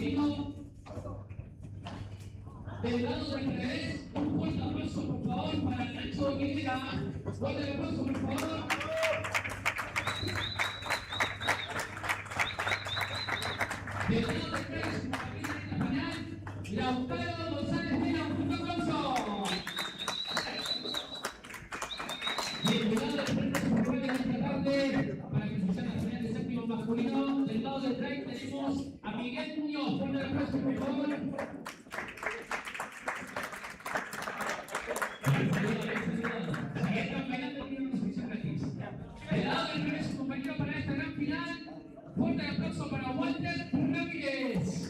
masculino. Del lado del revés, un fuerte aplauso por favor para Nacho Aguilera. Fuerte aplauso por favor. Del lado del revés, como capitán en la final, Lautaro González Mena, un fuerte aplauso. Del lado del frente se juega en esta tarde para que se llame la final de séptimo masculino. Del lado del right tenemos a Miguel Muñoz. Fuerte aplauso por favor. Del lado del revés, su compañero para esta gran final. Fuerte aplauso para Walter Ramírez.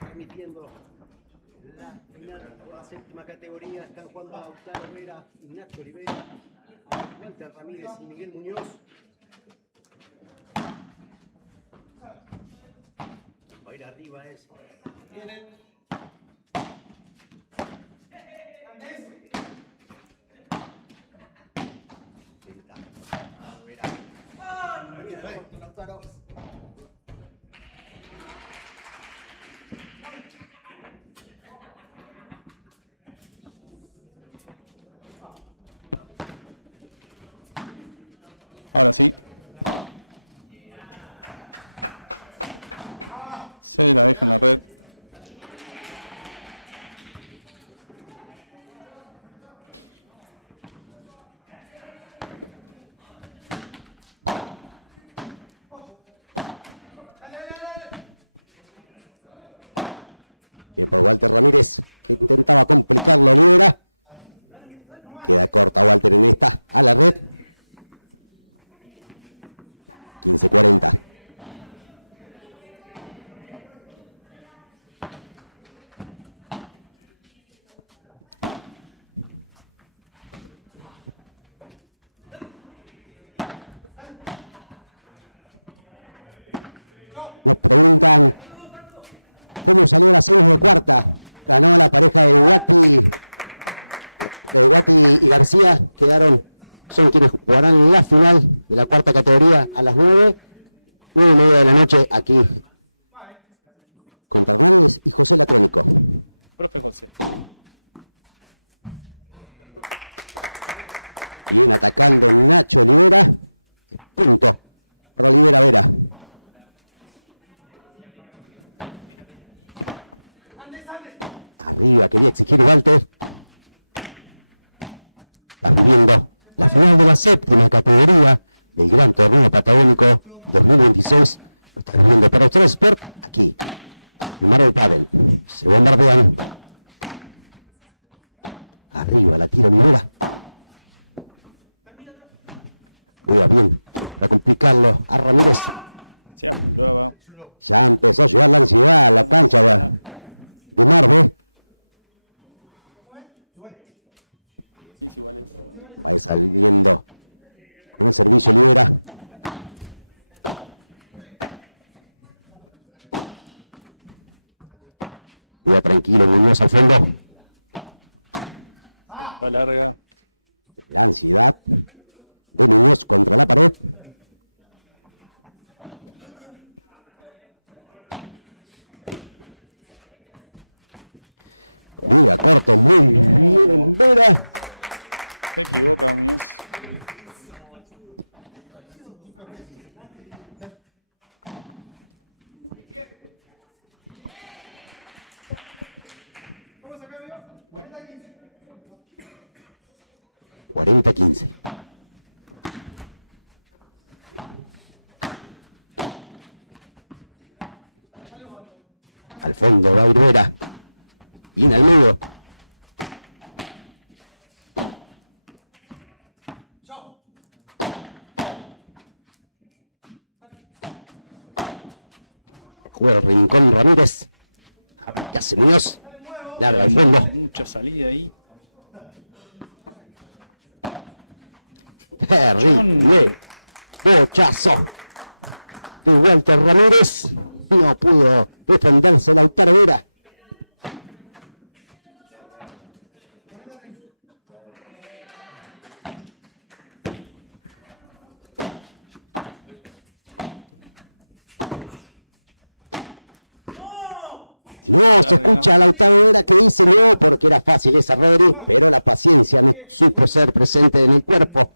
Transmitiendo la final de la séptima categoría. Están jugando Lautaro Vera, Ignacio Olivera, Walter Ramírez y Miguel Muñoz. Va a ir arriba es. Vienen. Lautaro. García son quienes jugarán en la final de la cuarta categoría a las 9:30 de la noche aquí. Arriba, que se quiere Walter. La final de la séptima categoría del Gran Torneo Patagónico 2026 lo está viendo para ustedes por aquí. Primero el pádel, segundo el pedal. Arriba la tira Miguel. Juega bien, para complicarlo a Ramírez. Juega tranquilo, Muñoz al fondo. Va larga. ¿Cómo se cambió? 40-15. 40-15. Al fondo, la Aurora. Viene al medio. Juega el Rincón Ramírez. A ver qué hace Muñoz. Larga el fondo. Mucha salida ahí. Terrible bochazo de Walter Ramírez. No pudo defenderse de Carrera. No se escucha la autoridad que dice porque era fácil esa Rodri, pero la paciencia supo ser presente en el cuerpo.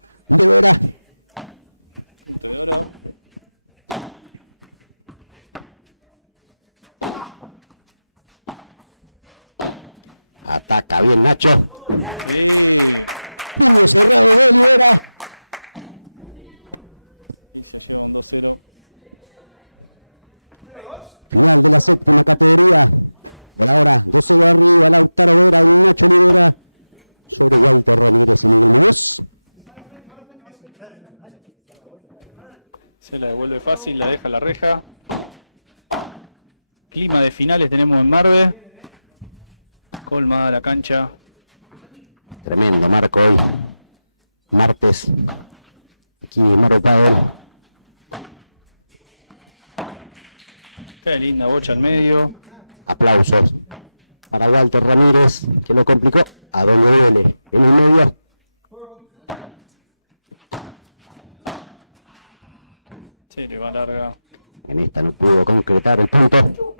Ataca bien Nacho. Sí. Se la devuelve fácil, la deja a la reja. Clima de finales tenemos en Marbe. Colmada la cancha. Tremendo marco hoy. Martes. Aquí en Marbe Padel. Qué linda bocha al medio. Aplausos para Walter Ramírez, que lo complicó a W en el medio. Se le va larga. En esta no pudo concretar el punto.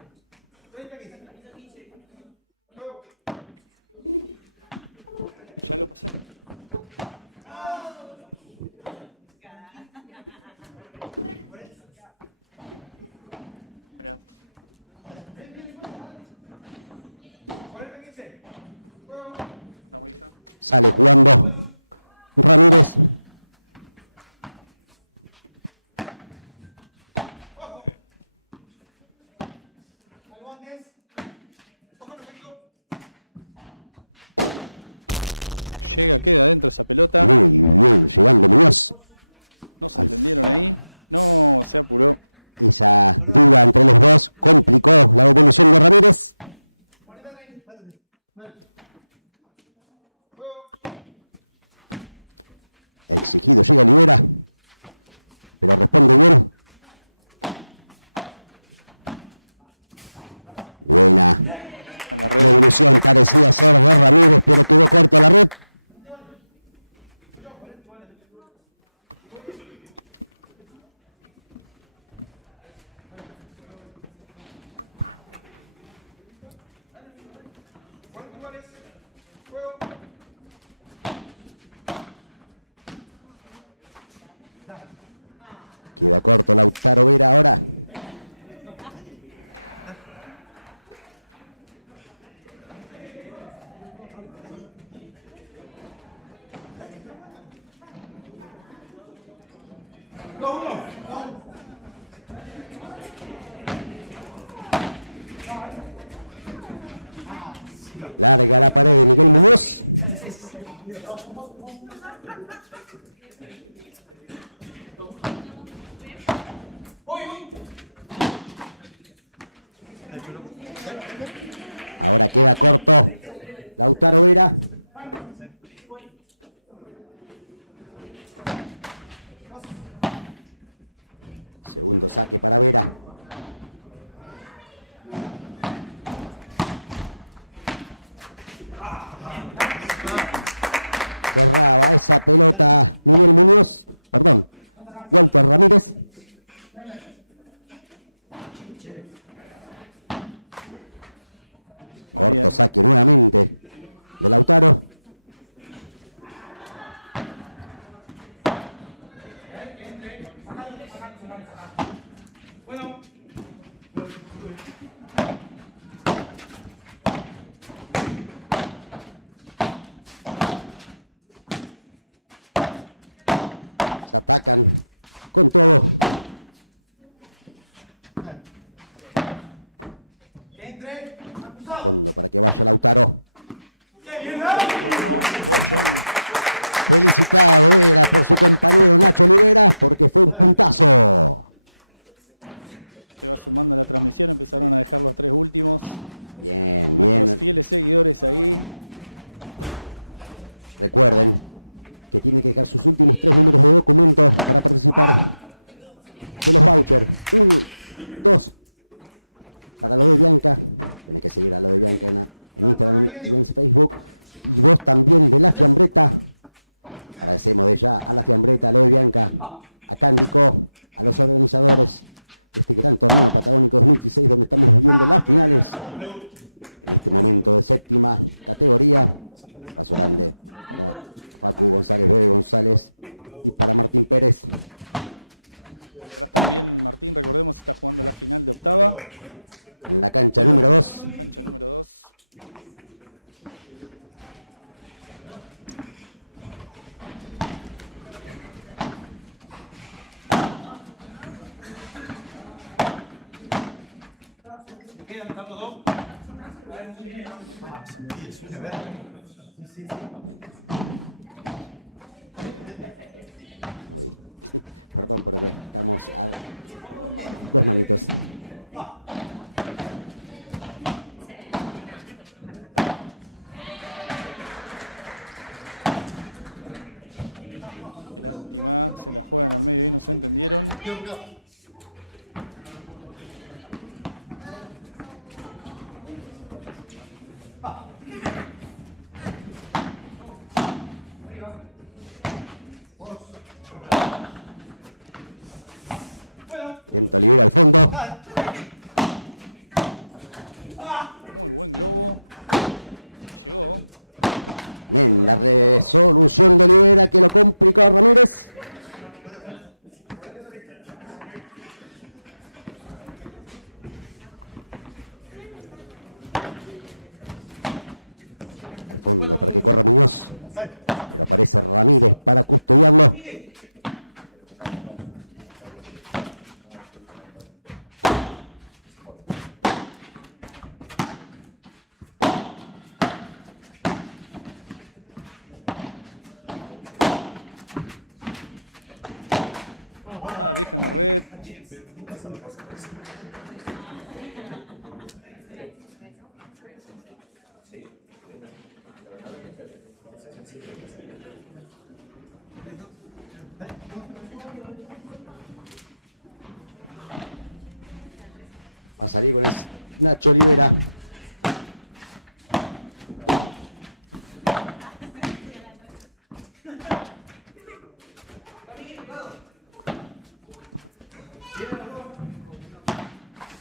Nacho Rivera.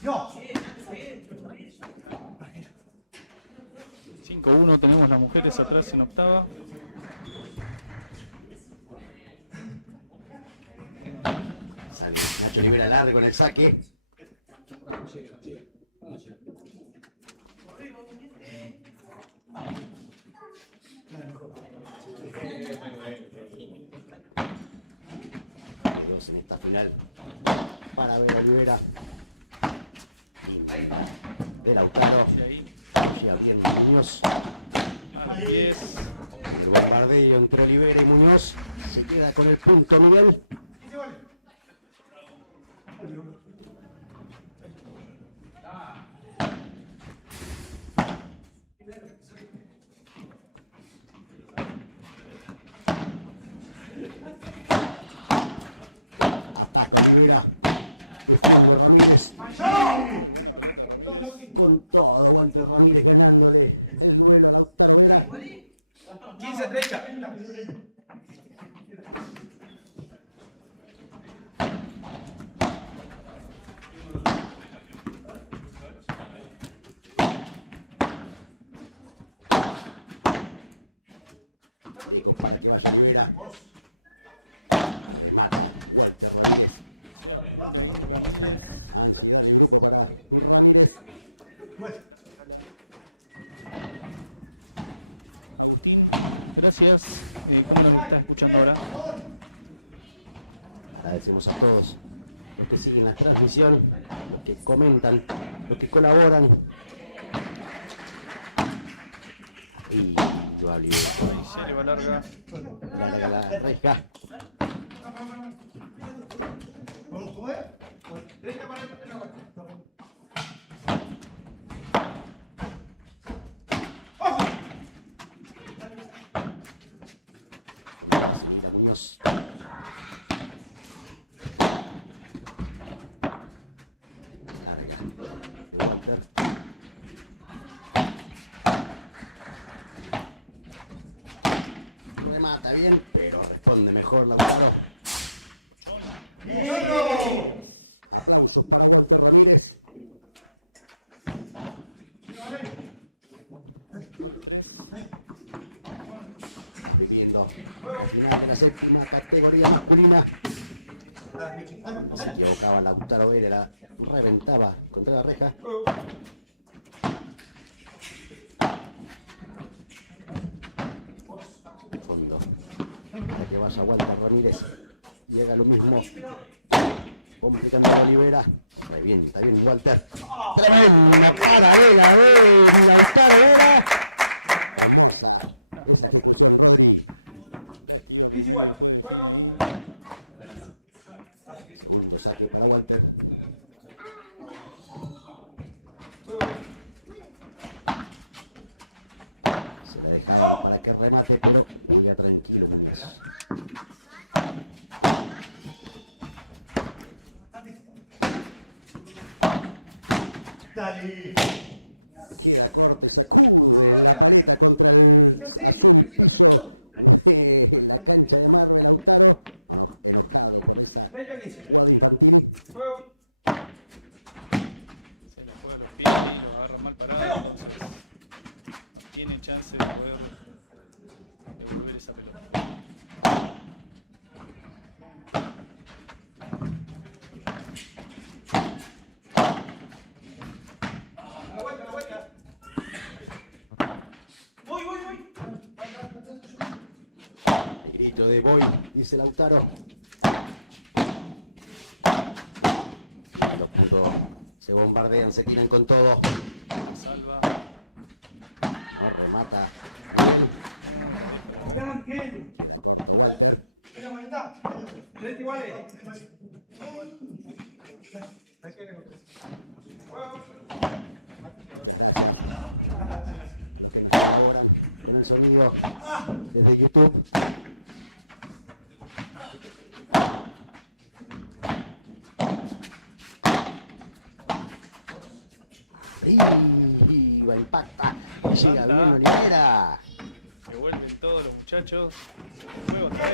No. 5-1, tenemos las mujeres atrás en octava. Nacho Rivera largo con el saque. en esta final para ver a Olivera. De Lautaro. Ya bien Muñoz. El bombardeo entre Olivera y Muñoz. Se queda con el punto Miguel. Olivera. Defiende Ramírez. Con todo, Walter Ramírez ganándole el duelo. 15-30. Para que vaya Olivera. Walter Ramírez. Gracias. ¿Cómo nos está escuchando ahora? Agradecemos a todos los que siguen la transmisión, los que comentan, los que colaboran. Y tu Olivera. Se le va larga. La reja. Muñoz. Remata bien, pero responde mejor Lautaro. Aplausos para Walter Ramírez. Viviendo final de la séptima categoría masculina. Se equivocaba Lautaro Vera, la reventaba contra la reja. Fondo. Para que vaya Walter Ramírez. Llega lo mismo. Complicando a Olivera. Está bien Walter. Tremenda para Vera, Lautaro Vera. Igual. Segundo saque para Walter. Se la deja para que remate, pero venga tranquilo. Dale. Contra el... Fuego. Se lo juega los pies y lo agarra mal parado. Entonces no tiene chance de poder devolver esa pelota. La vuelta. Voy. Grito de voy, dice Lautaro. Los puntos se bombardean, se tiran con todo. Salva. No remata. ¿Qué? ¿Qué vuelta? 30 iguales. El sonido desde YouTube. Y va, impacta. Llega bien Olivera. Se vuelven todos los muchachos. El juego está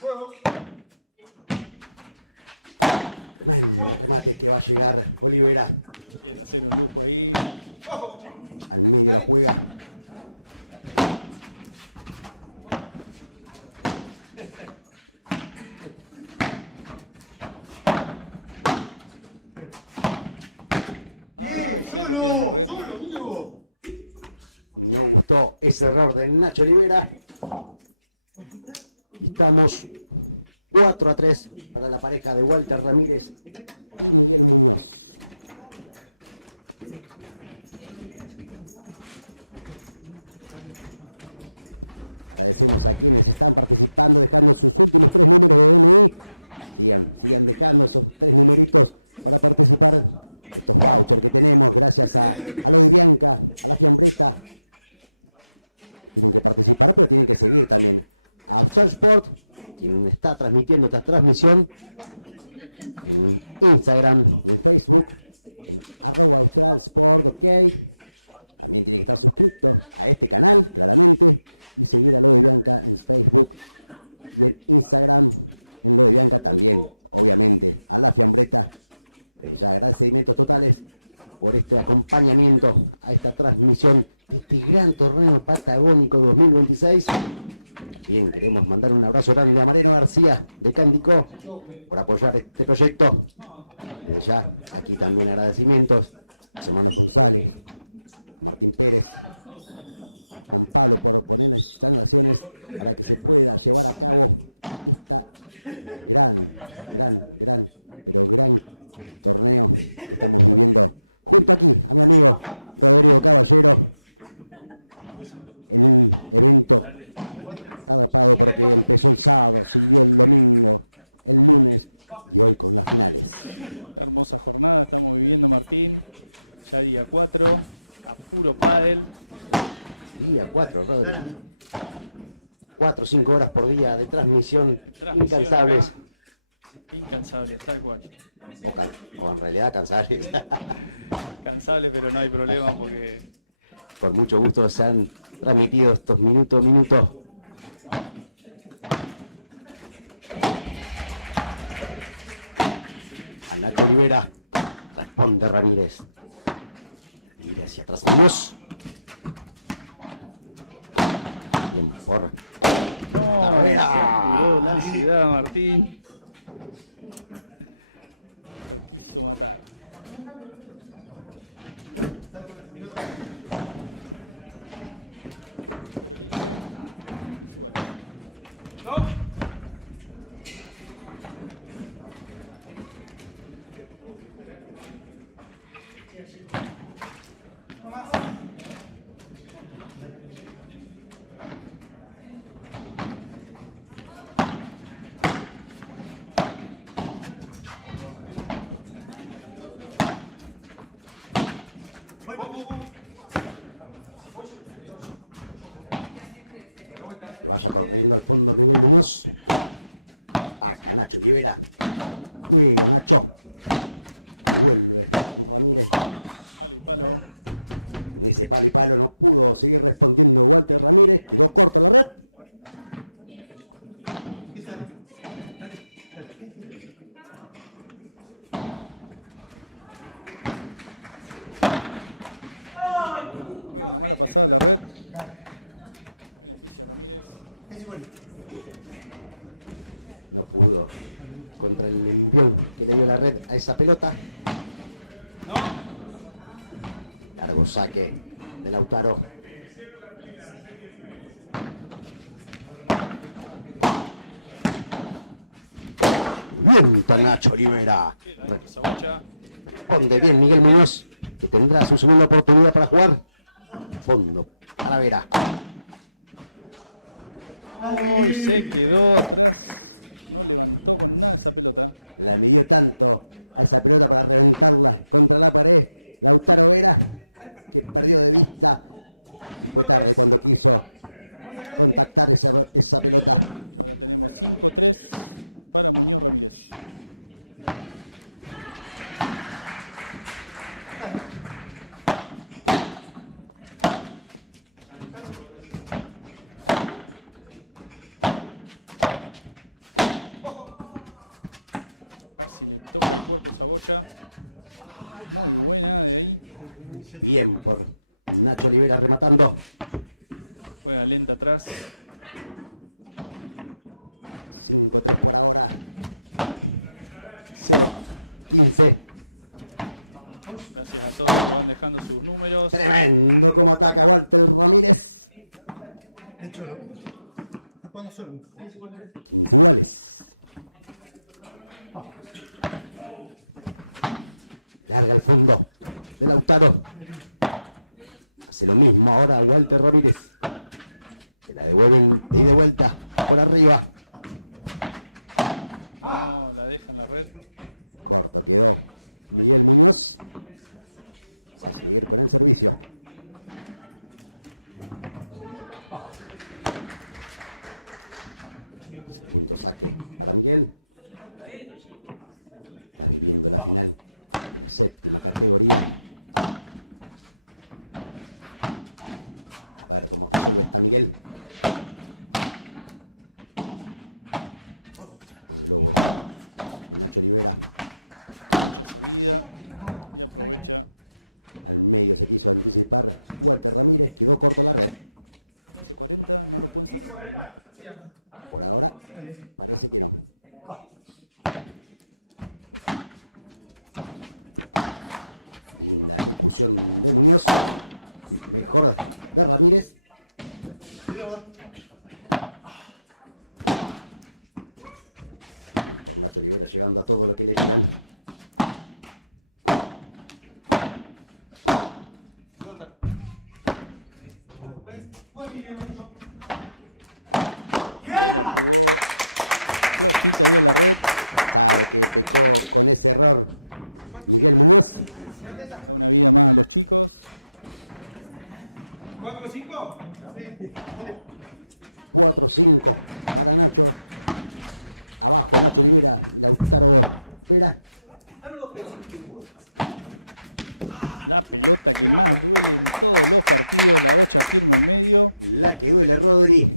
Juego. Va a llegar Olivera. Ojo. Solo. Me gustó ese error de Nacho Olivera. Estamos 4-3 para la pareja de Walter Ramírez. Tiene que seguir también. Sport, quien está transmitiendo esta transmisión en Instagram, en Facebook, OK, a este canal, en Instagram, y lo dejan también, obviamente, a la frecuencia de seguimientos totales por este acompañamiento a esta transmisión de este gran torneo patagónico 2026. Bien, queremos mandar un abrazo grande a María García de Cándico por apoyar este proyecto. Desde ya, aquí también agradecimientos. Hermosa jornada, estamos viviendo, Martín. Ya día 4, a puro pádel. Día 4, ¿no? 4 o 5 horas por día de transmisión incansables. Incansable, tal cual. O en realidad cansables. Cansable, pero no hay problema porque Por mucho gusto se han transmitido estos minutos. Ana Olivera, responde Ramírez. Y hacia atrás vamos. Bien por la ansiedad, Martín. al fondo tenemos a Nacho Olivera. Bien, Nacho. Ese Palo no pudo seguir respondiendo. No pudo poner. No pudo contra el envión que le dio la red a esa pelota. No. Largo saque de Lautaro. Bien, Nacho Olivera. Responde bien Miguel Muñoz, que tendrá su segunda oportunidad para jugar. Fondo, Talavera. Uy, se quedó. La pidió tanto a esa pelota para reventar una contra la pared. La novela. Tremendo como ataca, Walter Ramírez. El Cholo. Está jugando solo. Larga el fondo de Lautaro. Hace lo mismo ahora Walter Ramírez. Se la devuelven y de vuelta por arriba. No, la dejan la red. También. Sí. Bien. Mejor Ramírez. Nacho que viene llegando a todo lo que le llaman. ¿4, 5? La que duele, Rodri.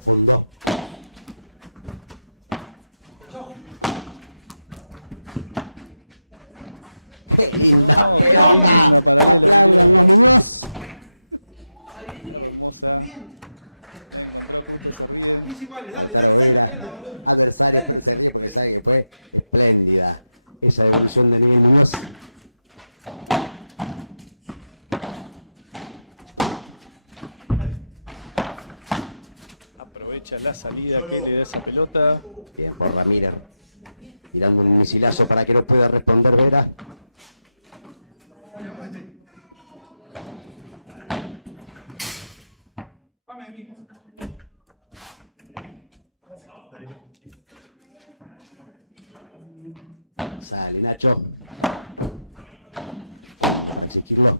Fondo. La pelota. Dale. Porque sabe que fue espléndida esa devolución de Miguel Muñoz. Aprovecha la salida que le da esa pelota. Bien, por Ramírez. Tirando un misilazo para que no pueda responder Vera. Sale Nacho. Chiquito.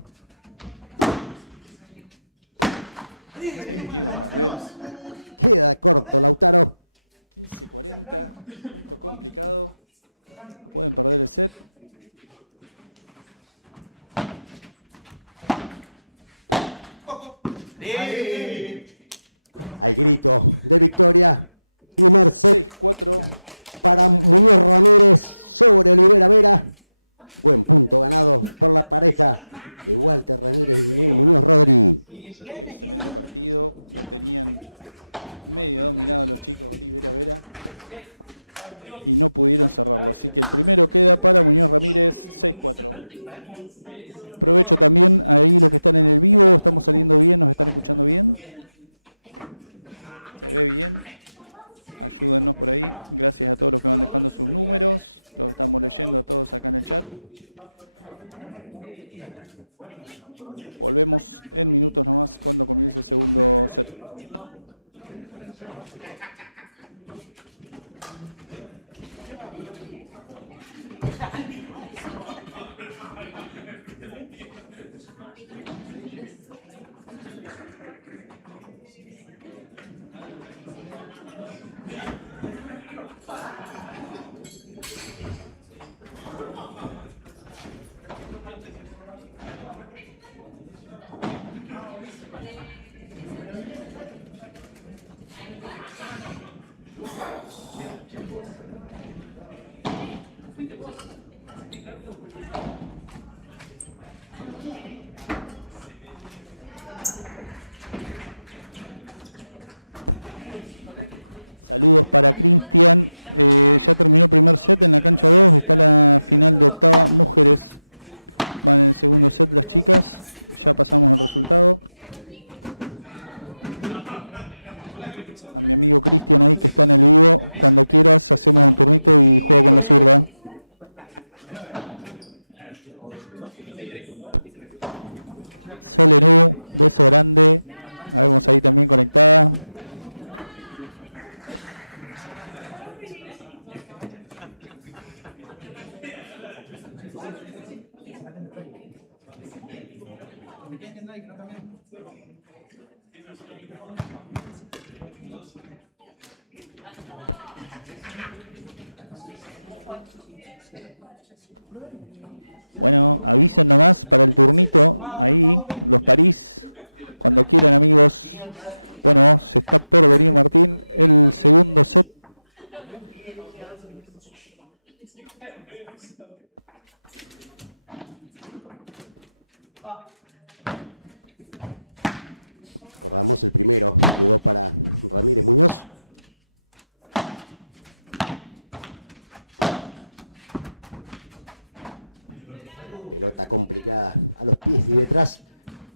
Está complicada. A los pies y detrás.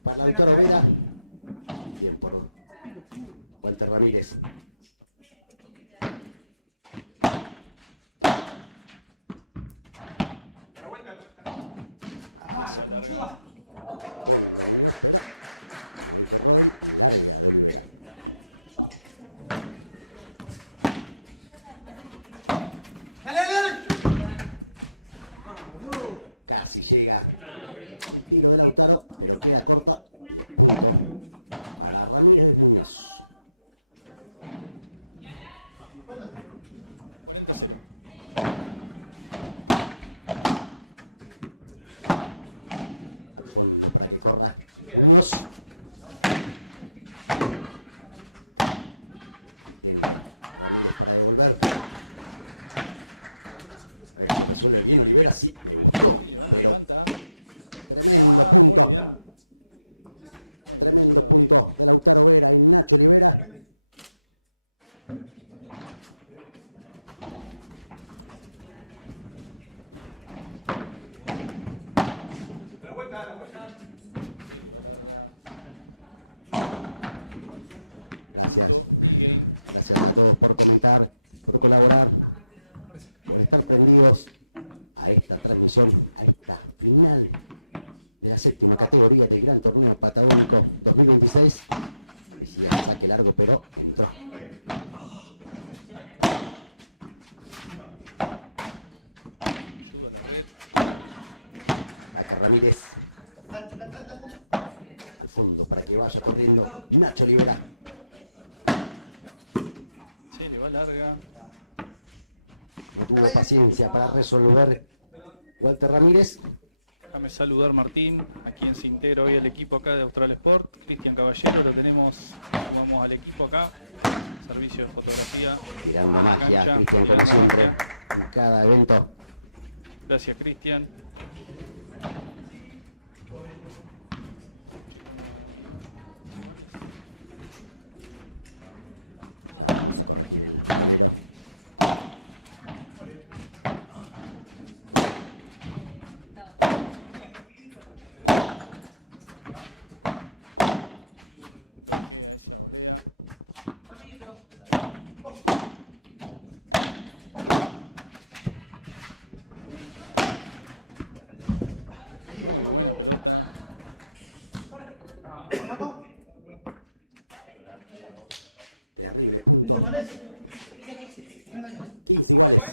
Para la doctora Vega. Bien por Walter Ramírez. Casi llega. Y con Lautaro, pero queda corta. Para Ramírez de Túnez. Para que corta. Unos. Gracias a todos por comentar, por colaborar, por estar prendidos a esta transmisión, a esta final de la séptima categoría del Gran Torneo Patagónico 2026. Felicidades a que largo, pero entró. Acá Ramírez. Al fondo para que vaya abriendo Nacho Olivera. Sí, le va larga. No tuvo paciencia para resolver Walter Ramírez. Déjame saludar Martín, a quien se integra hoy el equipo acá de Austral Sport. Cristian Caballero, lo tenemos, llamamos al equipo acá. Servicio de fotografía. Tirando magia, Cancha, Cristian, como tirando siempre, magia. en cada evento. Gracias, Cristian. De arriba, punto. 15 iguales.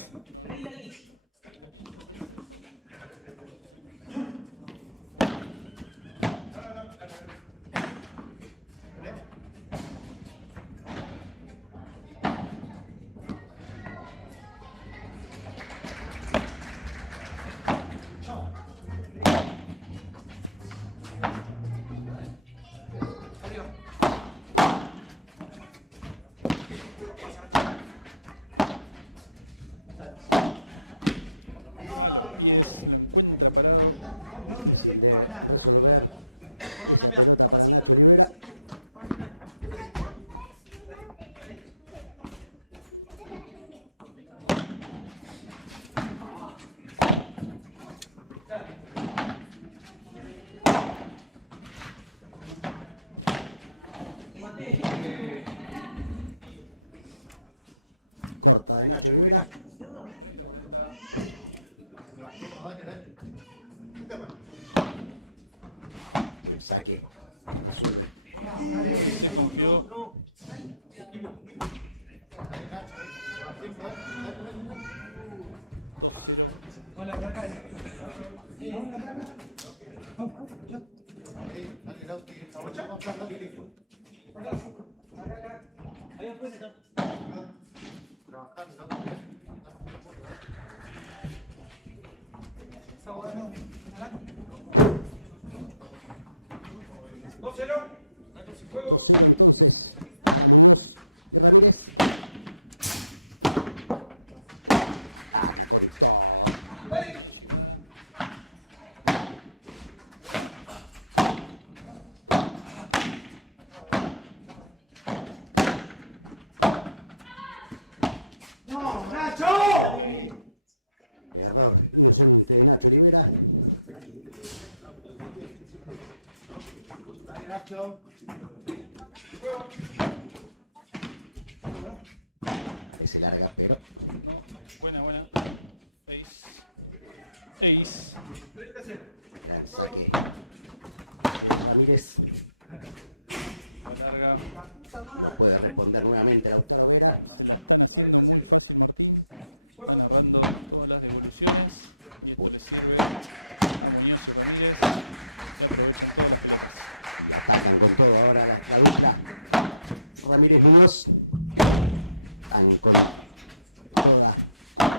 Corta de Nacho Olivera. El saque. Se confió. Se larga, pero Buena. Ace. gran saque. Ramírez La larga. puede responder nuevamente a otra vuelta. Cerrando todas las devoluciones. Y esto le sirve a Muñoz y Ramírez. Que aprovechan todas las pelotas. Pasan con todo ahora la dupla. Ramírez Muñoz. Están con toda la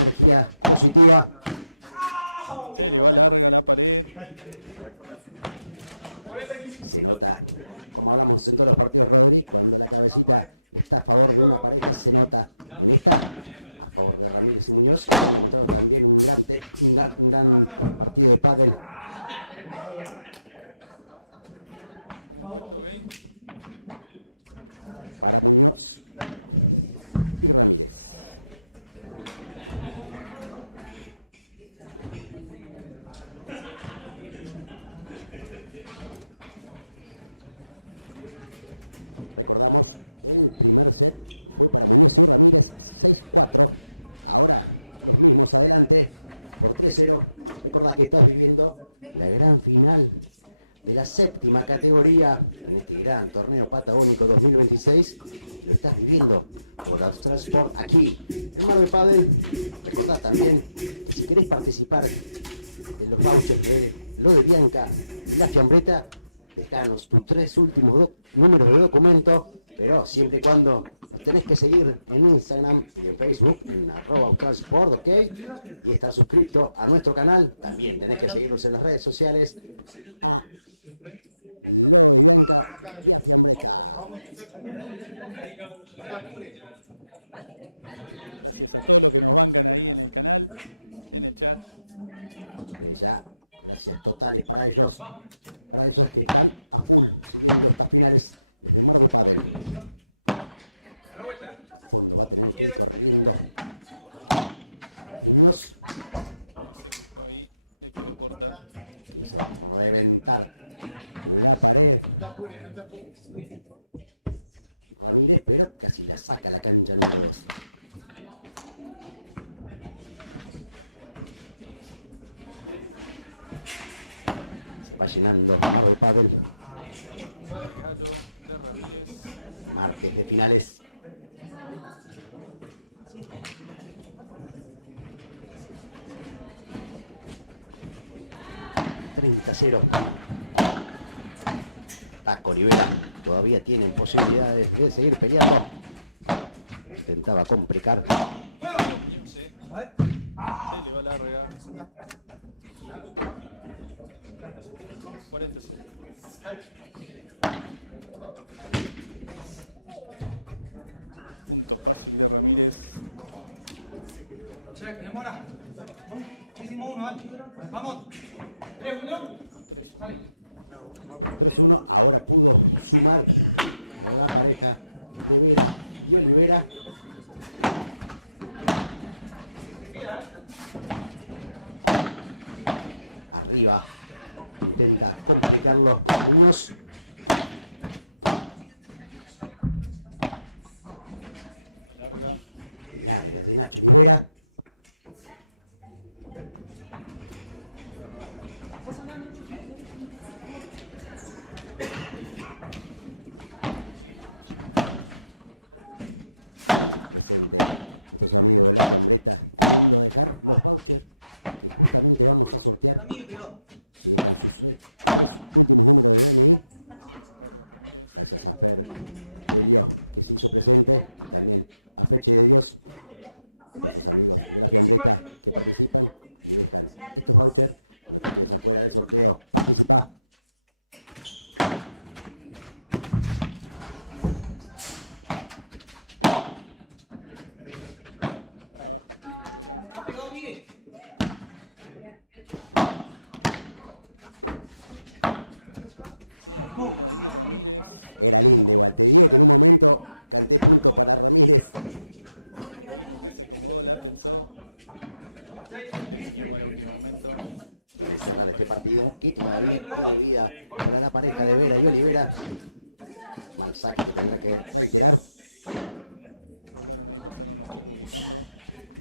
energía positiva. Se nota, como hablamos en todos los partidos de Rodrigo, una claridad, está a favor de Ramírez, se nota, está a favor de Ramírez Muñoz, también un gran partido de pádel. Adelante, por 3-0. Recordá que estás viviendo la gran final de la séptima categoría en este gran torneo patagónico 2026. Lo estás viviendo por la Austral Sport aquí en Mar del Padel. Recordá también que si querés participar de los vouchers de lo de Bianca y la Fiambreta, dejanos tus 3 últimos números de documento, pero siempre y cuando nos tenés que seguir en Instagram y en Facebook, en @AustralSport, ¿ok? Y estás suscrito a nuestro canal, también tenés que seguirnos en las redes sociales. Totales para ellos que finales. Reventar. Pero casi le saca la cancha de los. Va llenando el pádel. Martes de finales. $30-0. Paco Rivera todavía tienen posibilidades de seguir peleando. Intentaba complicar. Se le va larga. 40 segundos. Check, demora. Hicimos uno, ¿vale? Vamos. 3-1. Ahora pudo sumar la pareja de Rivera. Arriba. Intenta complicarlo algunos. Grande de Nacho Rivera. De Dios. Fuera del sorteo. Que todavía pareja de Vera y Olivera. Mal saque que tendrá que reiterar.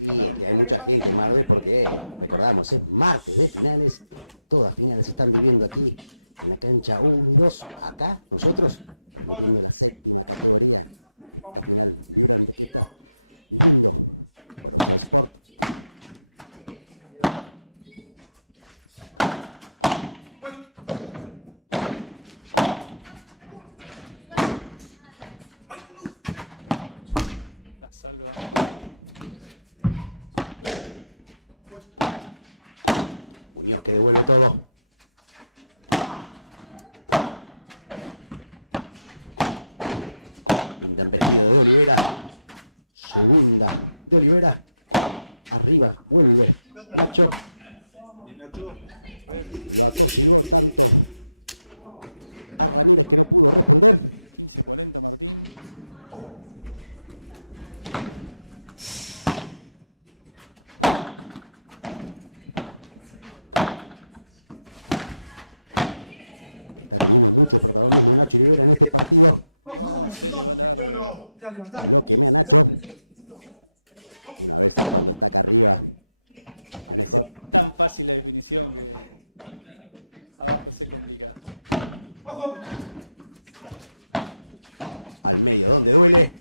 Y que hay mucha gente, Marvel, porque recordamos, martes de finales, todas finales se están viviendo aquí en la cancha 1-2. Acá, nosotros. Unión que devuelve todo. Intervenida de Olivera. Segunda de Olivera. Arriba, vuelve. Nacho. Nacho Olivera en este partido. Ya levantá. ¡Ojo! Al medio, donde duele.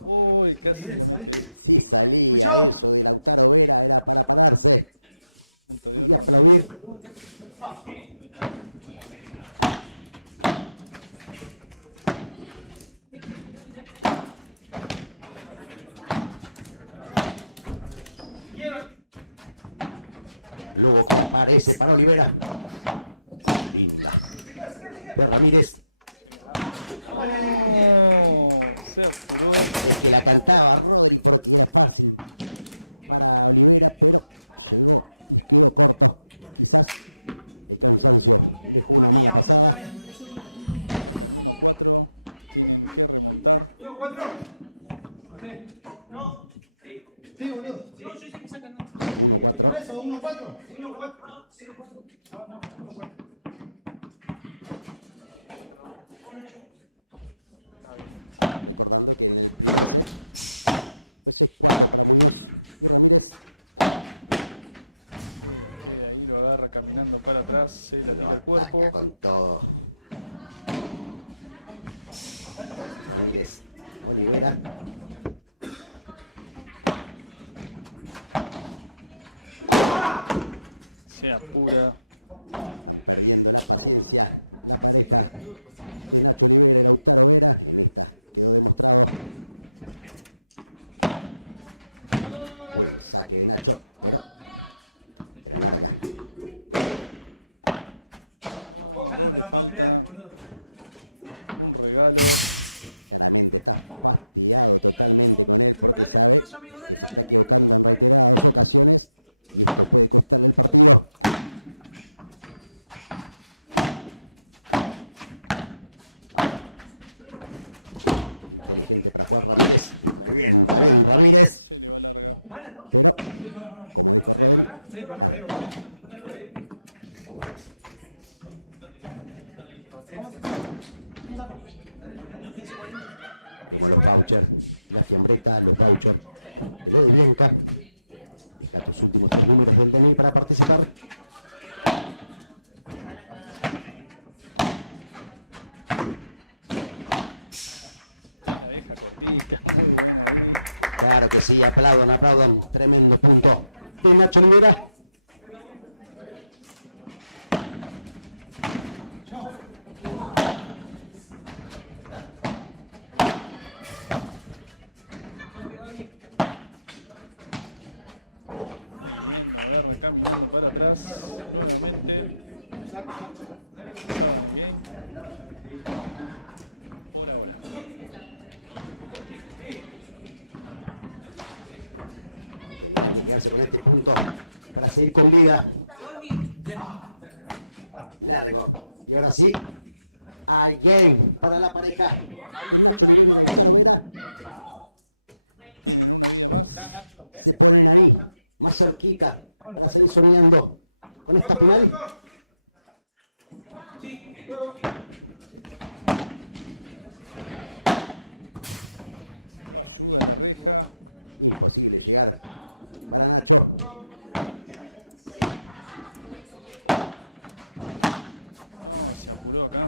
Uy, casi. ¡Mucho! Y aplaudir. Luego aparece para Olivera. Linda. De Ramírez. Se apuró. Que la cantaba. Mía, ¿dónde está? Yo, 4. No. Sí, boludo. Por eso, 1-4. 1-4. Ahí lo agarra caminando para atrás, se le tira el cuerpo. Acá con todo. Ramírez. Olivera. Se apura. Saque de Nacho. No te la puedo creer, boludo. Bien, Ramírez. Bueno, Boucher, la fiambreta, los Boucher, los Blanca. Deja los últimos 3 números del DNI para participar. La deja cortita. Muy bien. Claro que sí, aplaudan, aplaudan. Tremendo punto de Nacho Olivera. Ahora recambio para atrás. Nuevamente. Llegarse con este punto para seguir con vida. Largo. Y ahora sí. Again para la pareja. Se ponen ahí, más cerquita, para seguir soñando con esta final. Sí. Imposible llegar. Nacho.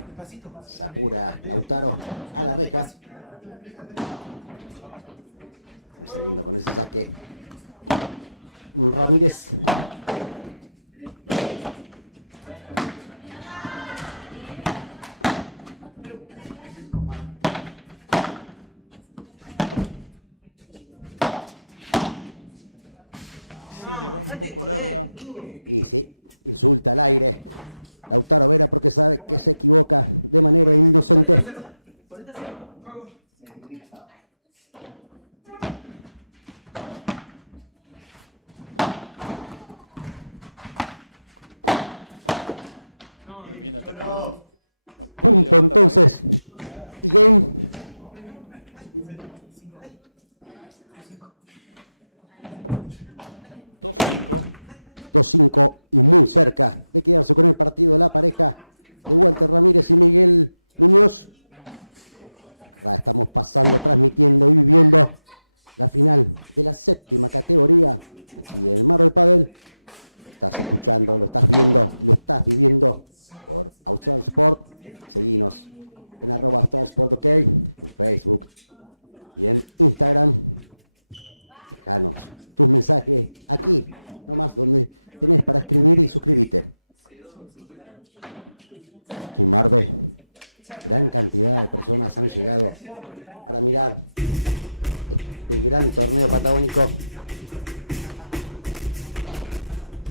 Despacito. Sacuda, Lautaro, a la reja. Saque. Ramírez. No, Santi, joder. Punto entonces. Seguidos. Ok. Facebook. Instagram. Suscribirte y suscríbete. Padre. Gran torneo patagónico.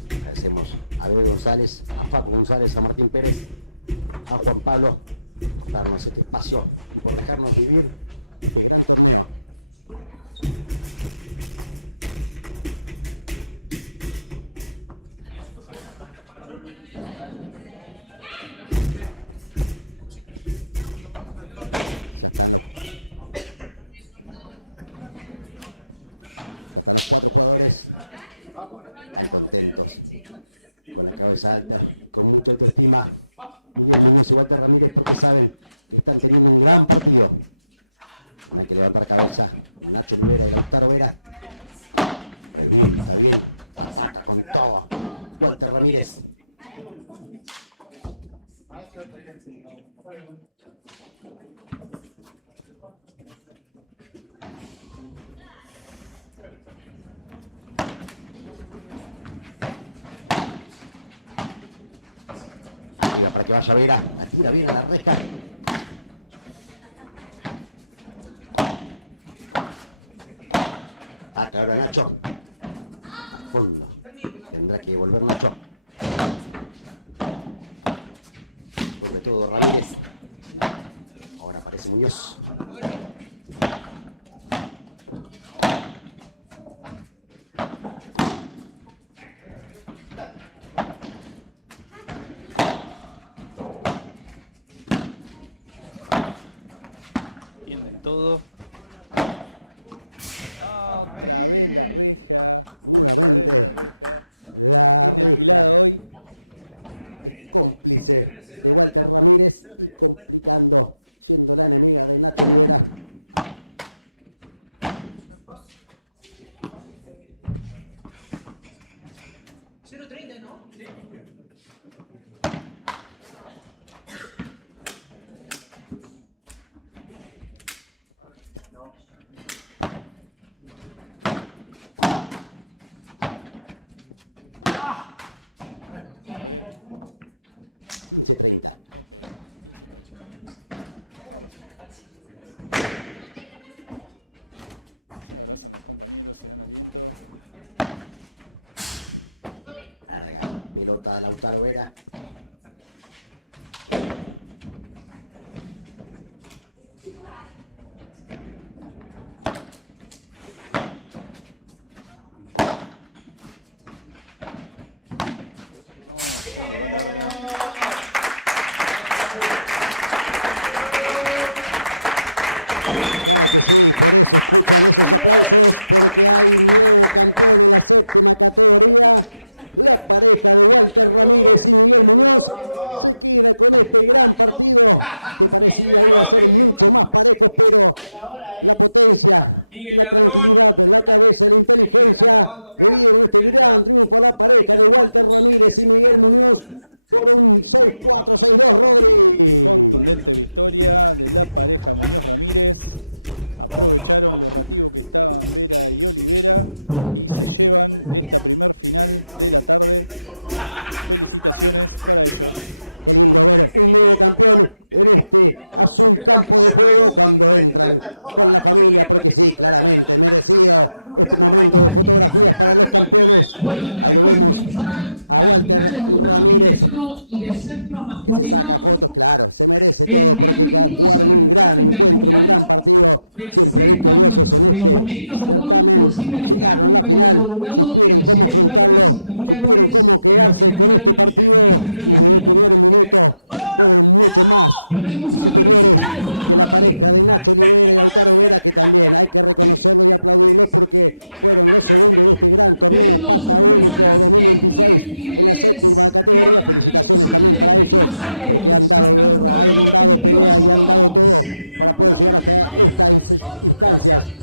Agradecemos a Abel González, a Paco González, a Martín Pérez, a Juan Pablo por darnos este espacio, por dejarnos vivir. Con mucha autoestima, muchos no se vuelven a Ramírez porque saben que están teniendo un gran partido. Hay que levantar cabeza. Nacho Rivera y Lautaro Vera. Bien, la saca con todo. Walter Ramírez. Para que vaya Vera, la tira bien a la reja. Acá ahora Nacho. A fondo. Tendrá que volver Nacho. Sobre todo Ramírez. Ahora aparece Muñoz. Todo. Walter Ramírez. Dando un gran amigo de la 0.30, ¿no? Sí. Pelota a Lautaro Vera. Gracias. pareja de Walter Domínguez y Miguel Muñoz con un 16-42. Campeón en este subcampo de juego cuando entra la familia, porque sí, claramente merecida en este momento campeones. Las finales de octavo femenino y de séptimo masculino. En 10 minutos se recupera la final de séptimo femenino, perdón, consigue el gran para el abogado que el señor Plata sin Camila Gómez en la final. Tenemos una tenemos personas en 10 niveles en el sitio de Atlético González. Muchas gracias.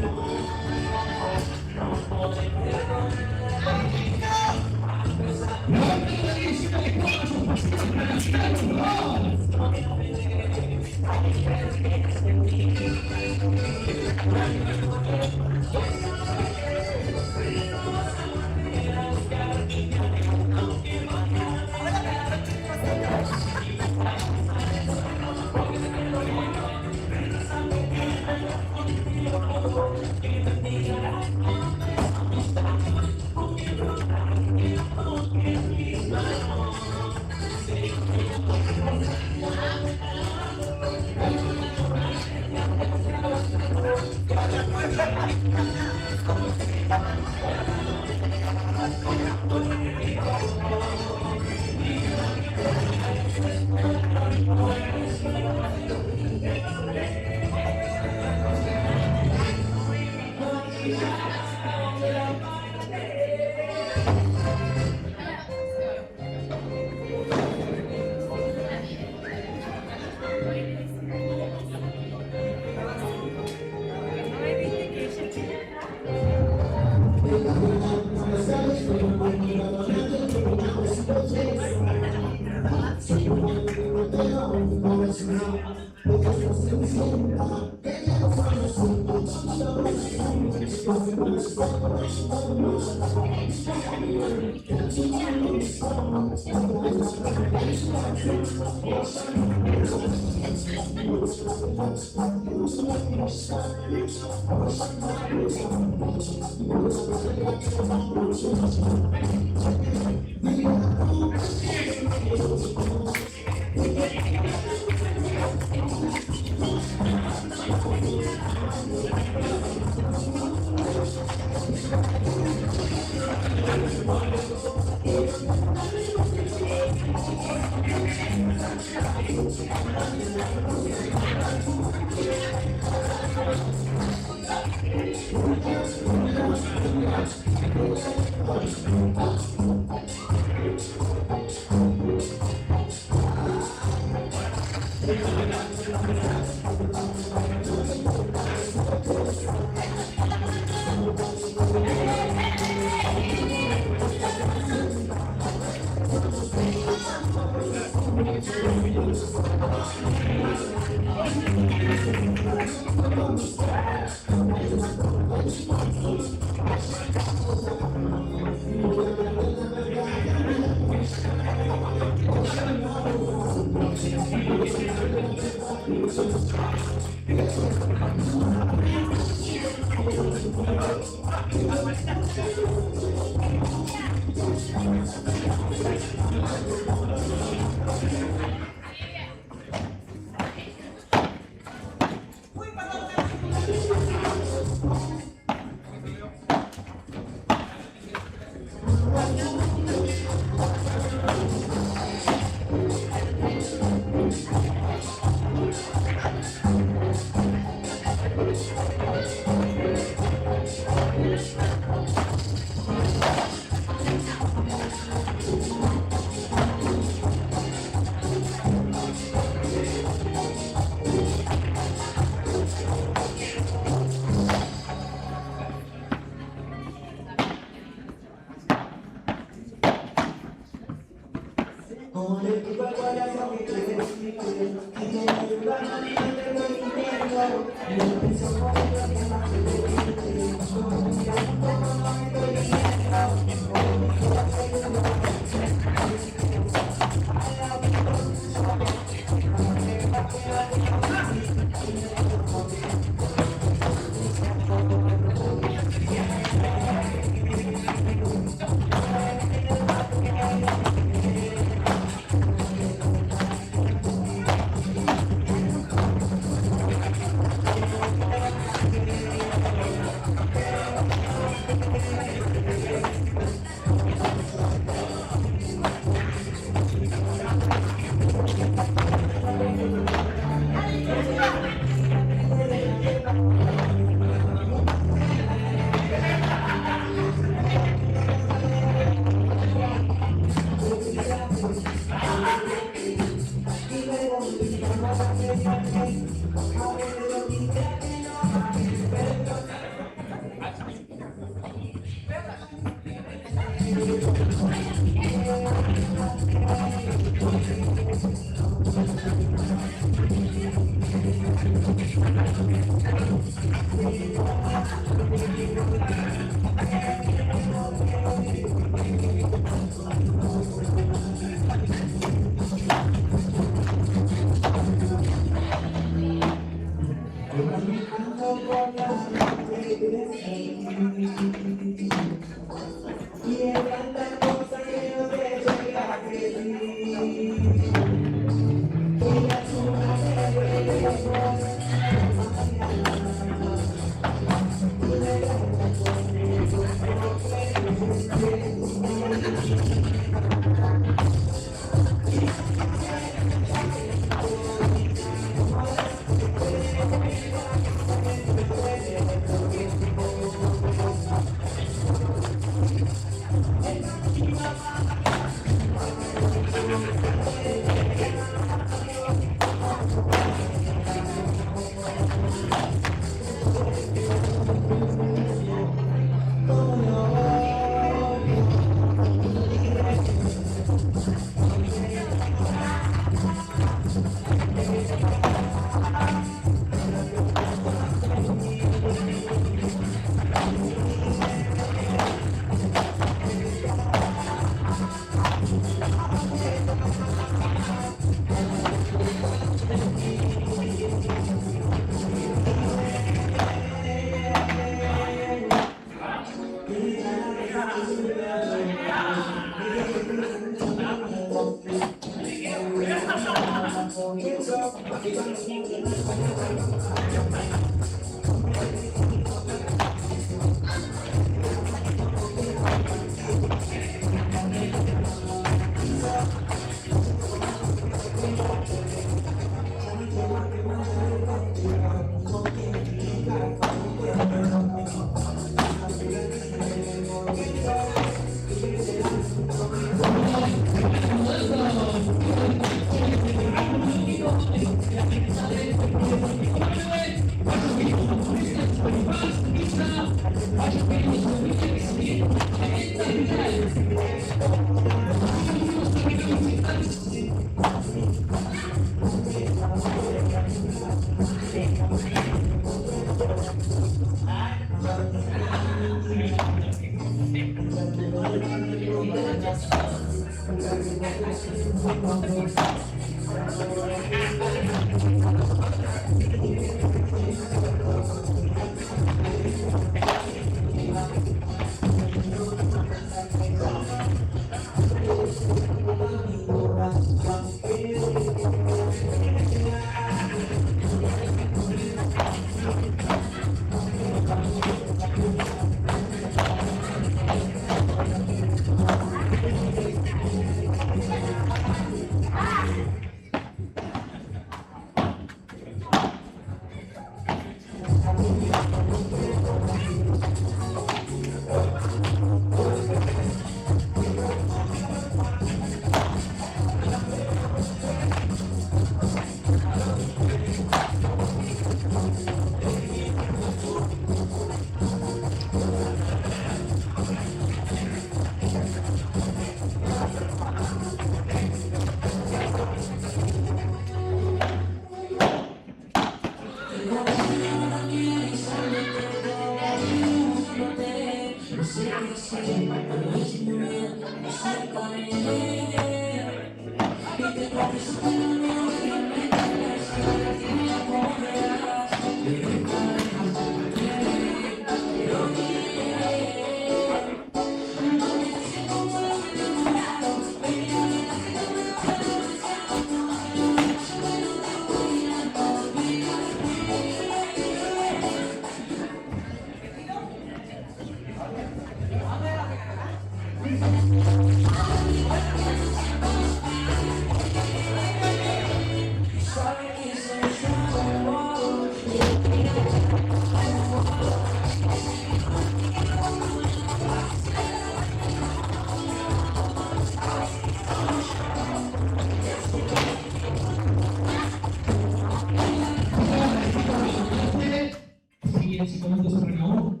ese momento se renovó.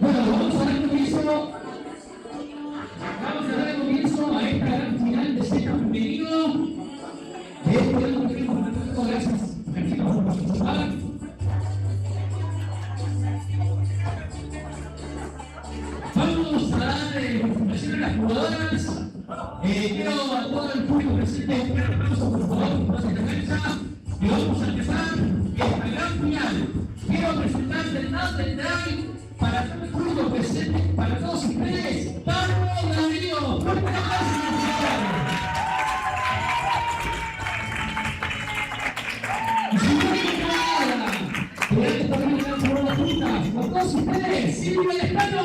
Bueno, vamos a dar comienzo a esta gran final de sexto femenino. De este año tenemos a todos, gracias a quienes por participar. Vamos a dar presentación a las jugadoras. Quiero a todo el público presente un aplauso, por favor, por esta cancha. Y vamos a empezar esta gran final. Quiero presentar del lado del drive para todo el público presente, para todos ustedes, Pablo Darío. ¡Fuerte aplauso! Y si no hay nada, durante esta gran jugada juntas, con todos ustedes, Silvia Lescano.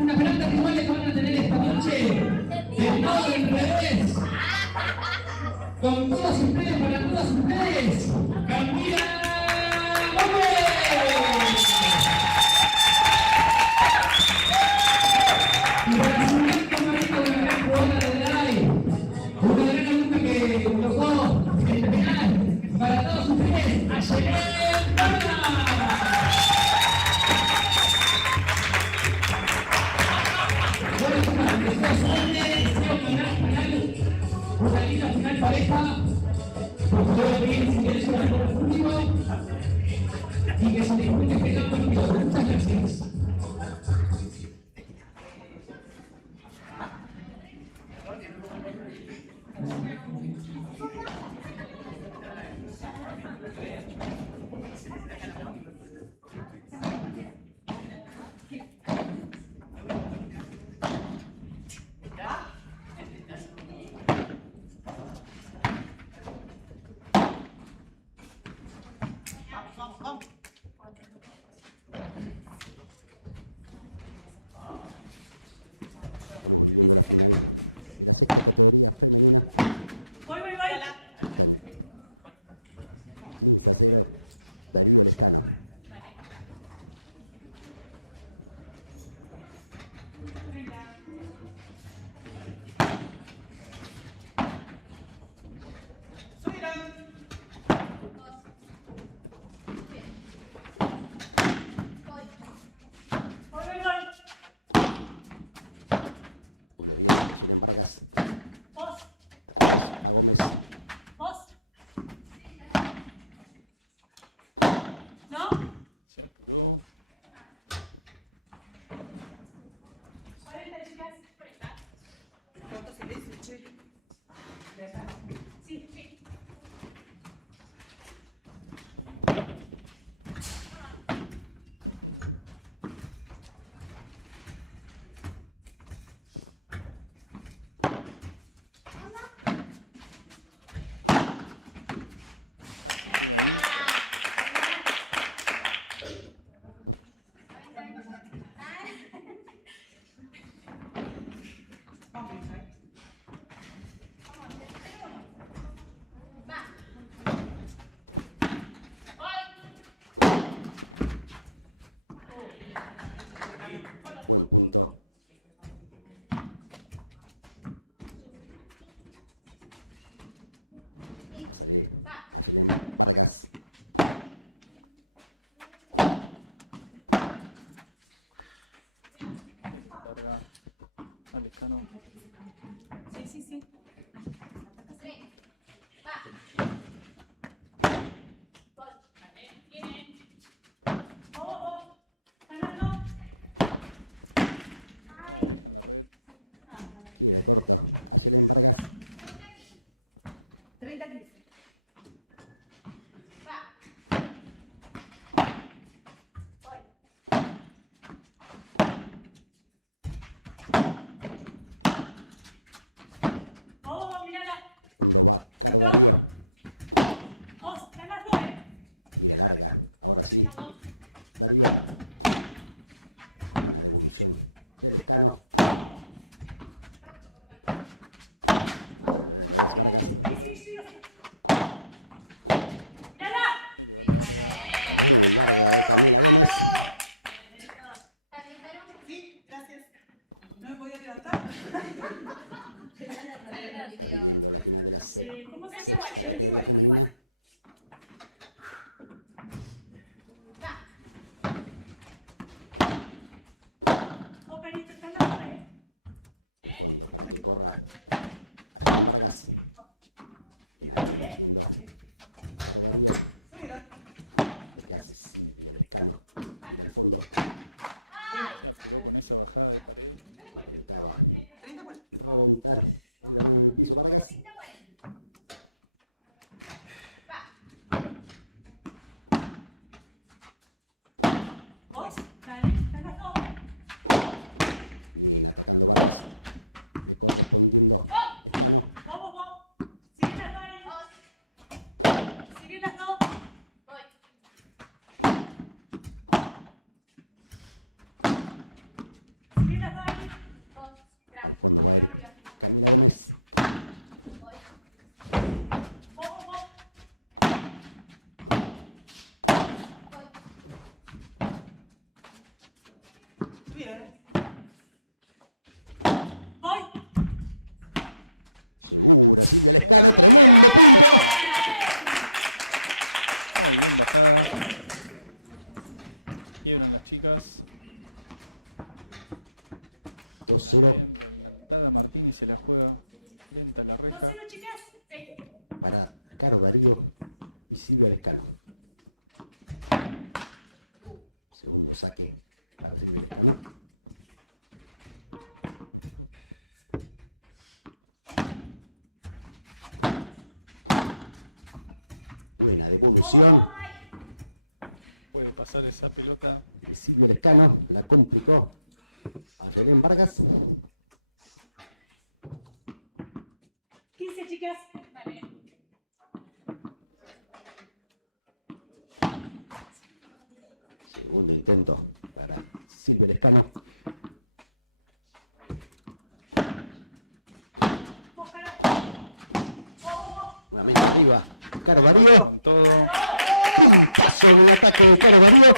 Una gran rituales que van a tener esta noche, del lado del revés, con todos ustedes, para todos ustedes, Camila Gómez. Y para su gran camarito, una gran jugadora de live, una gran alumna que colocó en el penal, para todos ustedes, Ayelen Vargas. Una linda final pareja, por favor, bien, si querés una por el público, y que se disfrute este gran partido. Muchas gracias. Sí, sí, sí. Sí. Va. Gol. Darío. Dos, ganas dos. Larga. Ahora sí. Darío. El escano. Sí, gracias. No me podía levantar. ¿Cómo se llama? Igual. Oh, Carito, está en la pared. Hay que correr. ¿Qué haces? El escano. En el fondo. Montar. Piso para acá. Dos, dale, ganas dos. Vamos, vamos. Sigue las dos ahí. Sigue las dos. Sigue las dos ahí. Vamos, vamos. Bien. Voy. Quiebran las chicas. 2-0 Nada, Martínez se la juega lenta la ¿Dos reja. cero, chicas? para Caro Darío y Silvia Lescano. Segundo saque para Silvia Lescano. Buena devolución Puede pasar esa pelota. de Silvia Lescano, la complicó a Belén Vargas. 15, chicas. Segundo intento para Silvia Lescano. Vos, cara. Vos. Nuevamente arriba, Caro Darío. Con todo. Paso en el ataque de Caro Darío.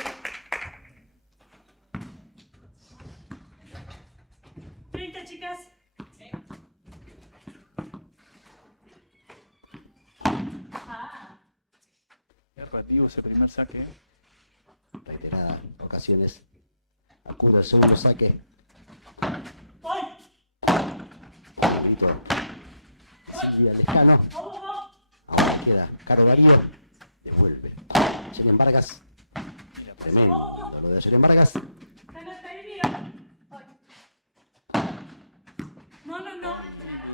30, chicas. Ah. Es relativo ese primer saque. Reiteradas ocasiones acude al segundo saque. Voy. Grito Silvia Lescano. Vamos, vamos. Ahora queda Caro Darío. Devuelve. Yeren Vargas. Tremendo lo de Yeren Vargas. Ganas ahí, mira. No, no, no.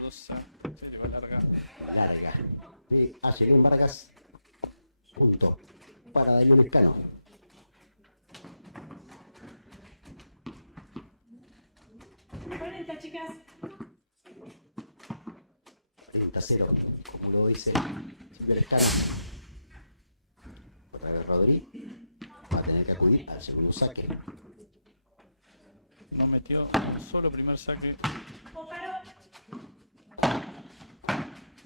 Dudosa. Se le va larga. Larga. De Yeren Vargas. Punto para Darío Lescano. 40, chicas. 30-0, como lo dice Silvia Lescano. Otra vez Rodri va a tener que acudir al segundo saque. No metió solo primer saque. Vos, Caro.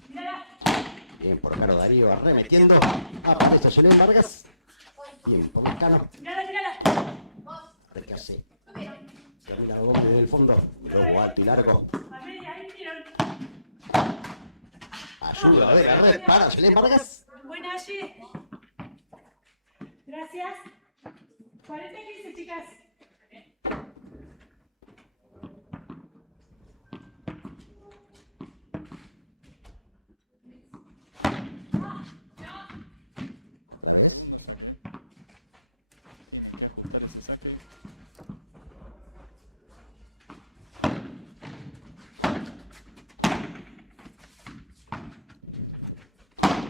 Mírala. Bien por Caro Darío arremetiendo. Aparece Yeren Vargas. Bien por Lescano. Mírala, mírala. A ver qué hace. Camila Gómez desde el fondo. Luego alto y largo. A ver, ahí miran. Ayuda de la red para Yeren Vargas. Buena, allí. Gracias. 40-15, chicas. Hay que ajustar ese saque.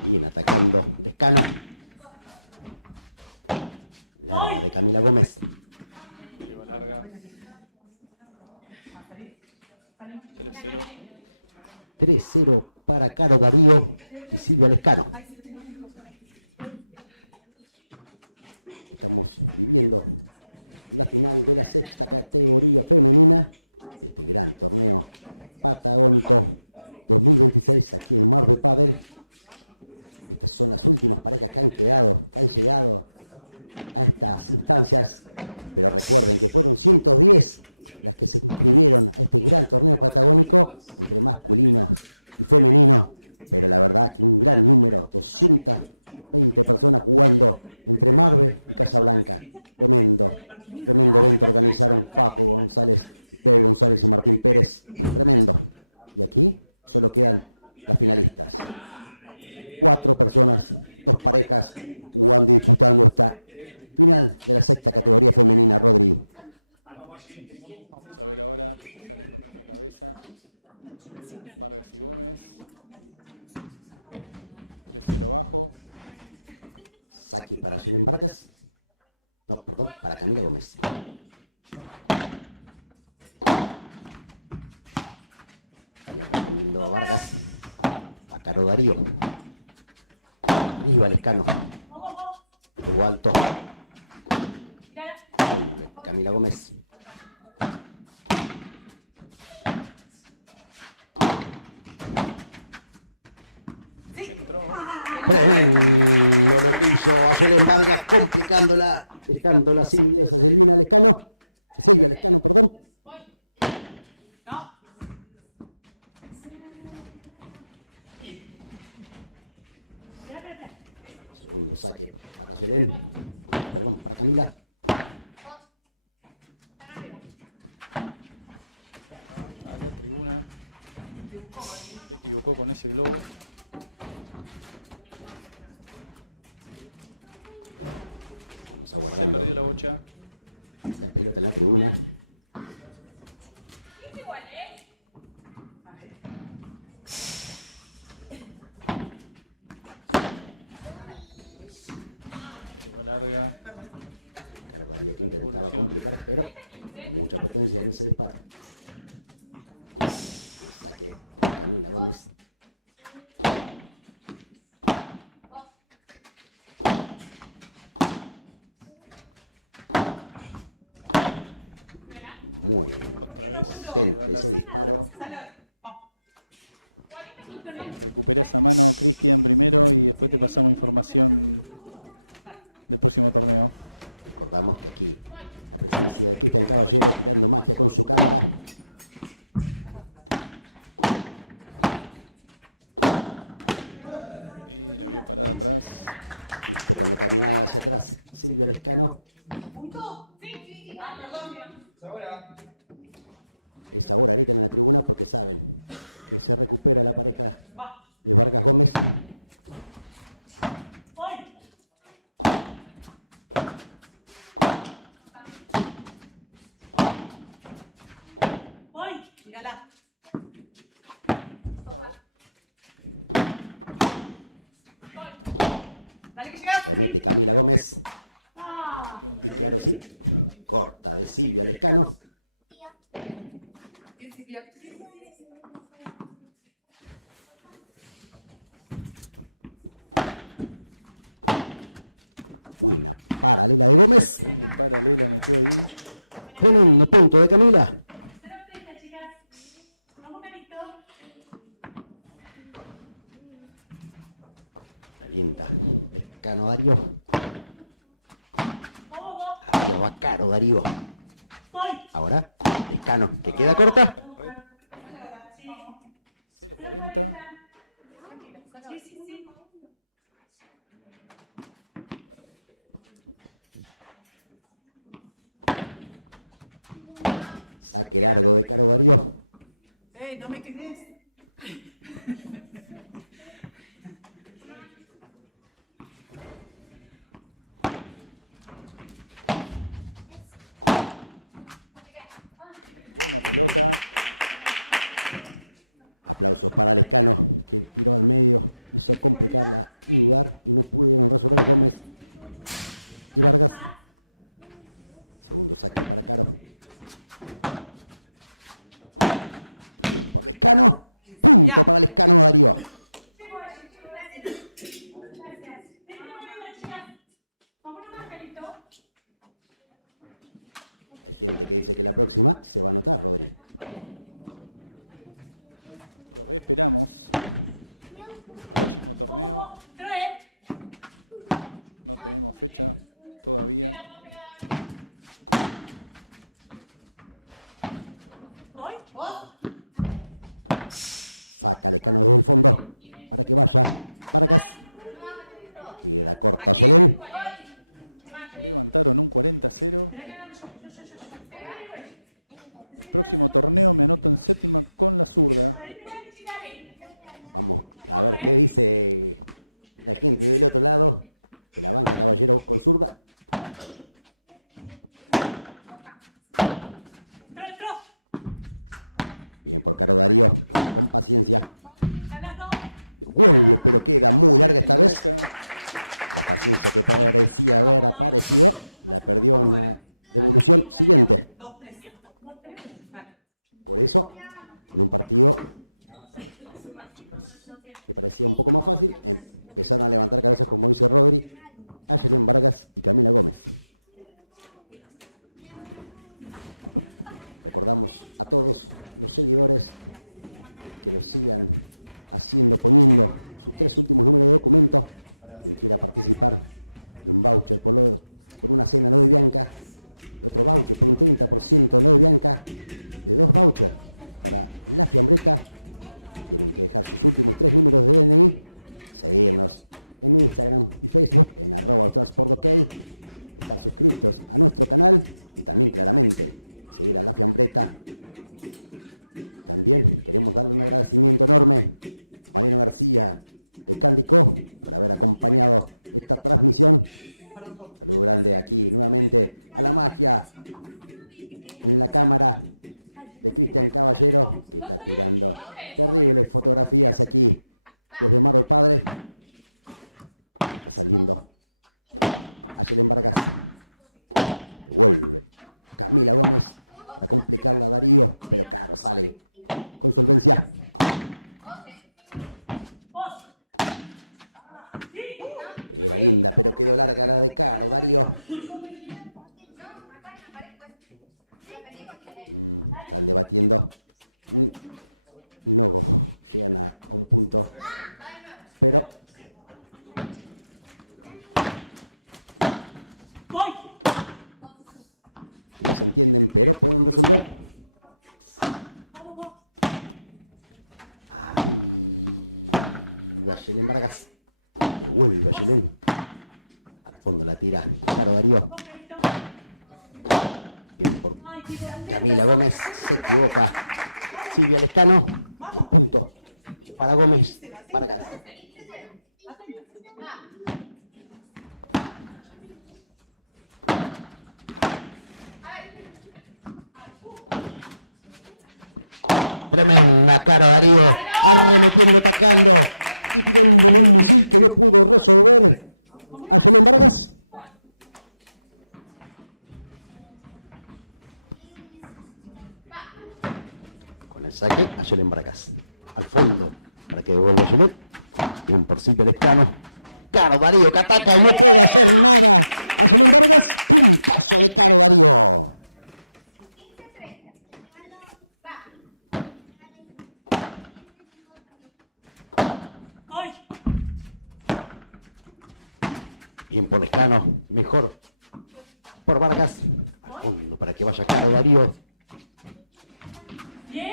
Bien atacando Lescano. Voy. De Camila Gómez. Le va larga. 3-0 para Caro Darío. Silvia Lescano. Estamos viviendo la final de la sexta categoría femenina. Patagónico 2026 aquí en Mar del Padre. Son las últimas parejas que han esperado las instancias. Que por 110 el gran torneo patagónico masculino, femenino, la verdad, un gran número, 200 personas jugando entre Marvel y Casablanca. Tremendo evento organizado en Papo, Pedro González y Martín Pérez. Aquí solo quedan finalistas. 4 personas, 2 parejas, y van a ir jugando hasta el final de la sexta categoría femenina. Saque para Julián Vargas. No, perdón, para Camila Gómez. No, Vargas. A Caro Darío. Iba Lescano. Alto. Camila Gómez. Complicándola, Silvia, se termina Lescano. No. Un saque para Belén. Camila. Se equivocó con ese globo. Se perdió la bocha. La columna. Es igual, ¿eh? Después te pasamos información. Recordamos que aquí Cristian Caballero, magia con su cara. Silvia Lescano. ¿Punto? Sí. Ah, perdón. Ahora. Va. Voy. Voy. Mírala. Dale que llegas. Camila Gómez. Ah. Corta de Silvia Lescano. Segundo punto de Camila. Cero prisa, chicas. Vamos, Carito. Linda. Cano Darío. Vamos. Va Caro Darío. Voy. Ahora, Lescano, que queda corta. Sí. 0:40. Sí. Saque largo de Cano Darío. No me quedes. Ya. Aquí en el otro lado, la mano por zurda. Por Carlos Darío. Acompañado de esta transmisión, grande aquí nuevamente a la magia, esta cámara, Cristian Caballero, horribles fotografías aquí, de nuestro padre, bueno, Camila más, Ricardo Darío, vale, Francia. La cargada de Carlos Darío. Pero fue un resumen. Guayelén Vargas. Uy, Guayelén. Al fondo la tira. Carlos Darío. Bien por Camila Gómez. Se equivoca. Silvia Lescano. Punto. Para Gómez. Para Vargas. Tremenda Caro Darío. Que no pudo resolver. Con el saque, Guayelén Vargas. Al fondo, para que devuelva su luz. Bien por Silvia Lescano. Caro Darío, que ataca. Bien por Lescano, mejor por Vargas. Fondo para que vaya Caro Darío. Bien.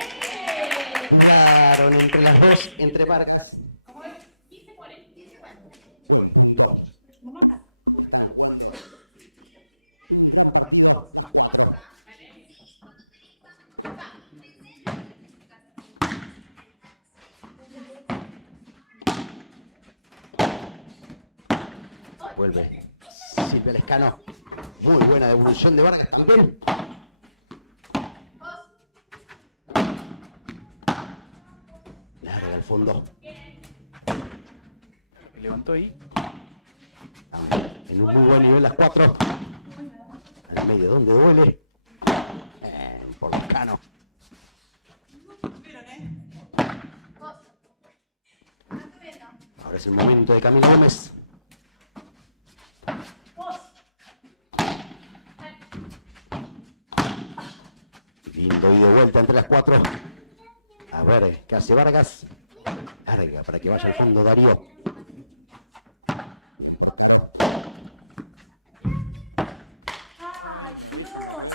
Jugaron entre las dos, entre Vargas. Buen punto. Están jugando. Gran partido, más 4. Vuelve Silvia Lescano. Muy buena devolución de Vargas también. Larga al fondo. Me levantó ahí. También en un muy buen nivel las 4. Al medio donde duele. Por Lescano. Ahora es el momento de Camila Gómez. Lindo video entre las 4. A ver, ¿qué hace Vargas? Larga para que vaya al fondo Darío. ¡Ay, Dios!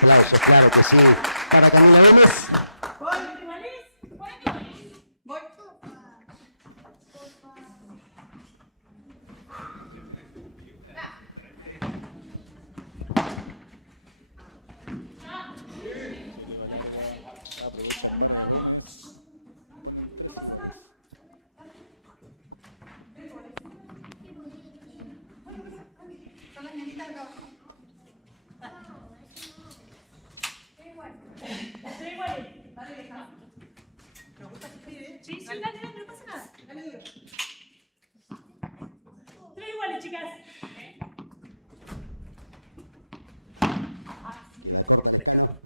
Aplausos, claro que sí. Para Camila Gómez. Voy. Son las nenitas de trabajo. Estoy igual. Dale, deja. ¿Me gusta que escribe? Sí, dale, no pasa nada. Dale duro. 3 iguales, chicas. Corta el escalo.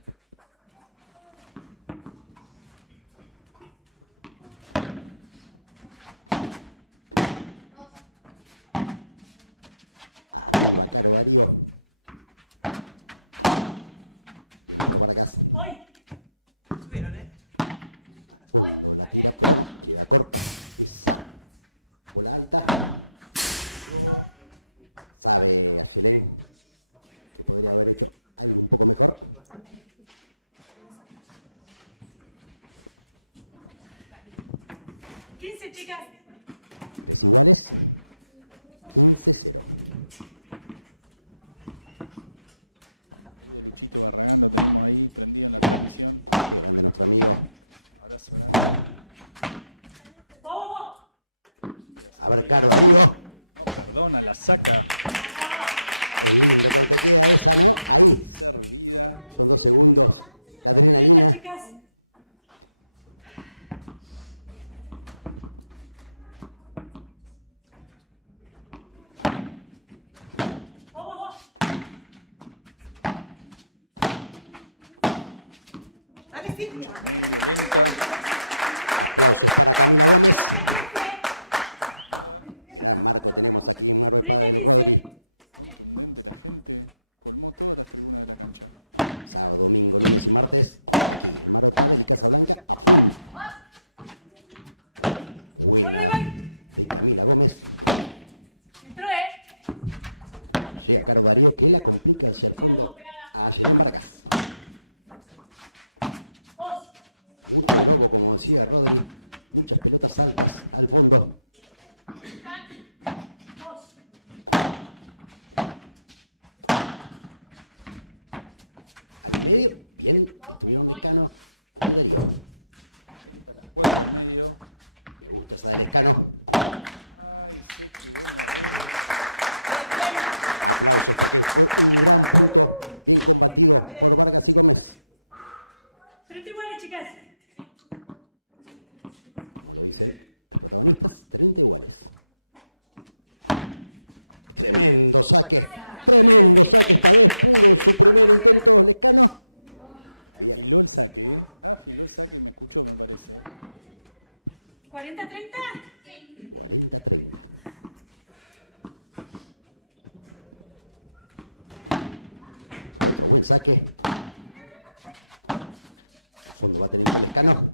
Hoy. Subieron, ¿eh? Hoy. Chicas. ¡Vamos! A ver, Carlos. Dona la saca. ¡30, chicas! Dale, Silvia. Saque. A fondo va a tener el mexicano.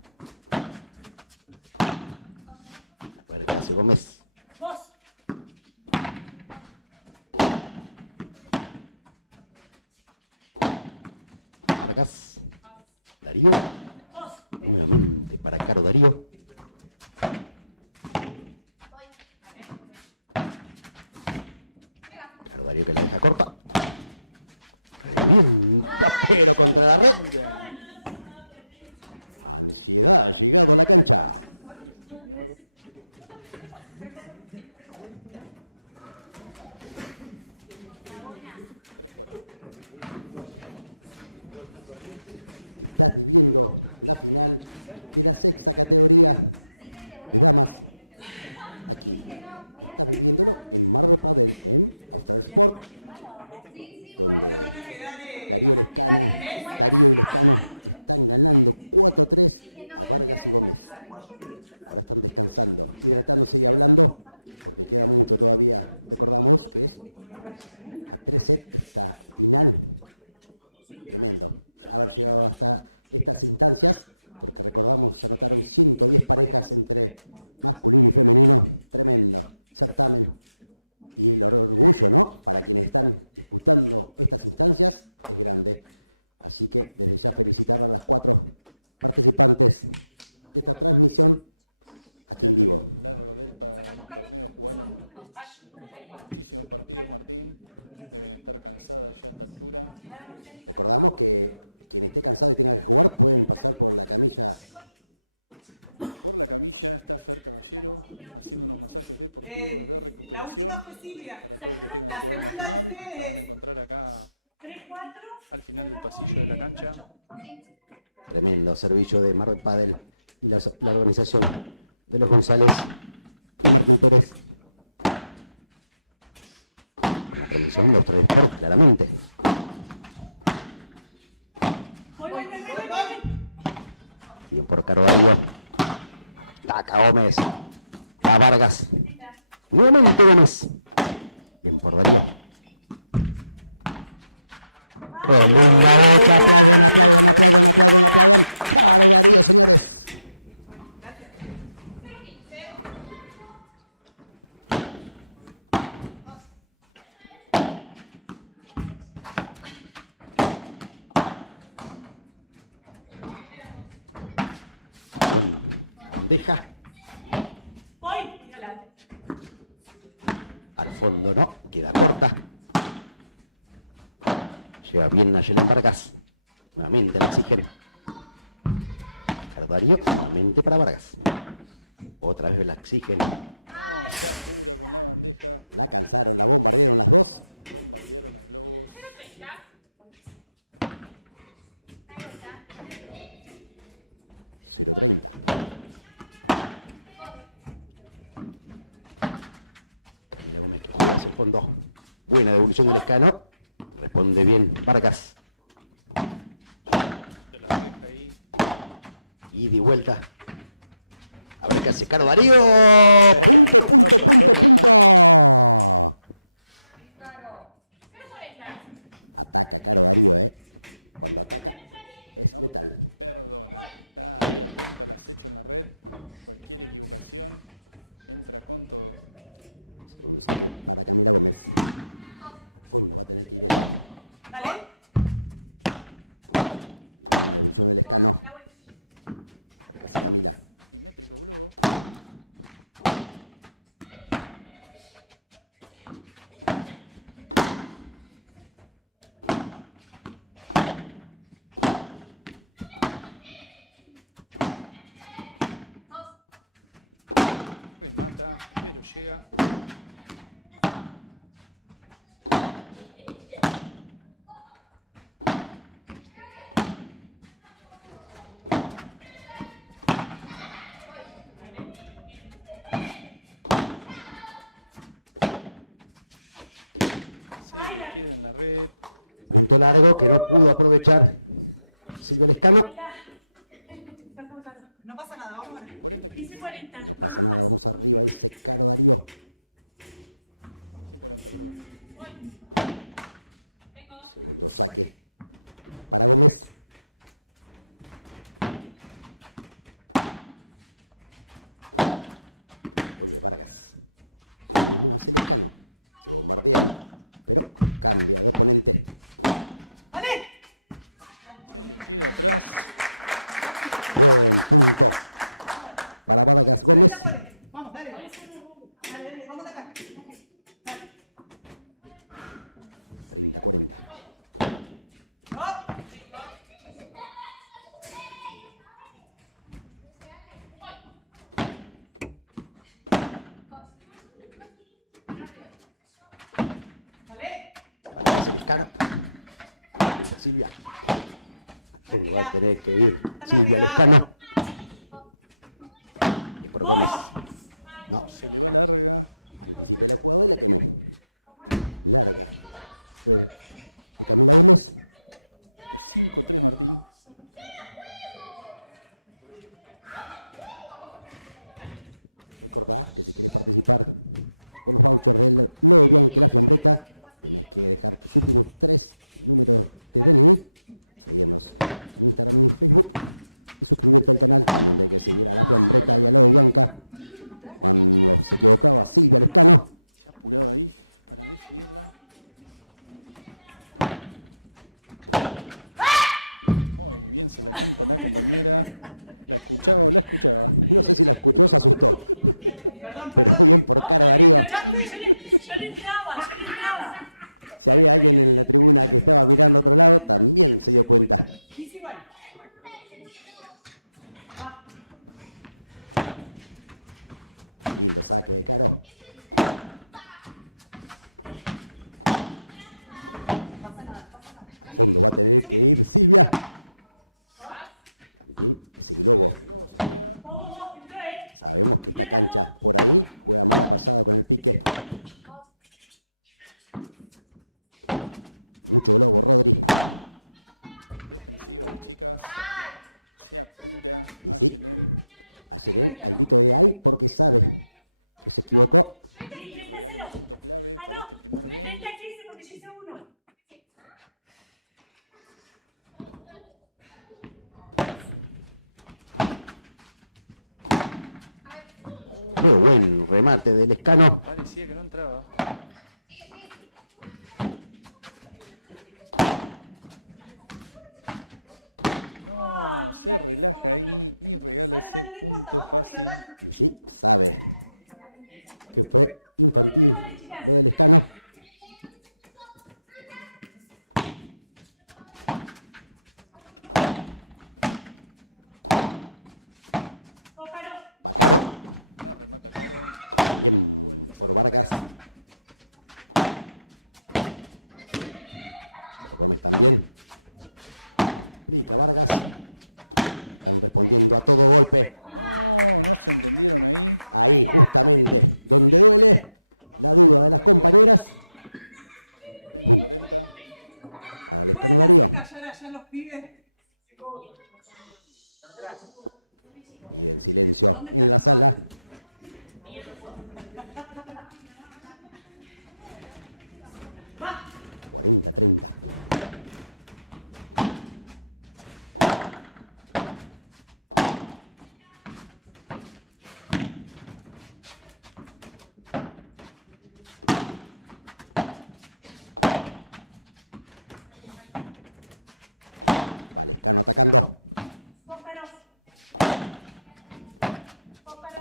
Bueno, gracias, Gómez. Vos. Vargas. Darío. Vos. Nuevamente para Caro Darío. Caro Darío que la deja corta. Sí, sí, bueno. Estoy hablando. Estas instancias, también 5 o 10 parejas entre masculino y femenino, tremendo, y ¿no? Para quienes están usando estas instancias, adelante. Así que ya felicitar a las 4 participantes de esta transmisión. Recordamos que en este caso de que la ahora fue un caso por la la última fue Silvia. La segunda de ustedes. 3-4. Al final del pasillo de la cancha. Tremendo servicio de Mar del Padel y la organización de los González. La transmisión de Austral Sport, claramente. Voy. Bien por Carvalho. Taca Gómez. A Vargas. Nuevamente Gómez. Bien por Darío. Deja Voy. Adelante. al fondo, ¿no? Queda corta. Lleva bien Nayeli Vargas. Nuevamente la exigen. Carvalho, nuevamente para Vargas. Otra vez la exigen. Fondo. Buena devolución del escano. Responde bien Vargas. Y de vuelta. A ver qué hace Carvalho. Largo que no pudo aprovechar. Silvia Lescano. No pasa nada, vamos ahora. Dice 40, no más. Vamos, dale. Dale, vamos de acá. Dale. Silvia. Va a tener que ir Silvia Lescano. Y por Gómez. No, sí. le entraba, yo le entraba. También se dio cuenta. 15 igual. Va. Vos, entró, y yo las dos. Así que ahí porque sabe. No. Sí, 30-0. Ah, no. 30-15 porque yo hice uno. Qué buen remate del Escano. Parecía que no entraba. Ay, mira qué pobre. Dale, dale, no importa, vamos arriba, dale. ¿Qué fue? Dale, dale, chicas. Tócalo. Pueden hacer callar allá los pibes. ¿Dónde están los padres? Va. Atacando. Tócalo. Tócalo. Tócalo.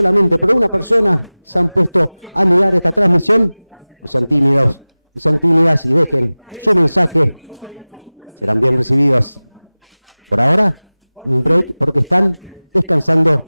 Solamente por otra persona, ayudar a esta transmisión, son tímidos, son tímidas, dejen su mensaje, también tímidos, porque están descansando.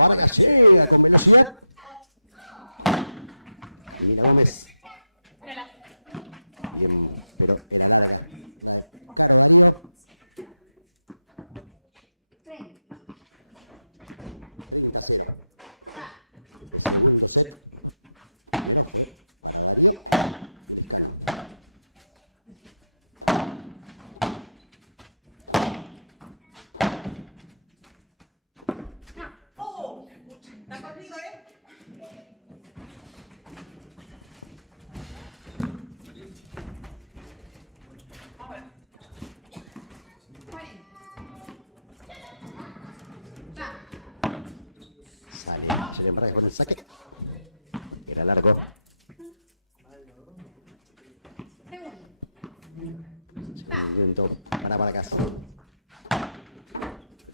Ahora llega con velocidad. Mira Gómez. Bien, pero nada. ¡Oh! ¿Está conmigo, A ver. Sale, se le embarca con el saque. Era largo. Movimiento para Vargas.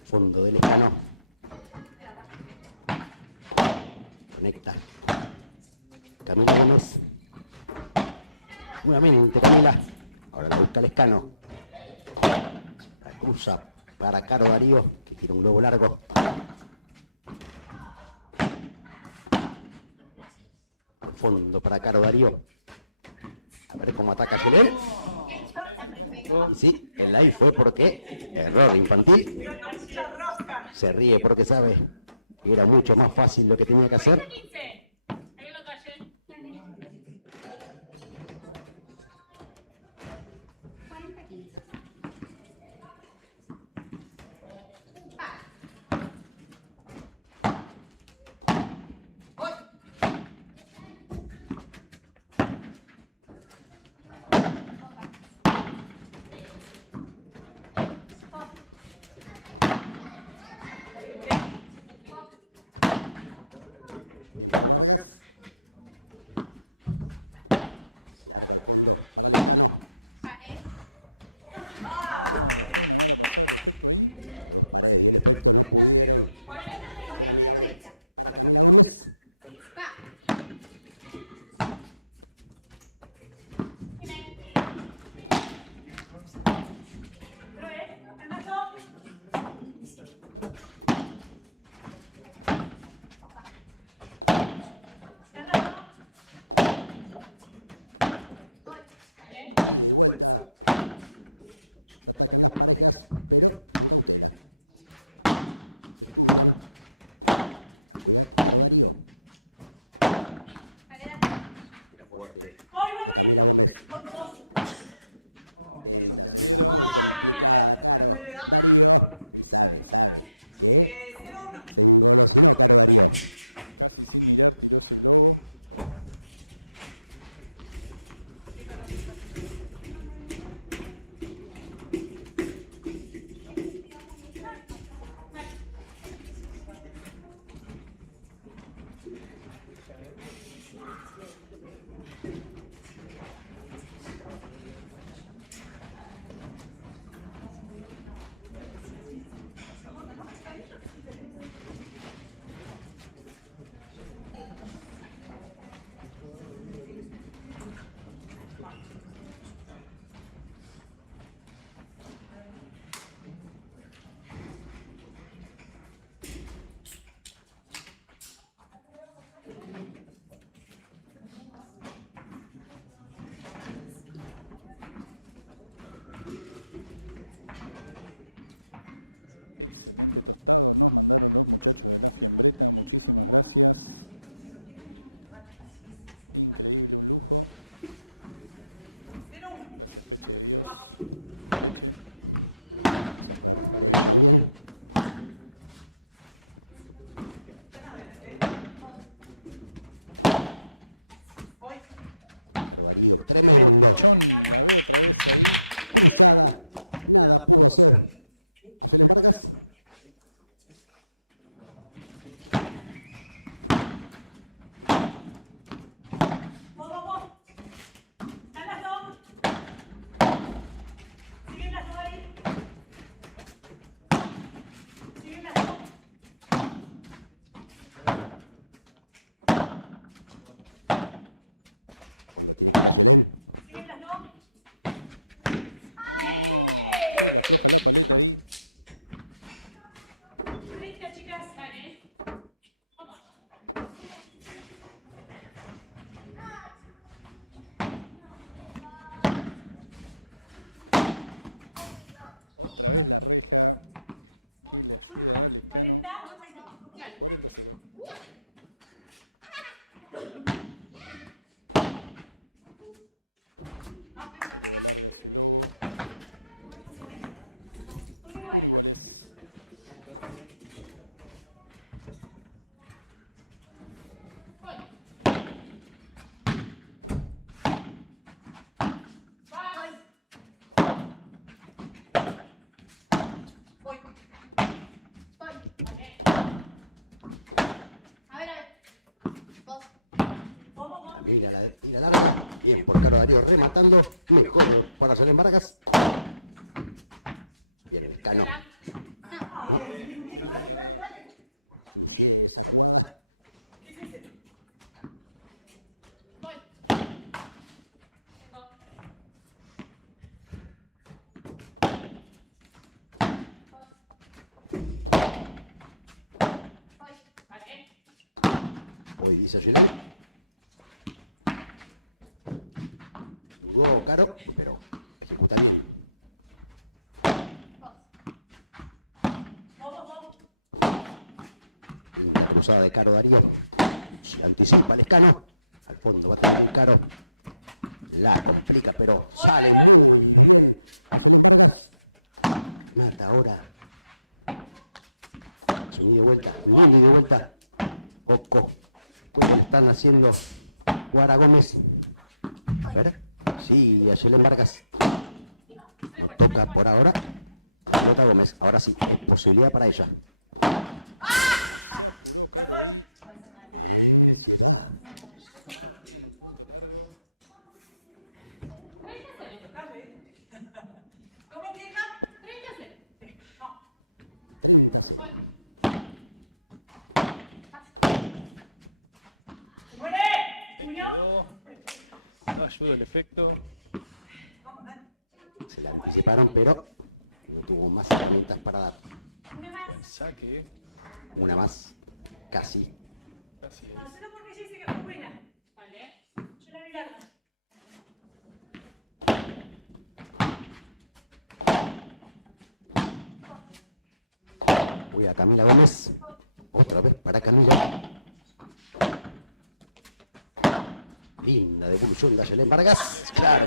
Fondo del escano. Conecta. Camila Gómez. Nuevamente Camila. Ahora la busca el escano. La cruza para Caro Darío, que tira un globo largo. Fondo para Caro Darío. A ver cómo ataca Julián. Y sí, el live fue porque error infantil. Se ríe porque sabe que era mucho más fácil lo que tenía que hacer. 15. Ahí lo callé. 40-15. Para Camila Gómez. la larga. Bien por Caro Darío rematando. Mejor para Selén Vargas. Bien, el Cano. Hoy dice Ayelén. Dudó Caro, pero ejecuta bien. Linda cruzada de Caro Darío. Se anticipa el Escano. Al fondo va a tener el Caro. La complica, pero sale. Mata ahora. Sonido de vuelta. Luli de vuelta. Coco. Pues están haciendo Guara Gómez. A ver. Sí, Ayelén Vargas. No toca por ahora. Pelota Gómez. Ahora sí, hay posibilidad para ella. ¿Cómo piensa? 30-0. ¡Muere! ¡Unión! No ayuda el efecto. Se la anticiparon, pero no tuvo más herramientas para dar. Una más. Saque. Una más. Casi. Así es. No, solo porque ella dice que fue buena. Vale. Yo la vi larga. Voy a Camila Gómez. Otra vez para Camila. Linda devolución de Ayelén Vargas. Claro.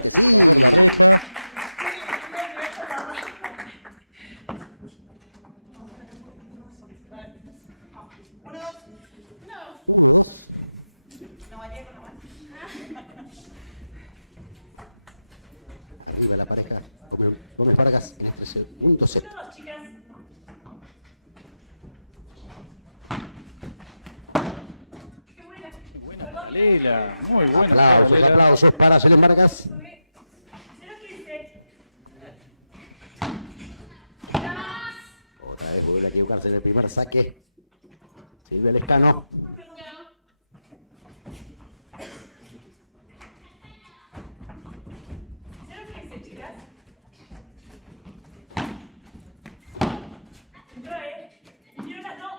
Uno, dos. No, Vallejo no más. Arriba la pareja. Gómez Vargas en este segundo set. Uno, dos, chicas. Qué buena. Buena Lela. Muy buena. Aplausos, Lela. aplausos para Ayelén Vargas. 0-15. Otra vez vuelve a equivocarse en el primer saque. Silvia Lescano. Chicas. Entró, vinieron las dos.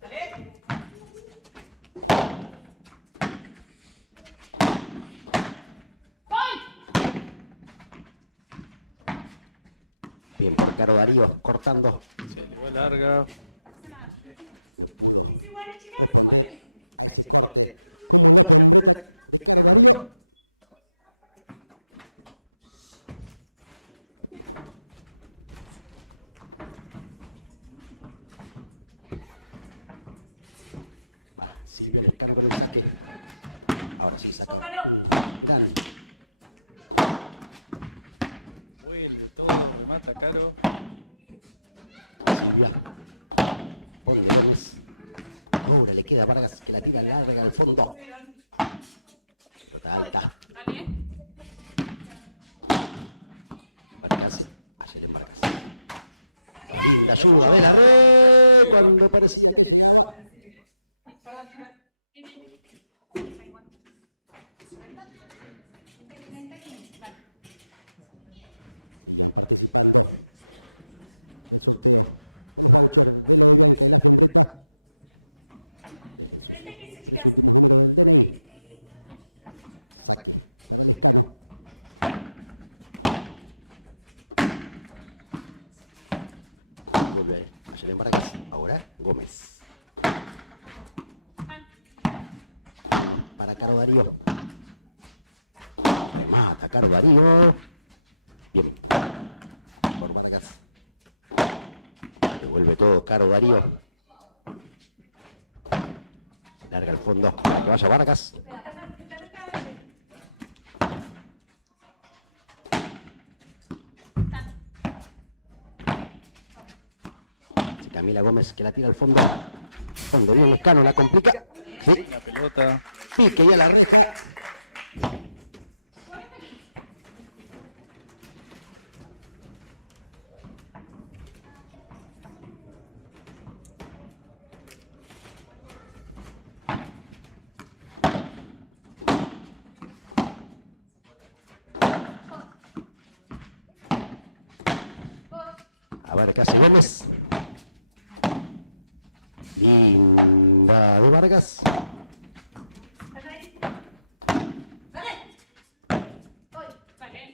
¿Dale? Bien por Caro Darío, cortando. Se le va larga. ¿Es igual, chicas? A ese corte. Computación completa de Caro Darío. Silvia Lescano con el saque. Ahora sí saca. Póngalo. Dale. Vuelve todo. Mata Caro. Silvia. Ponle Gómez. Ahora le queda a Vargas que la tira larga al fondo. Pelota alta. Vale. Vargas. Ayelén Vargas. Linda ayuda de la red. Cuando parecía que llegaba. Chicas. Saque. Lescano. Vuelve Ayelén Vargas. Ahora Gómez. Para Caro Darío. Mata Caro Darío. Bien. Por Vargas. Devuelve todo Caro Darío. Larga al fondo. Para que vaya Vargas. Camila Gómez que la tira al fondo. Donde viene Lescano, la complica. Sí. La pelota. Pique ya la recha. A ver qué hace Gómez. Linda de Vargas.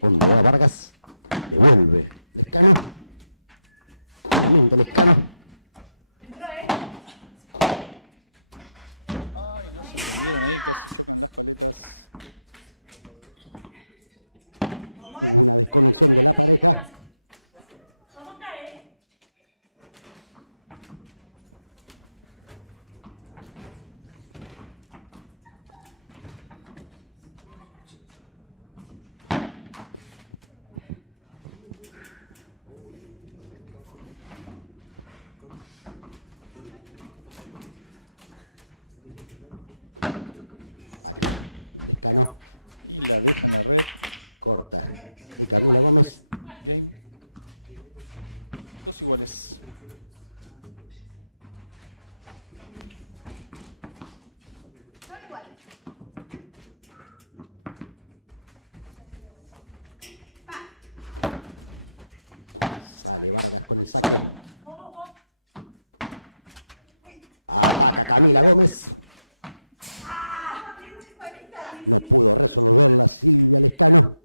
Fondo de Vargas. Devuelve. Lescano. Tremendo Lescano. ¿Cómo cae? Lescano. Corta. Camila Gómez. 2 goles. Camila Gómez. Lescano.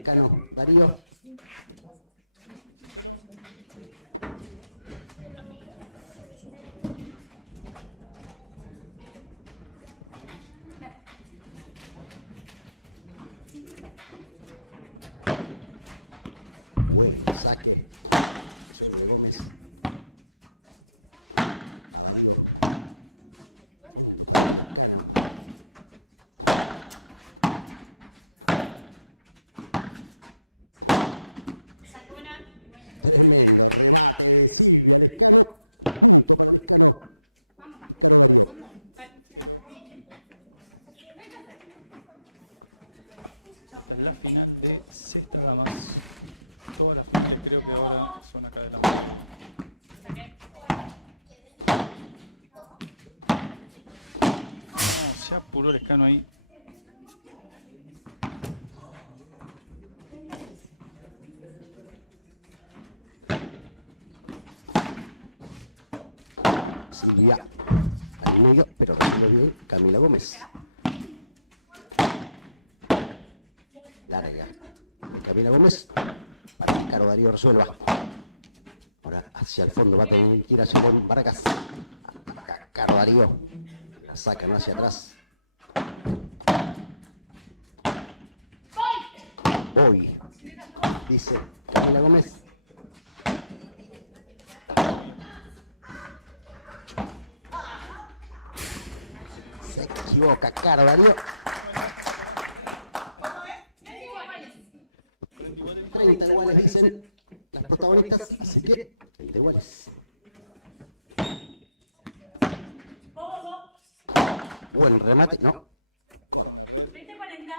Lescano Darío. Buen saque sobre Gómez. Darío. En la final de sexta nada más. Todas las finales creo que ahora son acá de la mano. No, se apuró Lescano ahí. Silvia al medio, pero recibe bien Camila Gómez. Larga de Camila Gómez para que Caro Darío resuelva. Ahora hacia el fondo va a tener que ir hacia con Baracas. Acá Caro Darío la sacan hacia atrás. Voy, dice Camila Gómez. Se equivoca Caro Darío. 30 iguales dicen las protagonistas, así que 30 iguales. Buen remate, no. 20-40.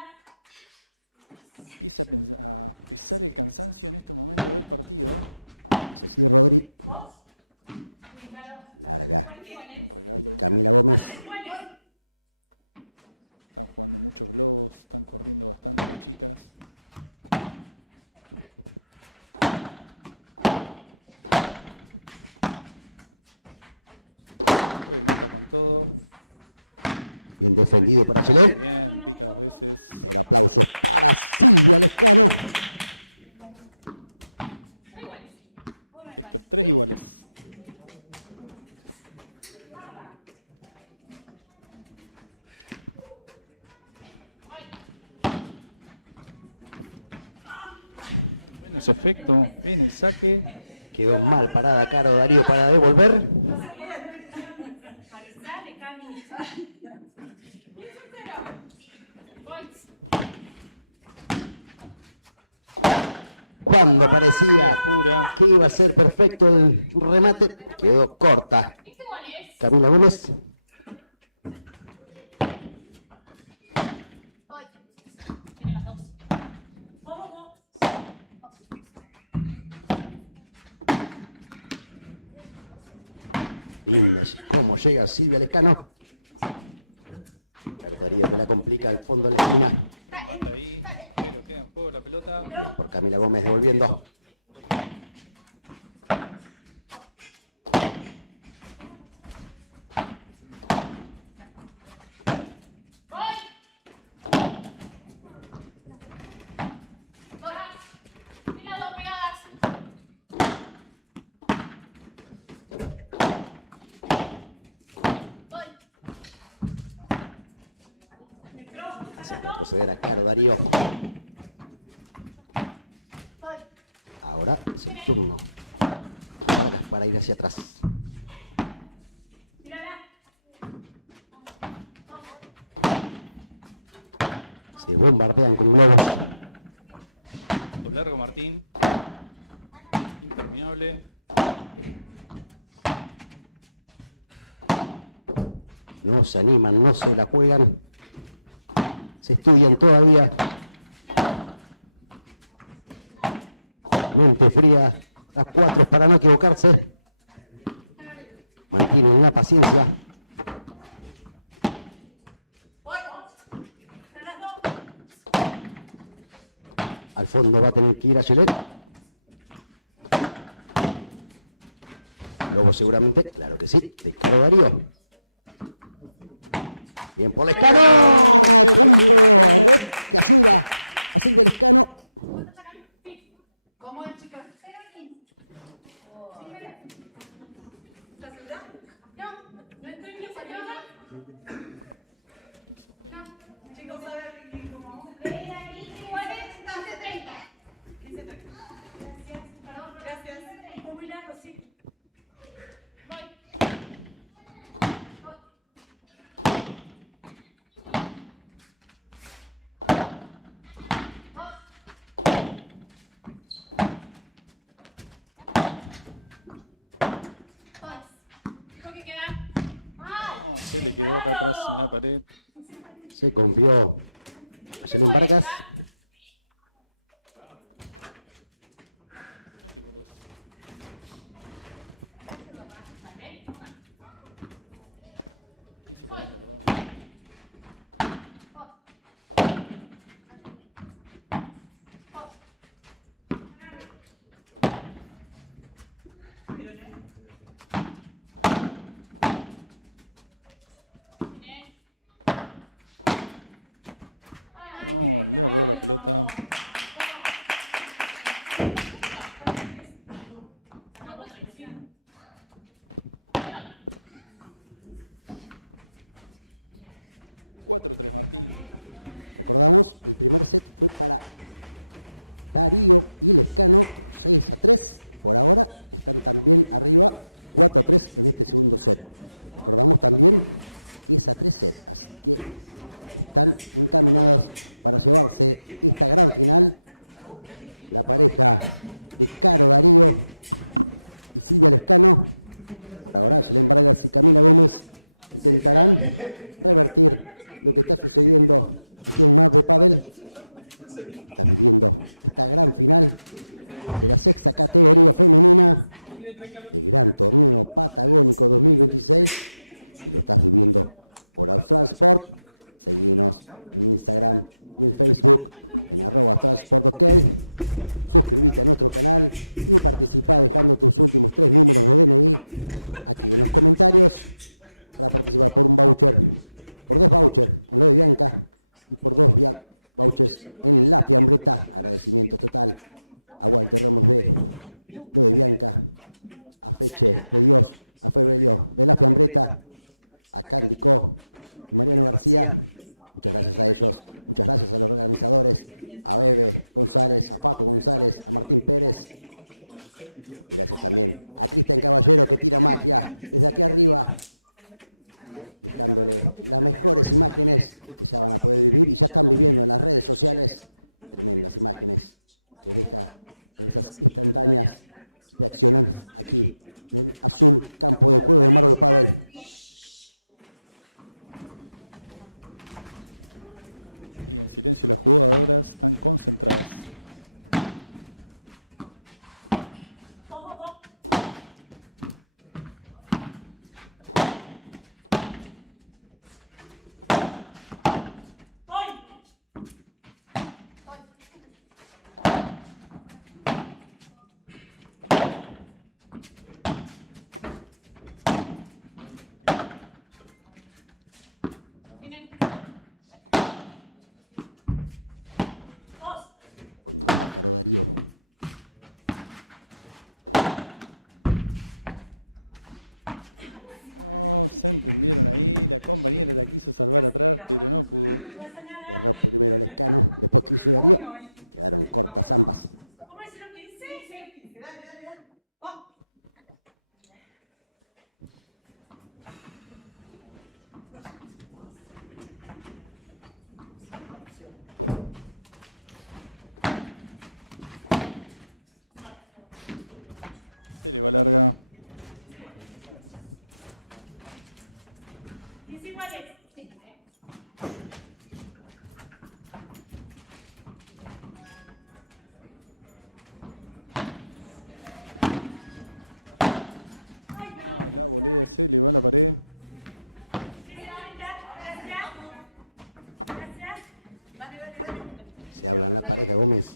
¿Vos? Claro. ¿Cuántos iguales? ¿Cuántos iguales? Todo. Bien defendido para Chile. Ven ese efecto, ven el saque. Quedó mal parada Caro Darío para devolver. Avisale, Cami. Cuando parecía que iba a ser perfecto el remate, quedó corta. Camila Gómez. Cómo llega Silvia Lescano. Darío que la complica al fondo de la esquina. Ahí, pero queda en juego la pelota. Por Camila Gómez devolviendo. Proceder a Caro Darío. Ahora es el turno para ir hacia atrás. Se bombardean con globos. Con largo Martín. Interminable. No se animan, no se la juegan. Se estudian todavía. Mente fría, las 4 para no equivocarse. Mantienen la paciencia. Al fondo va a tener que ir a Gillette. Luego seguramente, claro que sí, de Caro Darío. Bien por Lescano. Se confió Jocelyn Vargas. Acá dijo Miguel García. Caballero que tira mágica aquí arriba. Las mejores imágenes que van a poder vivir ya están viviendo en las redes sociales. Tremendas imágenes. Esas instantáneas que accionan aquí. Azul, campo de Juan Armando Pavel.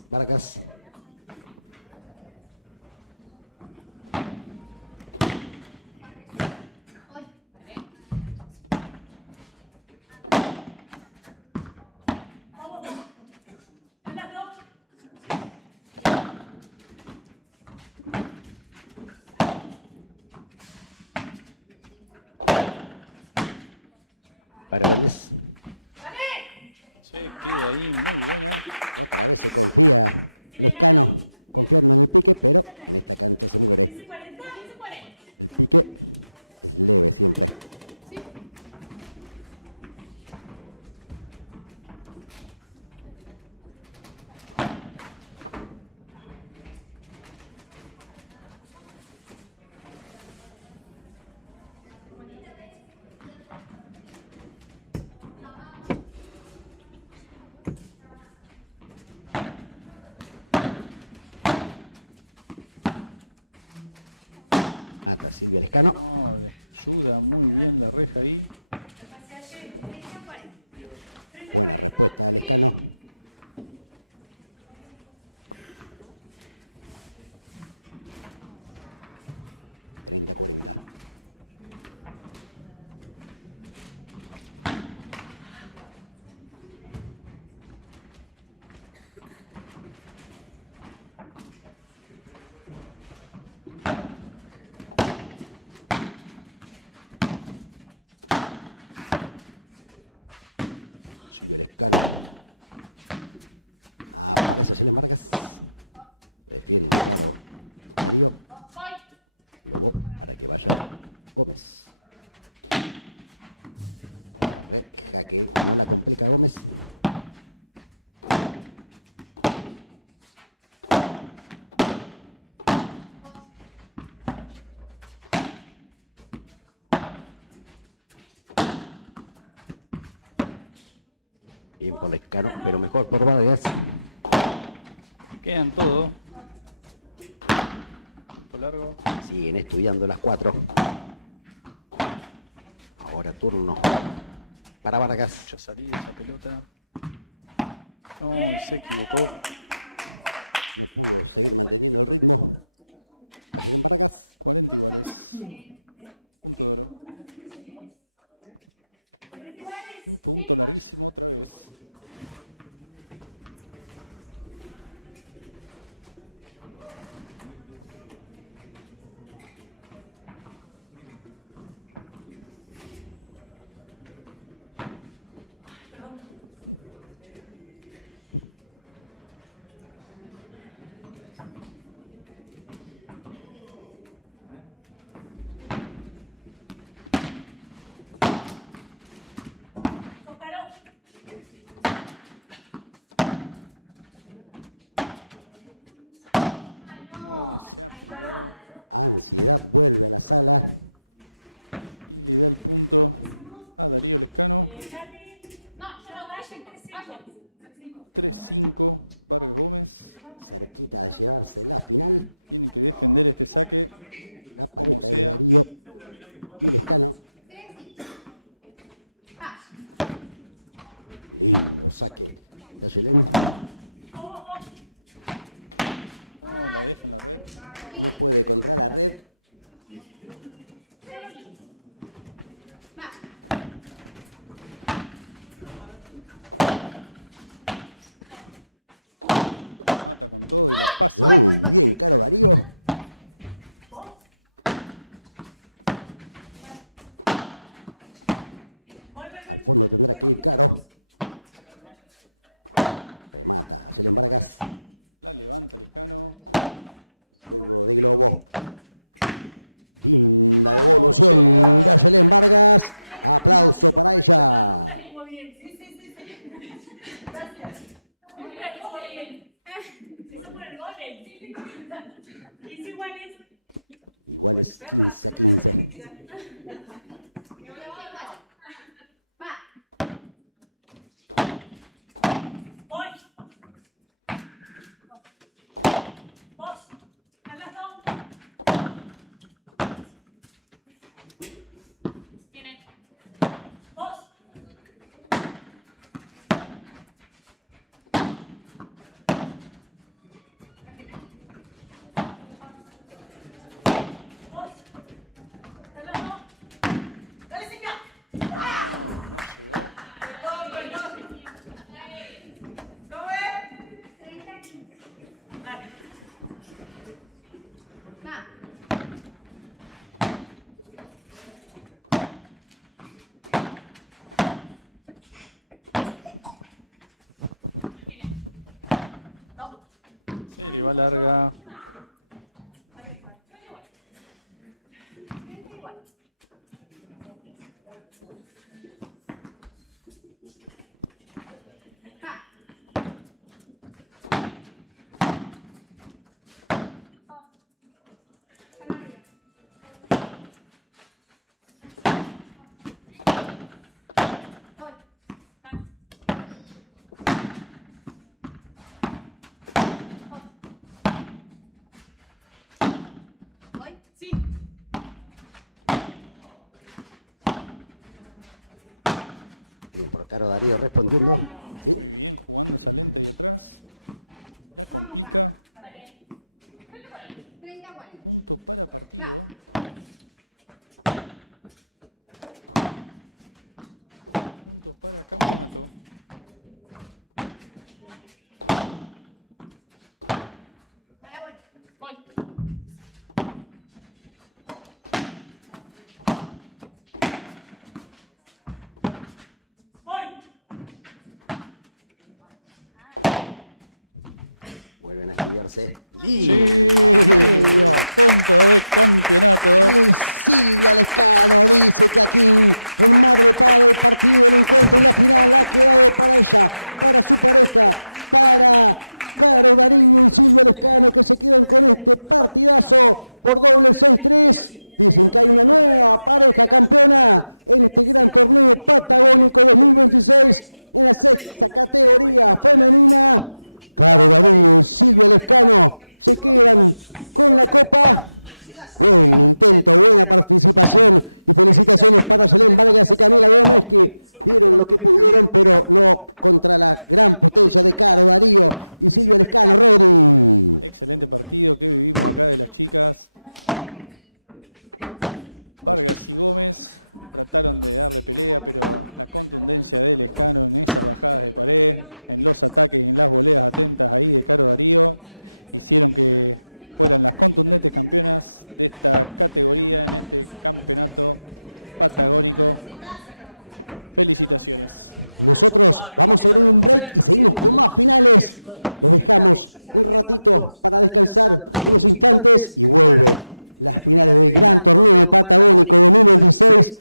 Vargas. Vargas. Sí, ahí. Cano. Ayuda muy bien la reja ahí. Hacia 13:40. 13:40. Sí. Bien por Lescano, pero mejor por Vargas. Quedan todo. Por largo. Siguen estudiando las 4. Ahora turno para Vargas. Mucha salida esa pelota. No, se equivocó. Muy bien, sí, sí, sí, sí. Gracias. Muy bien. Eso por el gol. ¿Es iguales? Perras, no me las tiene que tirar. Va. Voy. Vos. A las dos. Tiene. Vos. Vos. A las dos. Caro Darío respondiendo. Vamos acá. 30, 40. Va. Vuelven a cambiarse. Sí. Estamos un ratito para descansar unos instantes. Vuelve a terminar el gran torneo patagónico en el número 16.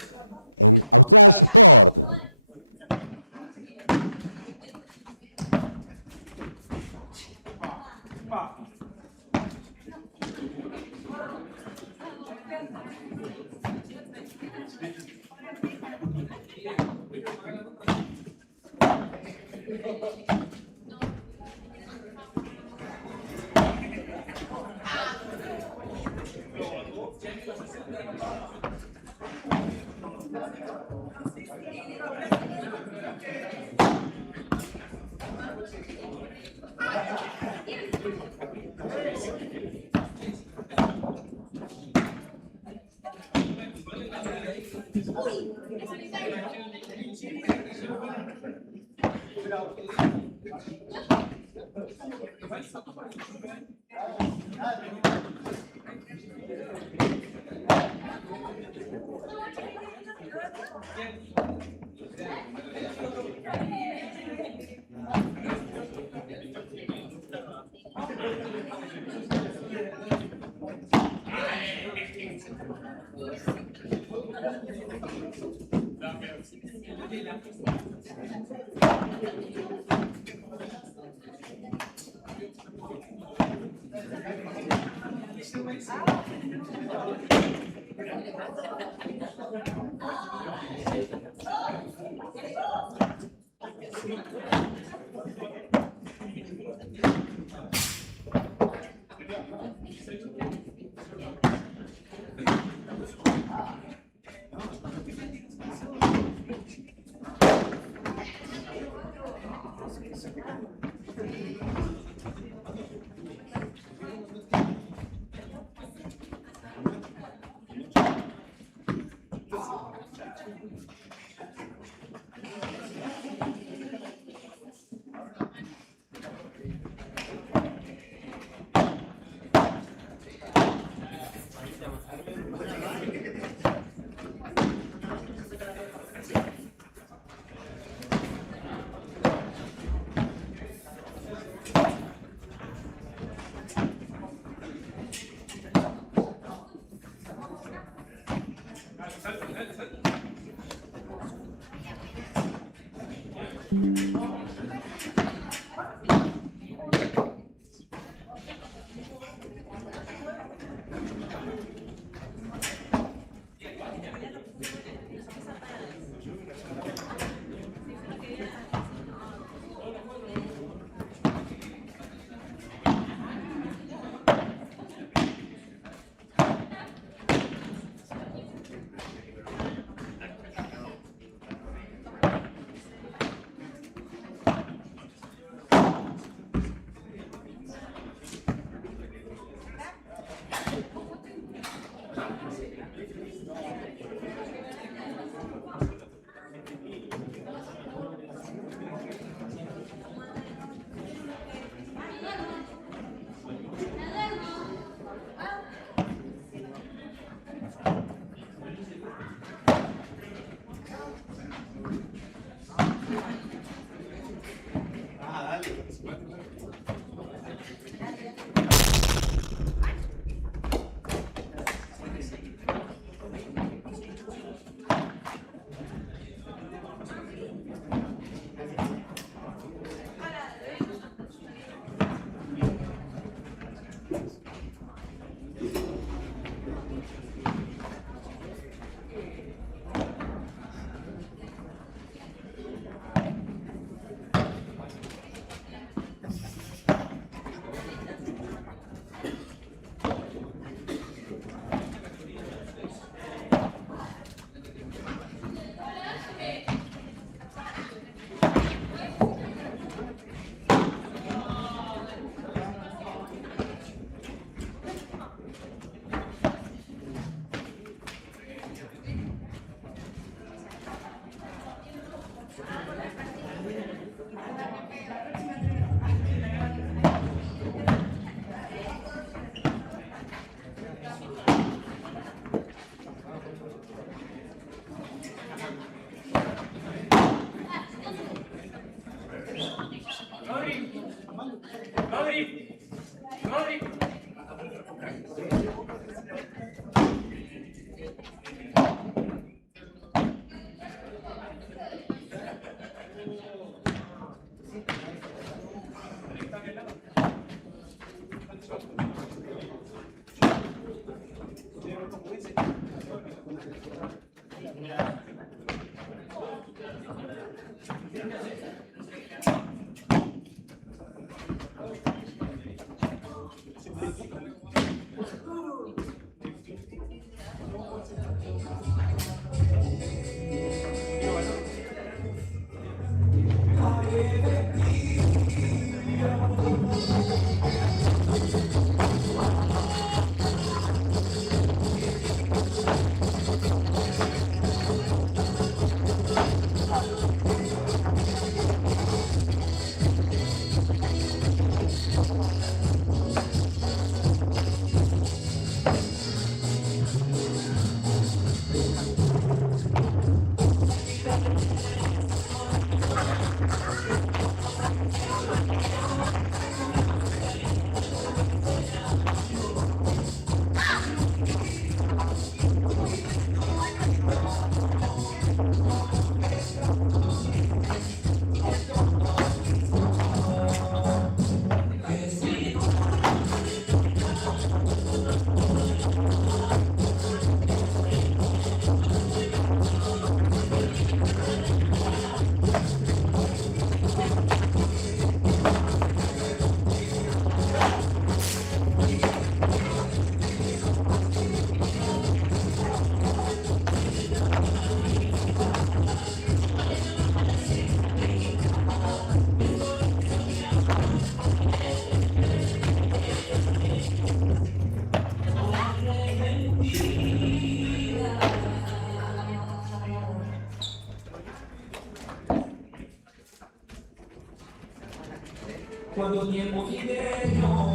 Cuando tiempo invierno,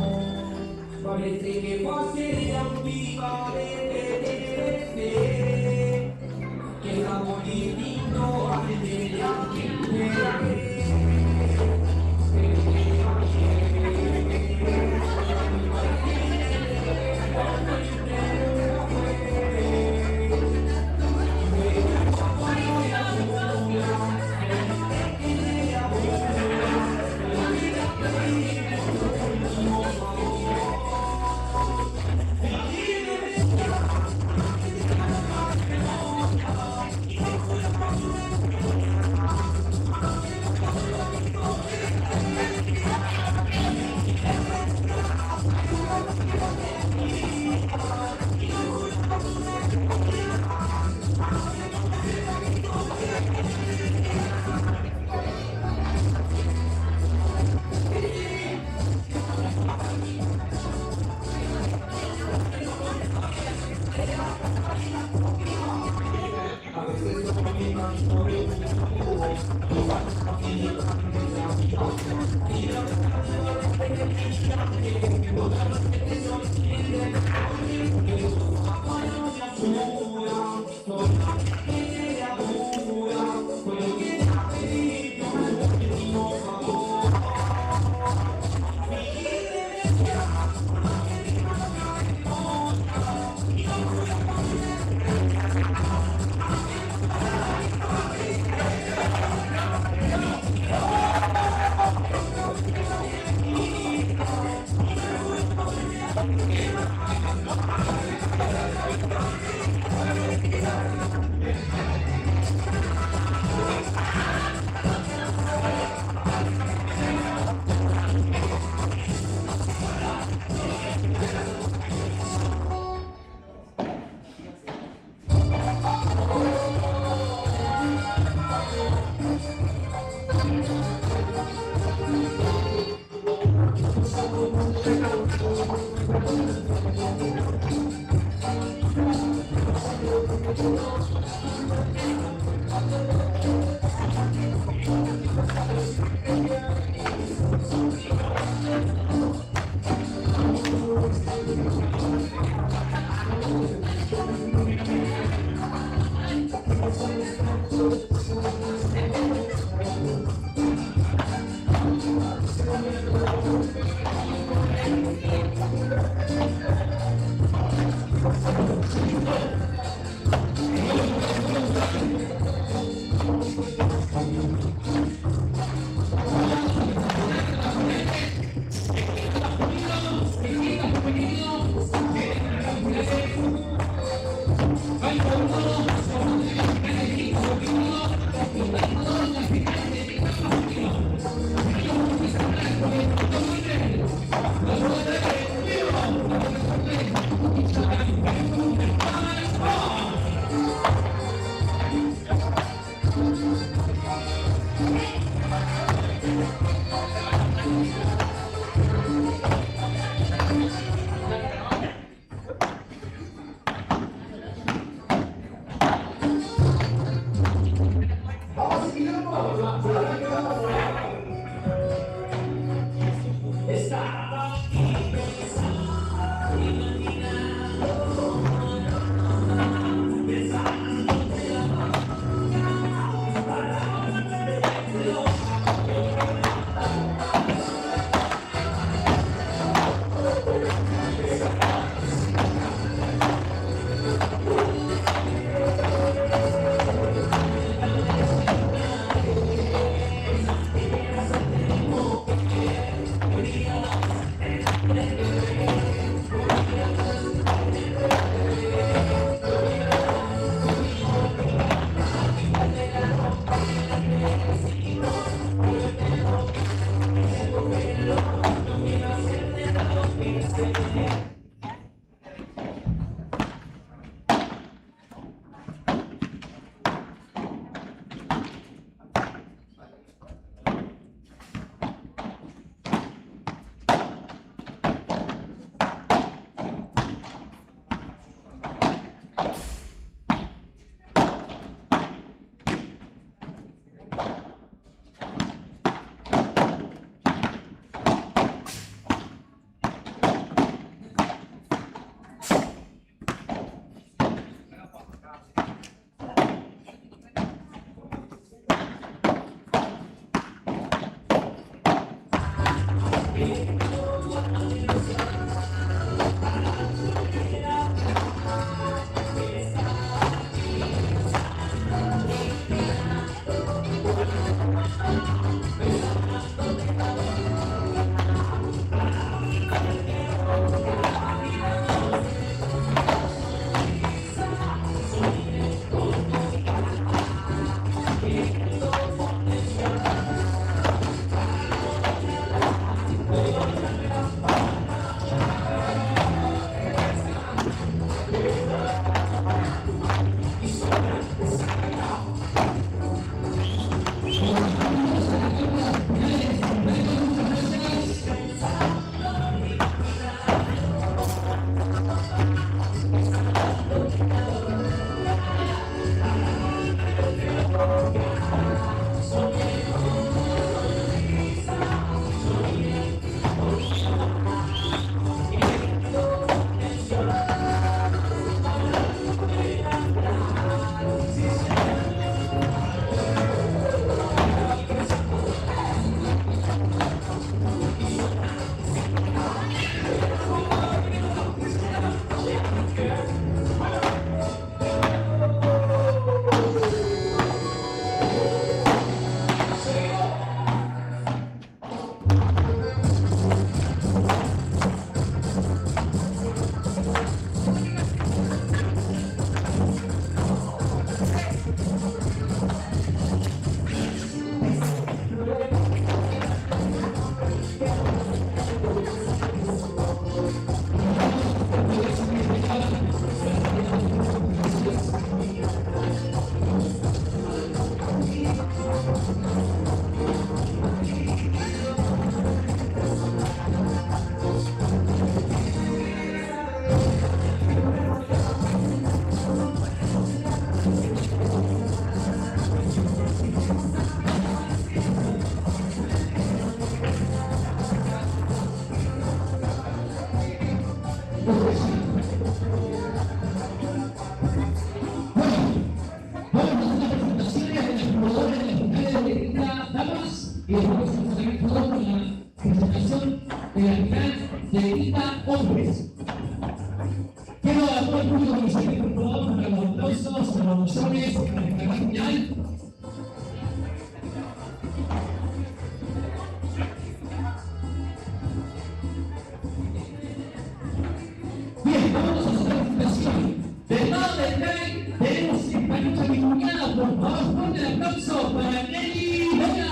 parece que pasean viva de que la bonito al de la y después vamos a tener todos con la presentación de la final de Grita Hombres. Quiero a todo el público que nos sigue, por favor, para los aplausos, para los hombres, para la gran final. Bien, vamos a hacer la presentación. Del lado del Rey tenemos esta lucha binomial. Por favor, fuerte el aplauso para Nelly Luna.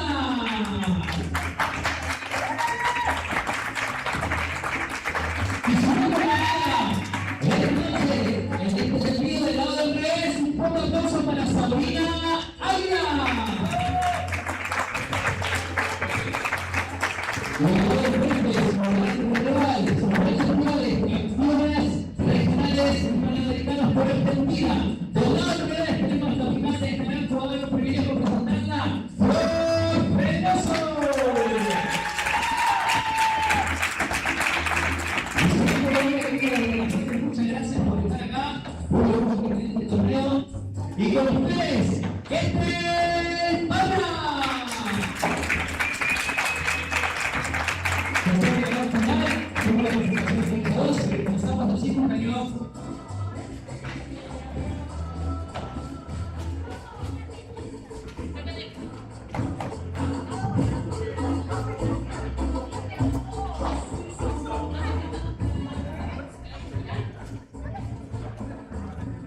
Y su compañera, entonces, en este sentido, del lado del revés, un fuerte aplauso para Sabrina Ávila. Por esta unidad. Del lado del revés tenemos la final de este gran jugador, un privilegio presentarla.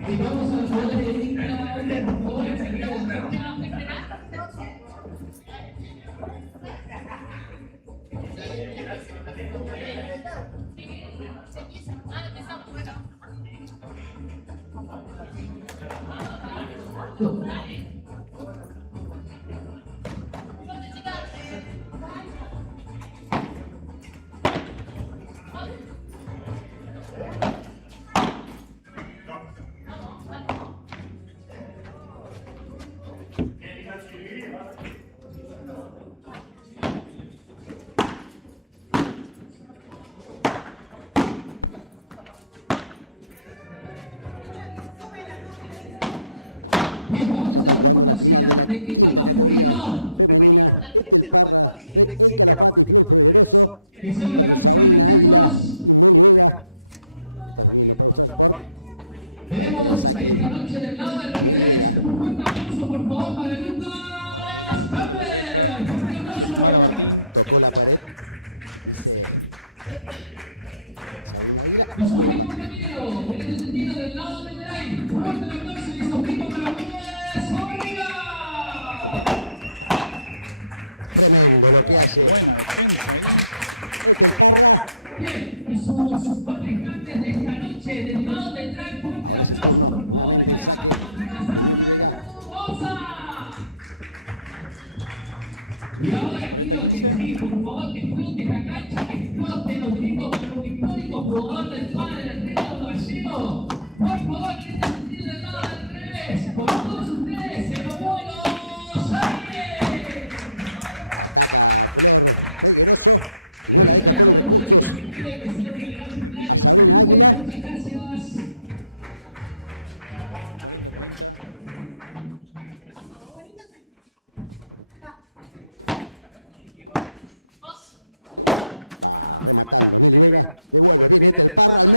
Y vamos a poder dedicar por favor, a seguir. Femenina, es el Pata, el que la falta discurso generoso. Que son los grandes chicos. Miri Vega, también lo conocemos por. Tenemos esta noche del lado del revés. Un fuerte aplauso por favor para Lucas Campbell. Un fuerte aplauso. Los únicos compañeros, en el sentido del lado del line. Un fuerte aplauso y sopito para Gómez Orriga. Tremendo lo que hace. Bien, y sus participantes de esta noche del lado del line. Un fuerte aplauso por favor para Osa. Y ahora quiero que sí, por favor, que explote la cancha, que explote los gritos para un histórico jugador del padre del Reino Gallego. Por favor, que este sentido del lado del revés, con todos ustedes, en los Buenos Aires. Muchas gracias. Miri Vega, bueno, viene el Pata.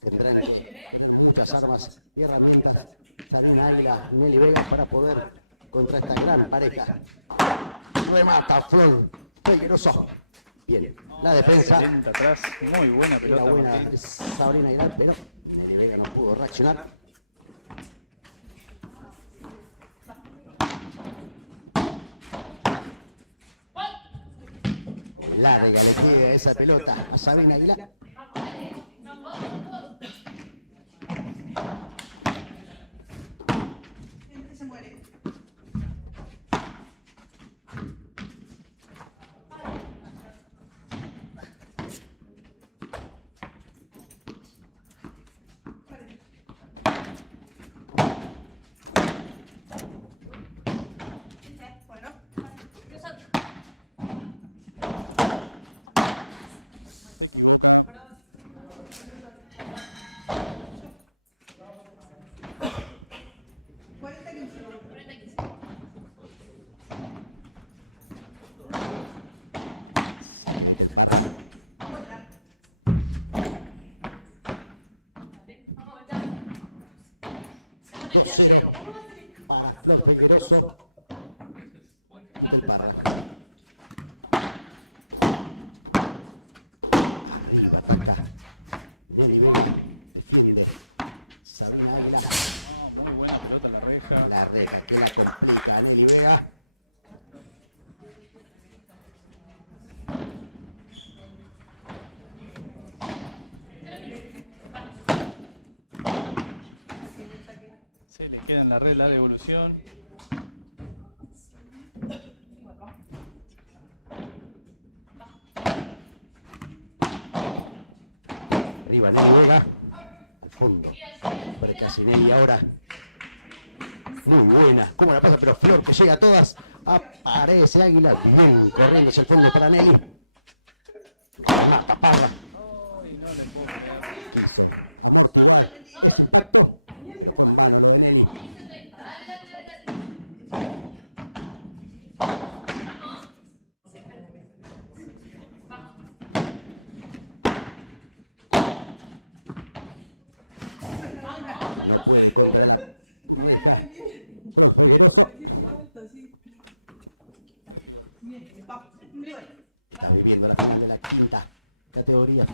Tendrán muchas armas y herramientas. Salen Águila, Miri Vega para poder contra esta gran pareja. Remata Flor, peligroso. Bien, la defensa. Excelente atrás, muy buena Era pelota. buena Martín. Sabrina Aguilar, pero Miri Vega no pudo reaccionar. Larga le queda esa pelota a Sabrina Aguilar. Se muere. Bueno. Peligroso. Para. Arriba, ataca. Miri Vega. Decide. Sabrina Aguilar. Muy buena pelota en la reja. La reja que la complica Miri Vega. Se le queda en la red la devolución. al fondo. Por casi media hora. Muy buena. ¿Cómo la pasa? Pero Flor que llega a todas. Aparece Águila. Bien, corriendo hacia el fondo para Nelly. Tapada. Ay, no le puedo creer. Ese impacto. Impacto de Nelly. Está viviendo la final de la quinta categoría.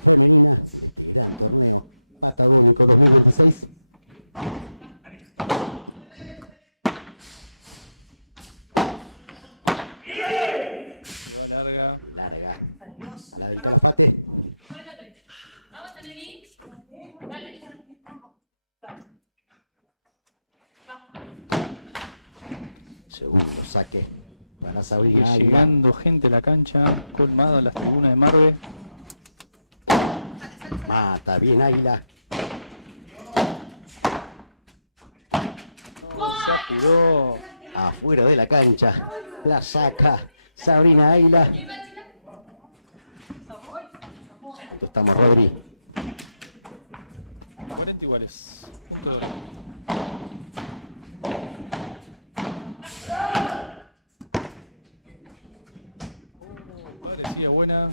Patagónico 2026. Larga. Larga. La del empate. Vamos a venir. Dale. Segundo saque para Sabrina Águila. Llegando gente a la cancha, colmado en las tribunas de Marve. Mata bien Águila. Se apuró. Afuera de la cancha. La saca Sabrina Águila. ¿Cuánto estamos, Rodri? 40 iguales. Punto doble. Parecía buena.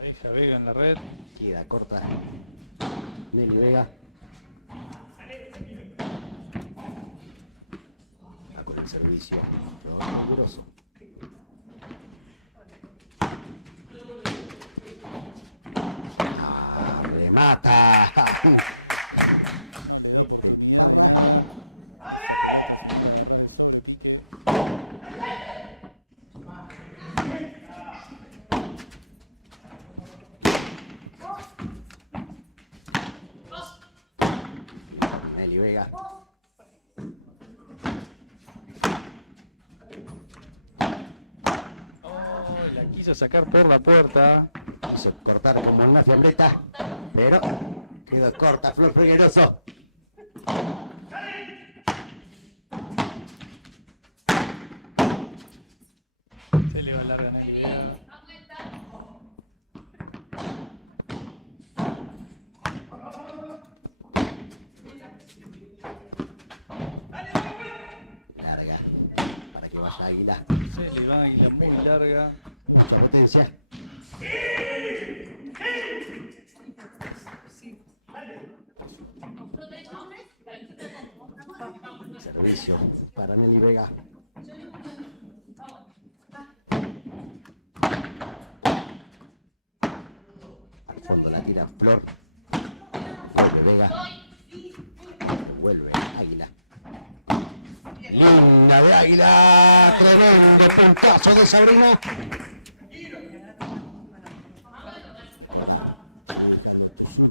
Ahí ya Vega en la red. Queda corta. Nelly Vega. Va con el servicio. Grosso. Remata. Nelly Vega. Oh, la quiso sacar por la puerta. Quiso cortar como una fiambreta, pero quedó corta Flor Figueroso. Se le va larga a Nelly Vega. Larga. Para que vaya Águila. Se le va Águila muy larga. Mucha potencia. Servicio para Nelly Vega. Al fondo la tira Flor. Vuelve Vega. Vuelve Águila. Linda de Águila. Tremendo puntazo de Sabrina.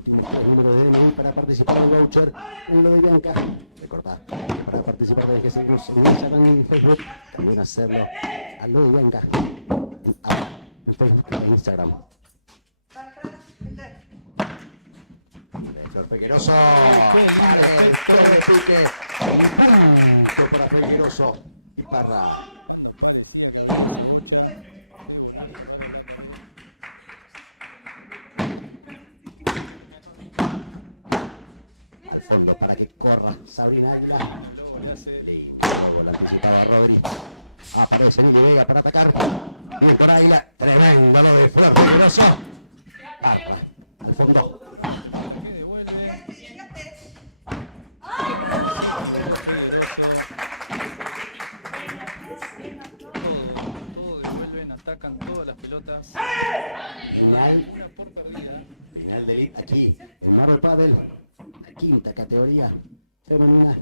El número de DNI para participar en voucher en lo de Bianca. Recordad, para participar de que seguimos en Instagram y en Facebook, también hacerlo a lo de Bianca. En Facebook e Instagram. Flor Figueroso. Vale, el toro de pique. Punto para Figueroso. Y Parra. Al fondo para que corra Sabrina Águila. Con la anticipada Rodri. Aparece Nelly Vega para atacar. Bien por Águila. Tremendo lo de Flor Figueroso. Al fondo. Todo devuelven, atacan todas las pelotas. Final. Una por perdida. Final de elite aquí en Marvel Padel. La quinta categoría femenina.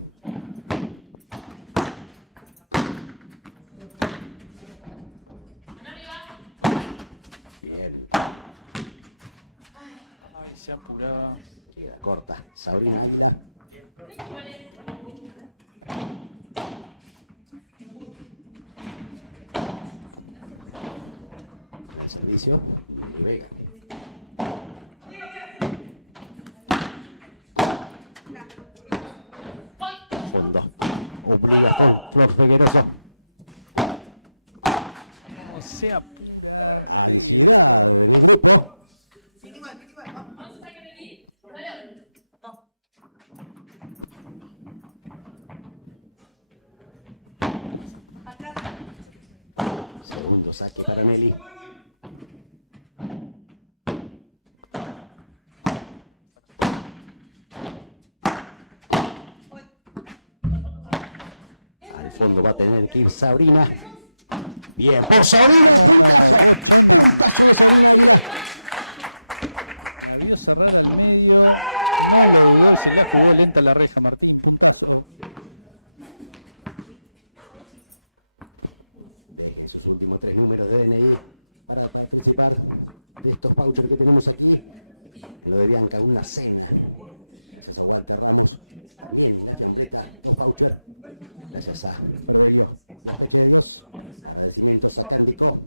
se apuraba. Queda corta, Sabrina. El servicio, Vega. Fondo. Obligación, Flor Figueroa. O sea, Pin igual, vamos. Vamos a sacar el lead. Dale. Atrás. Segundo saque para Nelly. Al fondo va a tener que ir Sabrina. Bien, por Sabrina. dio cerrar al medio. No lo dio, se la jugó lenta la reja, Martín. Esos últimos 3 números de DNI para participar de estos vouchers que tenemos aquí. Lo de Bianca, una cena. Gracias a agradecimientos a Cántico.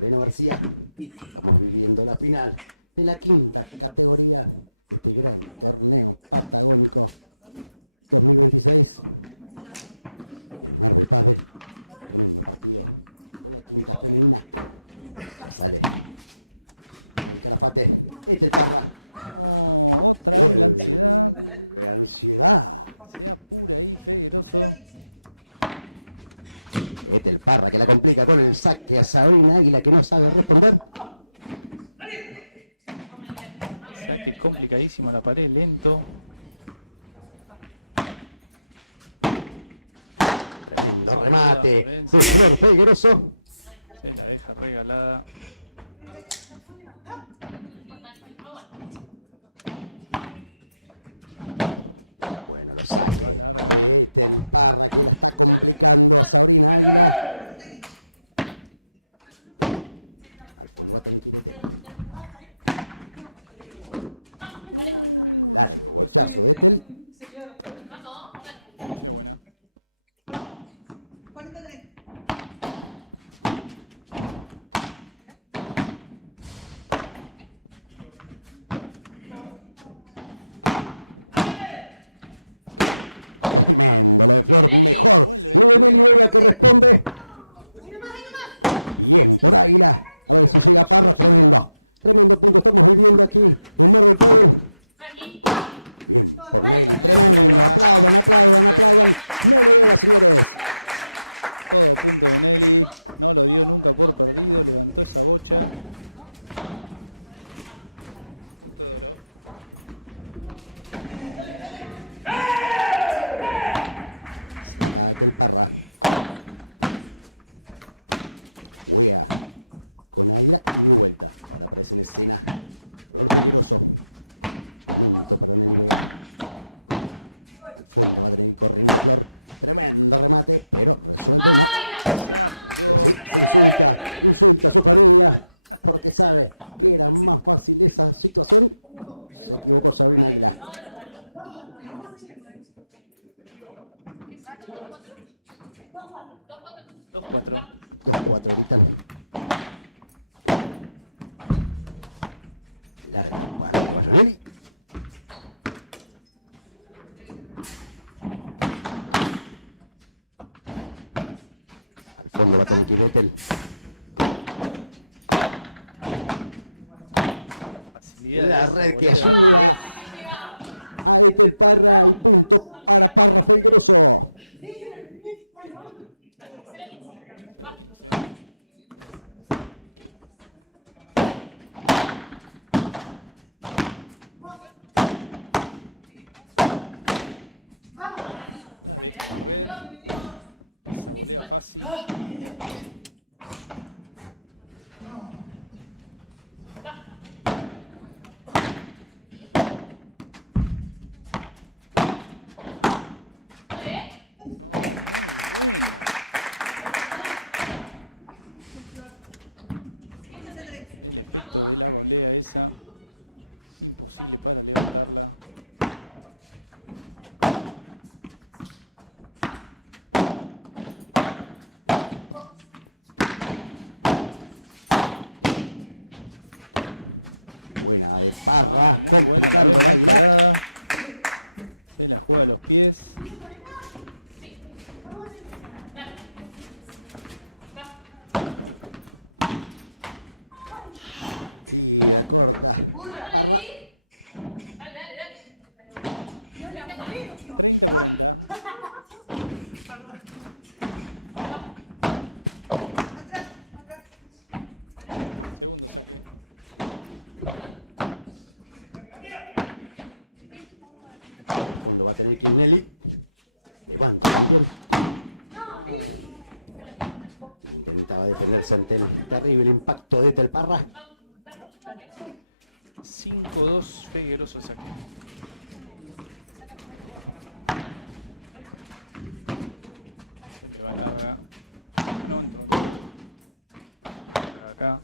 Bueno, García, estamos viviendo la final de la quinta categoría. Es del Parra que la complica con el saque a Sabrina Águila que no sabe responder. Saque complicadísimo la pared, lento. Tremendo remate. Señor peligroso. Se la deja regalada. Bueno, lo saque. La red que es. El Parlamento para Parra Peñoso. Intentaba detenerse ante el terrible impacto de Telparra. 5-2 Figueroa saque. Va larga. No, acá.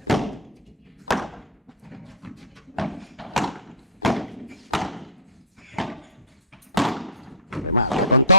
Remate con todo,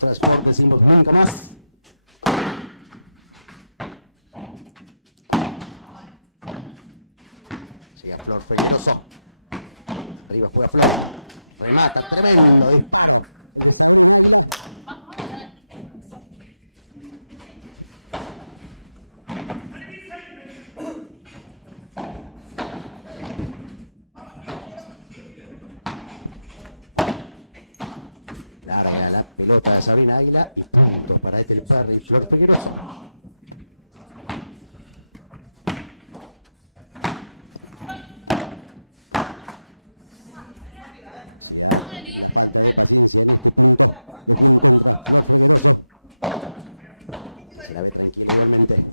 Austral Sport decimos nunca más. Llega Flor Figueroso. Arriba juega Flor. Remata, tremendo disparo. Larga la pelota de Sabrina Águila y punto para este par de Flor Figueroso. La vez que quiere igualmente.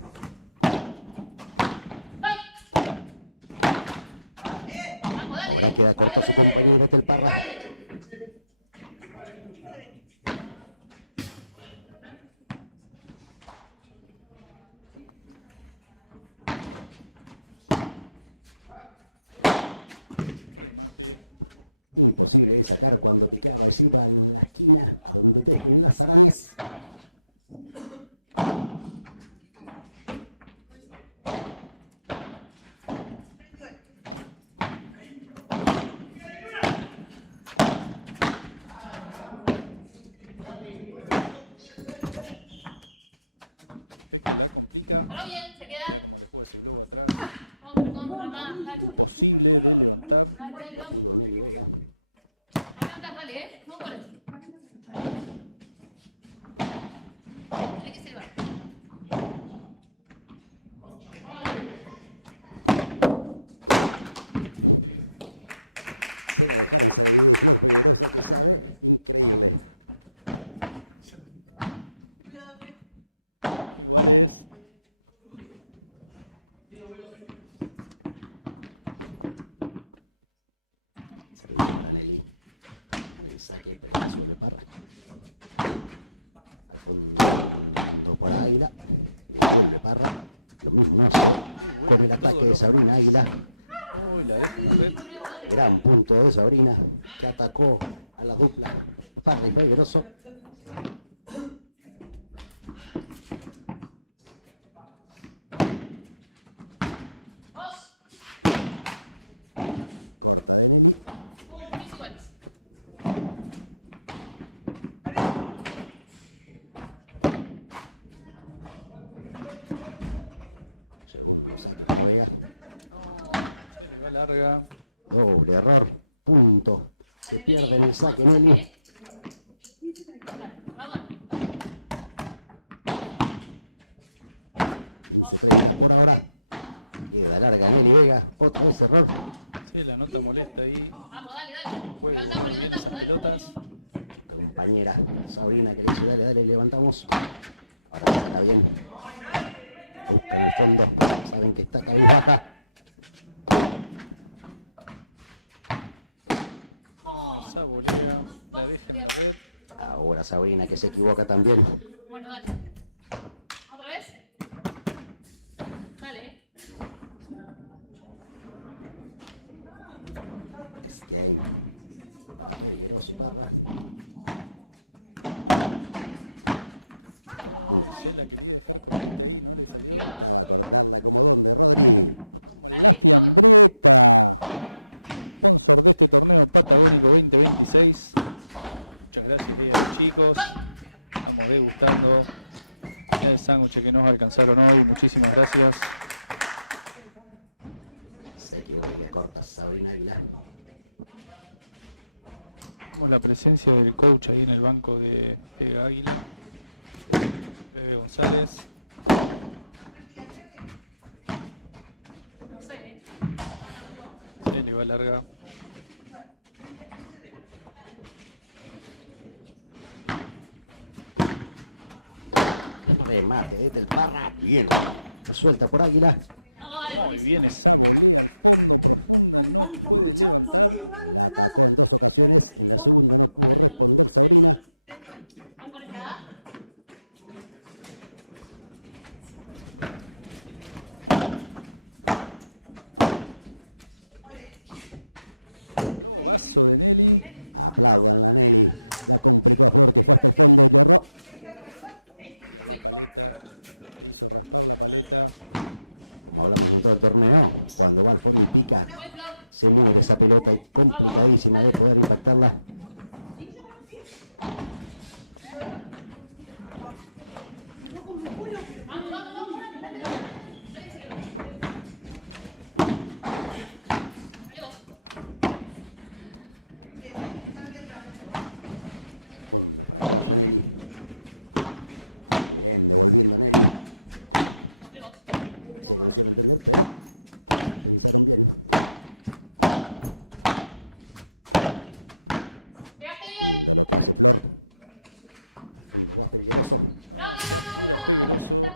Ahora queda corto su compañero del Parra. Imposible sacar cuando picaba así va en la esquina donde tejen las arañas. Ahora bien, se queda. Vamos, dale. Dale, vamos. Acá, dale, vamos por eso. Dale que se va. Con el ataque de Sabrina Águila. Gran punto de Sabrina que atacó a la dupla Parra y Figueroso. Larga. Doble error, punto. Se pierde en el saque Nelly. Por ahora llega la larga Nelly Vega, otra vez error. Sí, la nota molesta ahí. Vamos, dale. Levantamos, dale. Pelotas. Compañera Sabrina que le dice dale, levantamos. Ahora está bien. Buscan el fondo, saben que está acá en baja. Esa volea la deja en la red. Ahora Sabrina que se equivoca también. Bueno, dale. ¿Otra vez? Dale. Dale, vamos. Patagónico 2026. Muchas gracias, chicos. Estamos degustando el sándwich que nos alcanzaron hoy. Muchísimas gracias. Se equivoca y le corta Sabrina Águila. Con la presencia del coach ahí en el banco de Águila. Bebe González. No sé. Se le va larga. Remate desde el Parra. Bien. Suelta por Águila. Vamos, dale. Muy bien es. Levanta mucho, no levanta nada. Vamos por acá. Laura Lanelli. esa pelota y complicadísima de poder impactarla. Pegaste bien. No, no, no, no, no, no.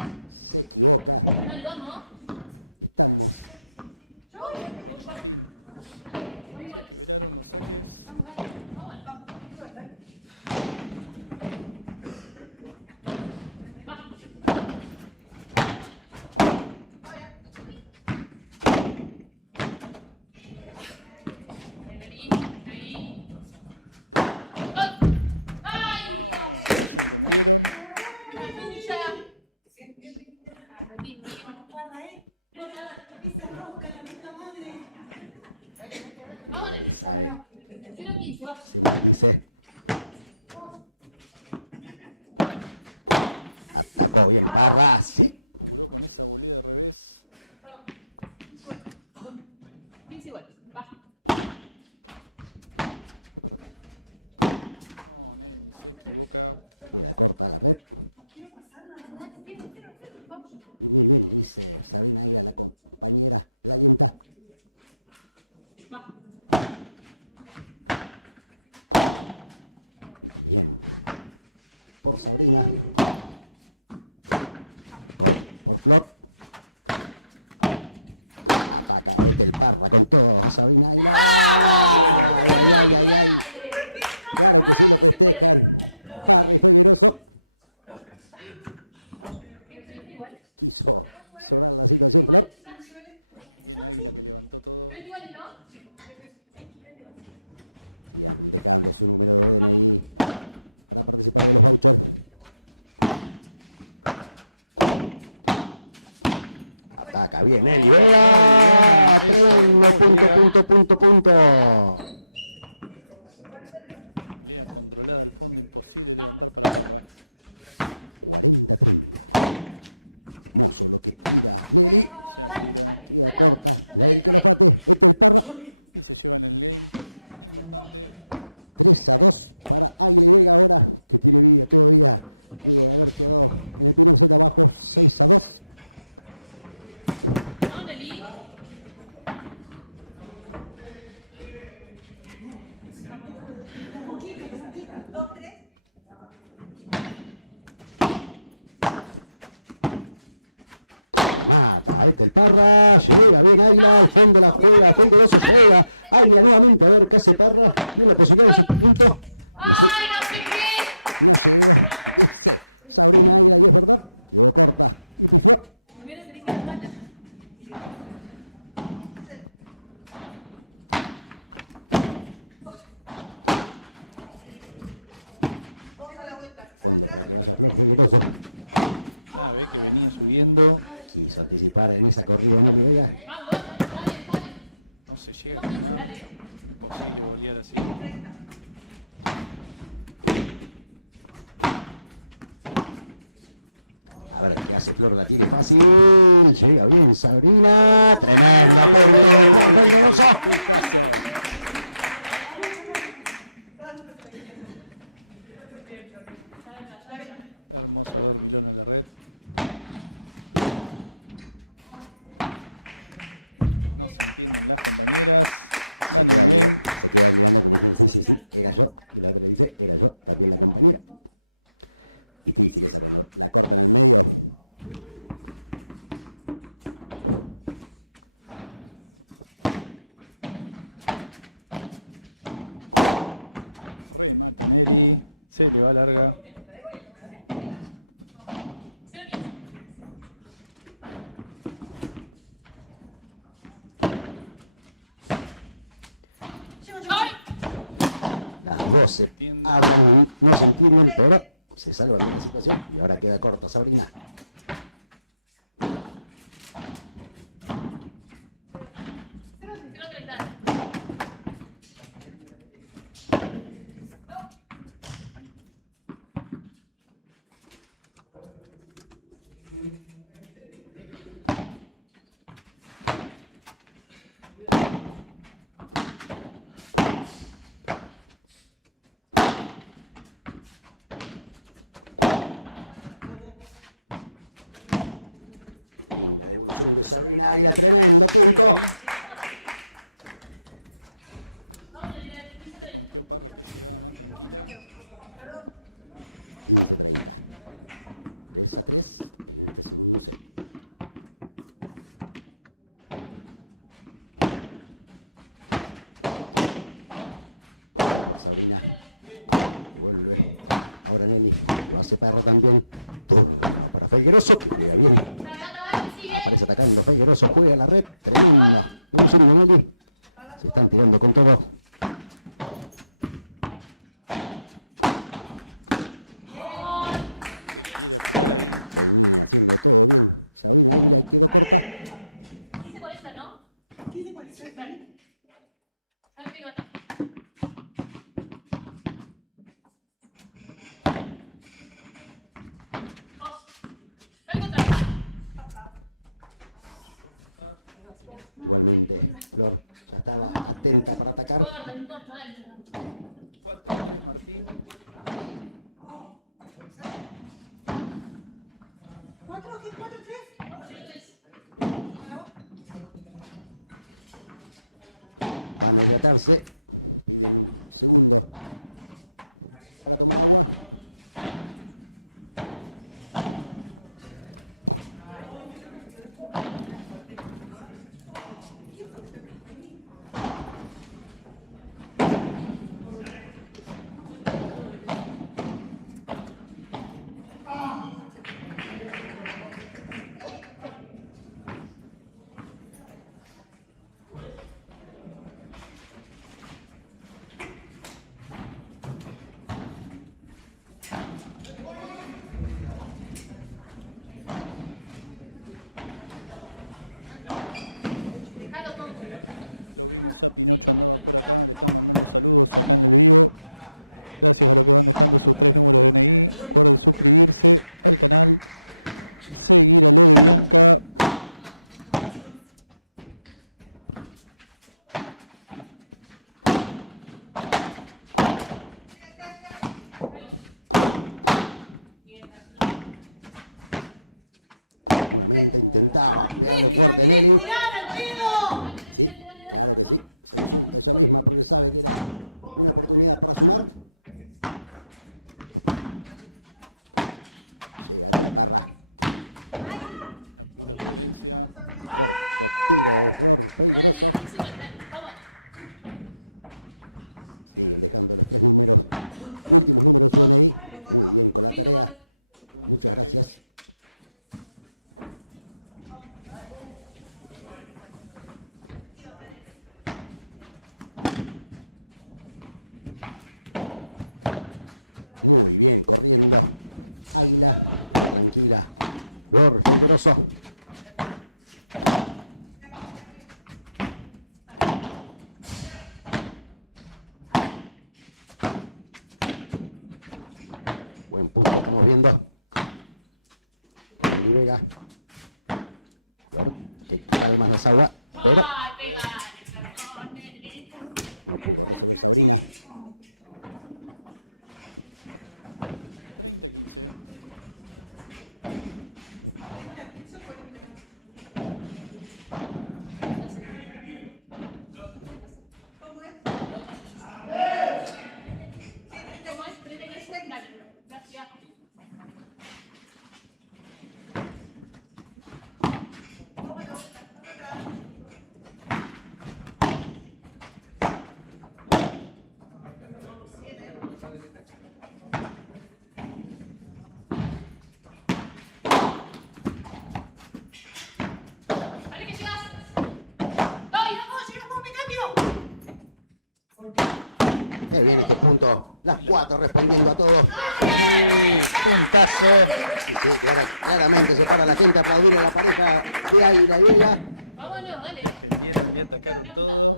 No, el dos, ¿no? Dice. Atacó bien Barrasi. Ataca bien, Eli. Punto. Fondo la jugada, fondo no se juega. Alguien nuevamente a ver qué hace Parra. Una posición de su punto. ¡Ay, no sé qué! Quiso anticipar en esa corrida, ¿no? No se llega. Consigue volear así. A ver qué hace Flor, la tiene fácil. Llega bien Sabrina. Tremendo. Se le va larga. Las 12. Aún no se entienden, pero se salva de la situación y ahora queda corta Sabrina. Ahí la tremendo punto. Ahora Nelly lo hace para también. Para Figueroso. Aparece atacando Figueroso. Juega la red. Tremenda. Nelly. Se están tirando con todo. Ya estaba atenta para atacar. ¿Cuatro? ¿Qué? ¿Cuatro, tres? A decretarse. ¡Que la querés tirar al pedo! Tranquila. Robert, Figueroso. Buen punto, estamos viendo. Y Vega. Que tira más las aguas. Pero viene este punto. Las cuatro respondiendo a todos. Puntazo. Sí, claramente se para la gente a aplaudir a la pareja de Águila y Vega. Vámonos, dale. Bien, atacaron todos.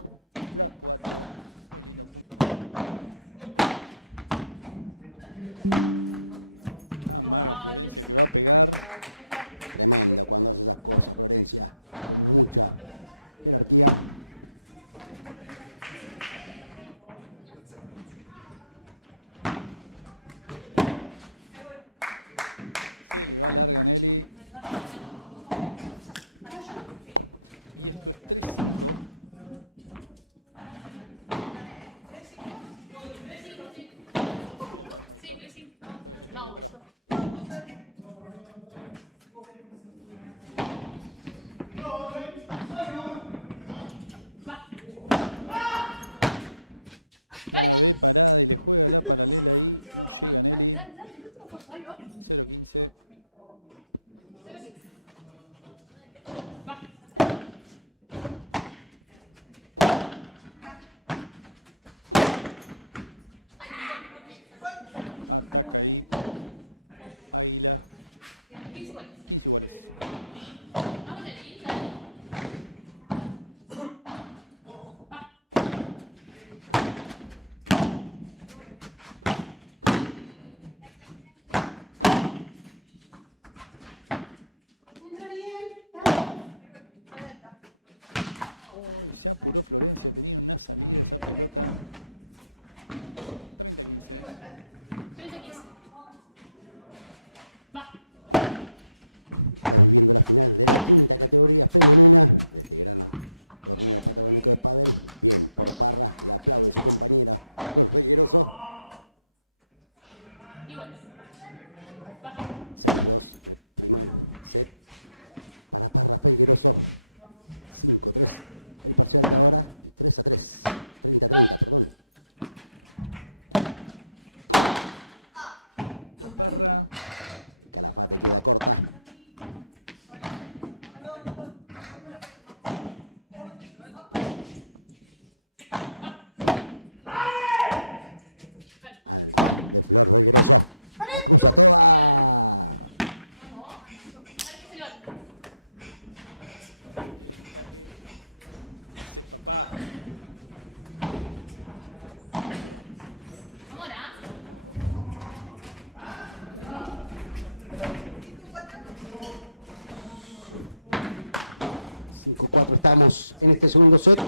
segundo set.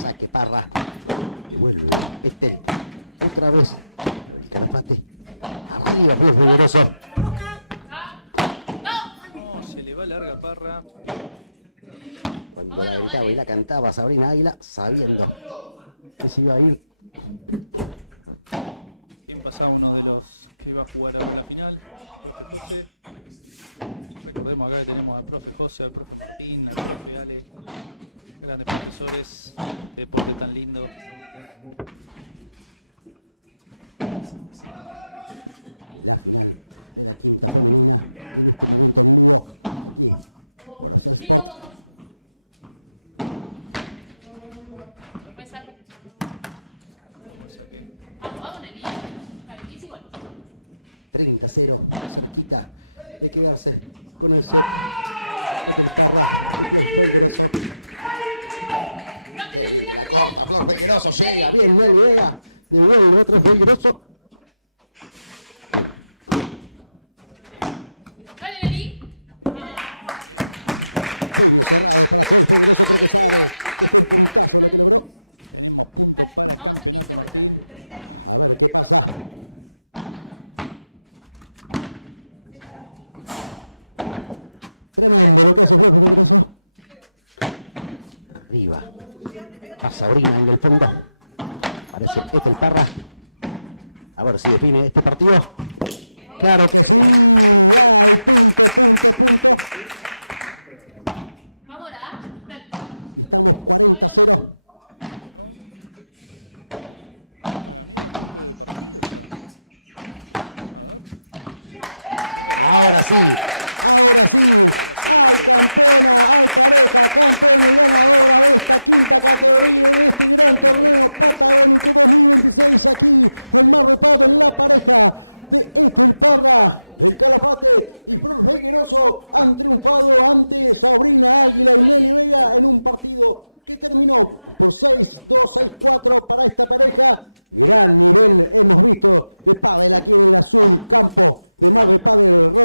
Saque Parra. Vuelve Petel. Otra vez. El Calafate. Arriba, muy vigoroso. No, se le va larga Parra. Cuando la gritaba y la cantaba Sabrina Águila, sabiendo que se iba a ir. ¿Quién pasaba uno de los que iba a jugar ahora la final? Recordemos acá que tenemos al profe José, al profe Martín, al profe Gale, grandes profesores de deporte tan lindo. Vamos, vamos, Nelly. 30-0, cerquita de quedarse con el set. Peligroso, llega bien, nuevo llega. De nuevo el otro peligroso. Dale, Nelly. Vamos a hacer 15 vueltas. A ver qué pasa. Tremendo lo que hace. Arriba. A Sabrina en el fondo. Parece el Parra. A ver si define este partido. Claro. Vamos ahora. Ahora sí. Gran nivel de tiempo fijo de pase de acumulación en el campo de la pase de los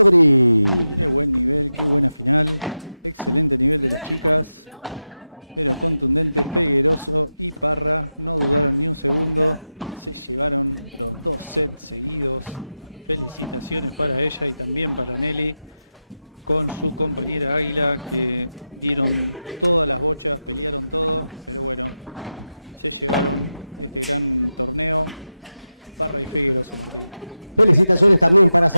Felicitaciones para ella y también para Nelly con su compañera Águila que dieron felicitaciones también para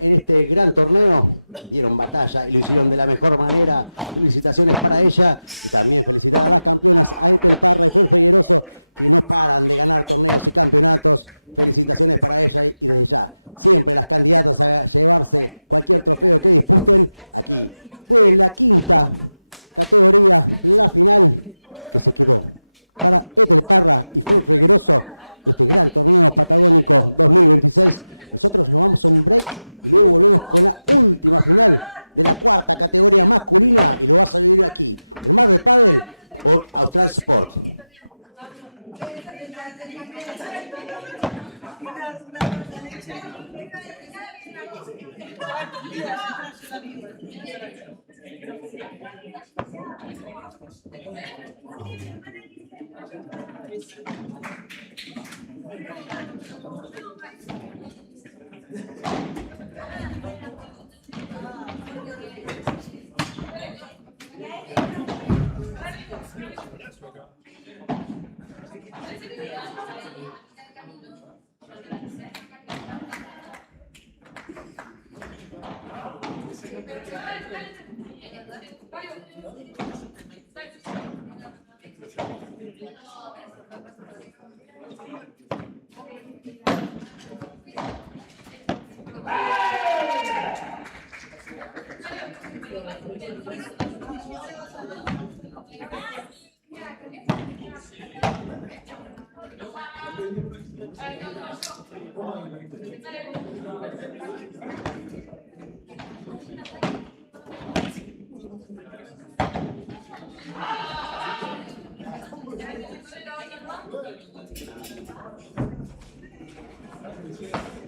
en este gran torneo dieron batalla y lo hicieron de la mejor manera. Felicitaciones para ella. También felicitaciones para ella. Siempre las candidatas a ganar cualquier fue la quinta. Por Audaz Sport. Gracias.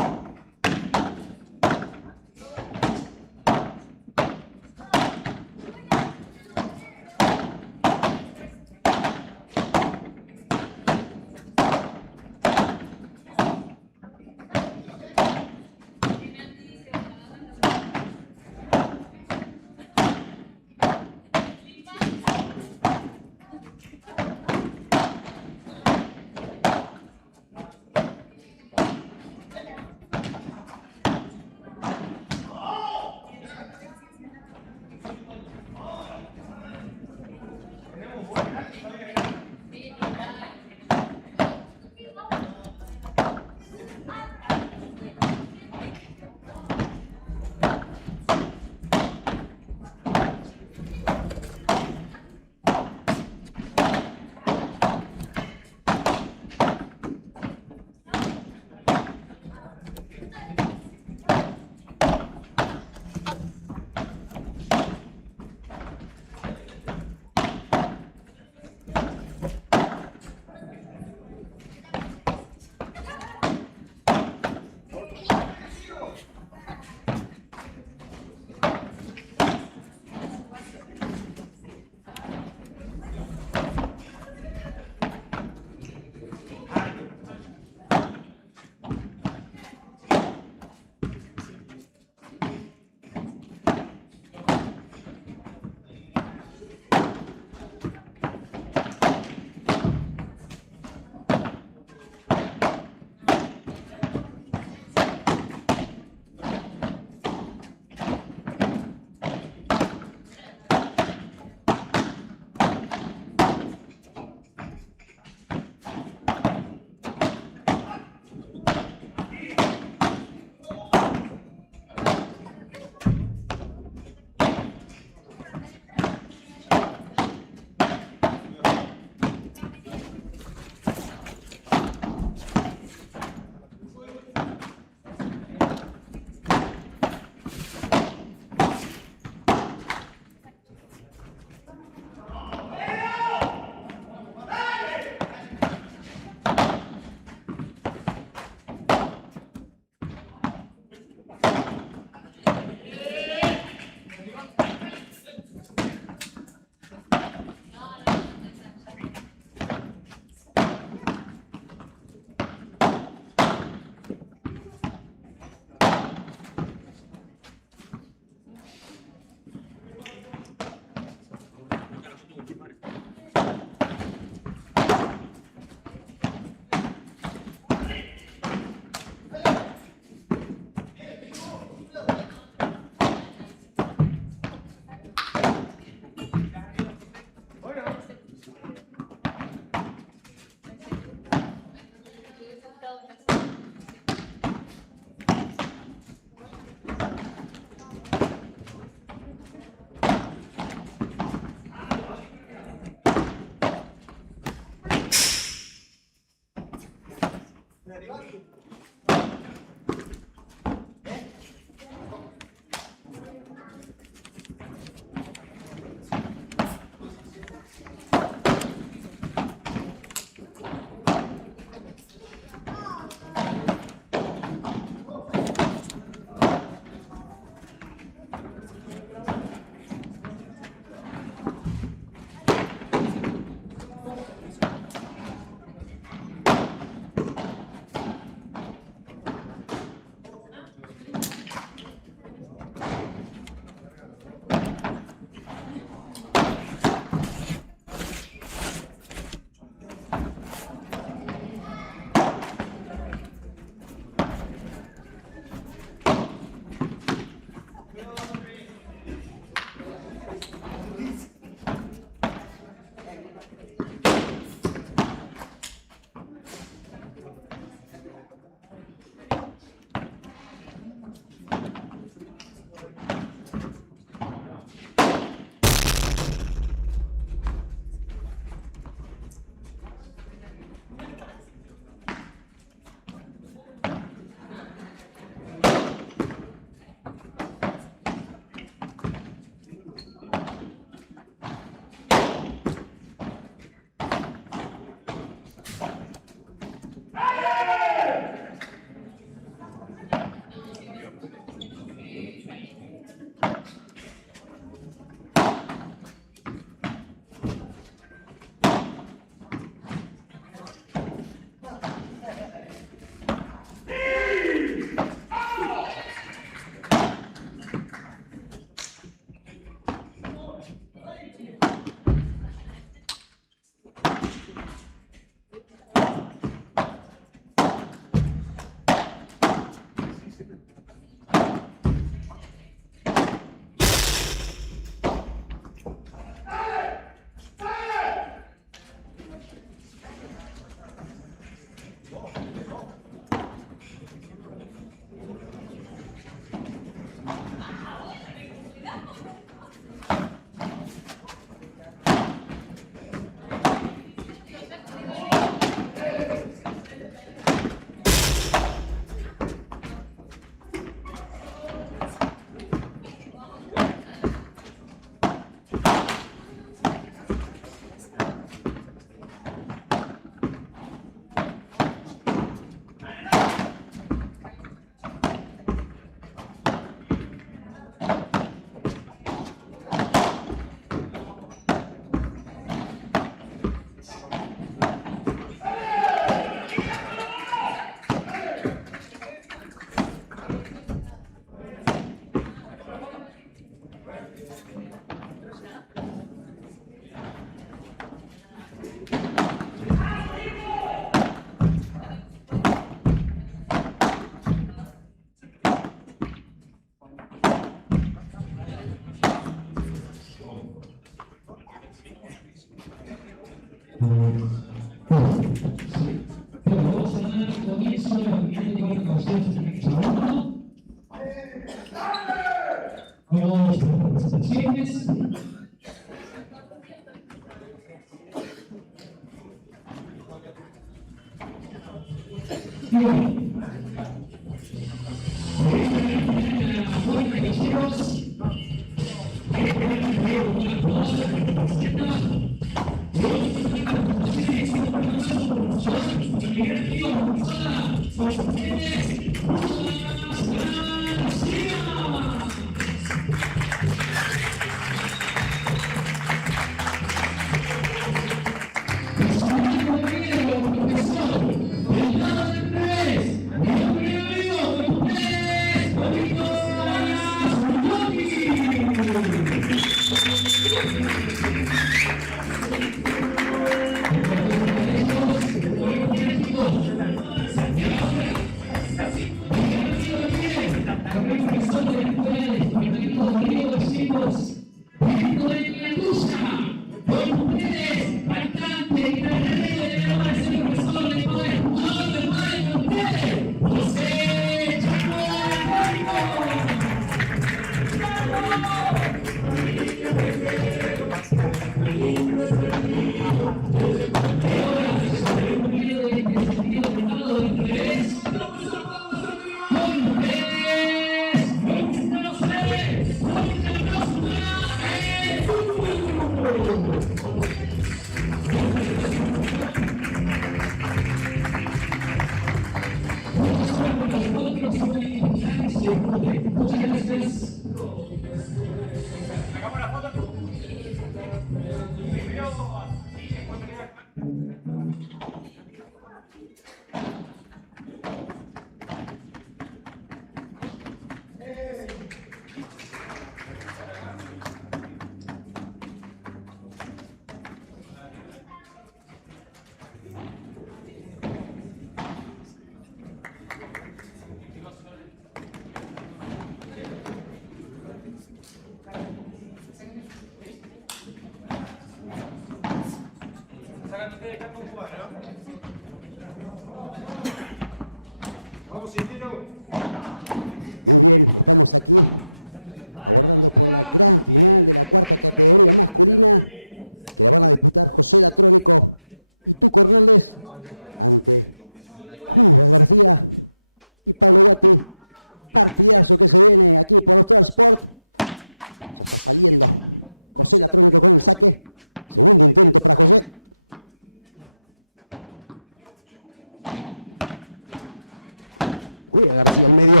Juega García en medio.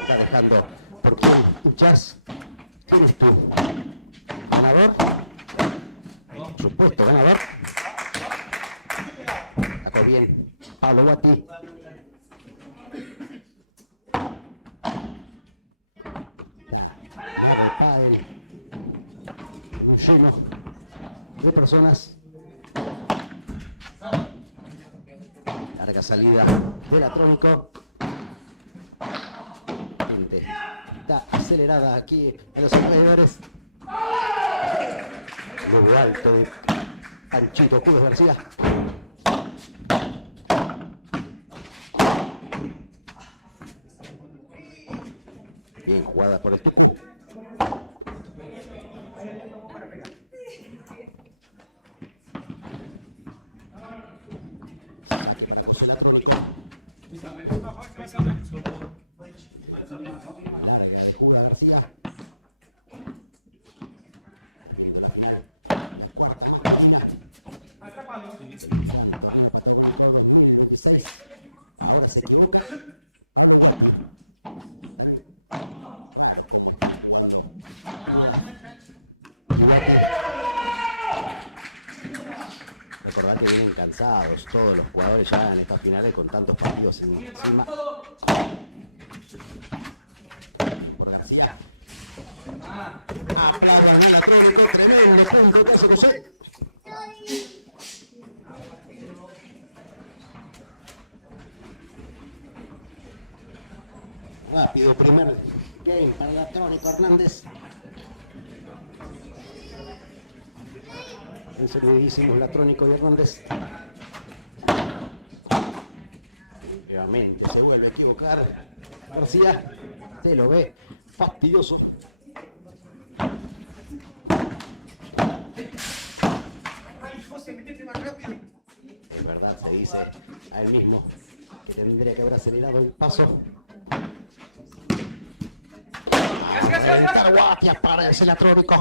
Está dejando por quién hinchas. ¿Quién es tú? ¿Ganador? Por supuesto, ganador. Sacó bien Pablo Guati. Un lleno de personas. Larga salida del Atrónico. Gente está acelerada aquí en los alrededores. Luego alto de Panchito Cruz García. Bien jugada por el tipo. Recordad que vienen cansados todos los jugadores ya en estas finales con tantos partidos encima. Por García. Aplaudan al Atrónico, tremendo punto que hace José. Rápido primer game para el Atrónico Hernández. Enseguidísimo el Atrónico de Hernández. Nuevamente se vuelve a equivocar García. Se lo ve fastidioso. Es verdad, se dice a él mismo que tendría que haber acelerado el paso. Guati aparece el Atrónico.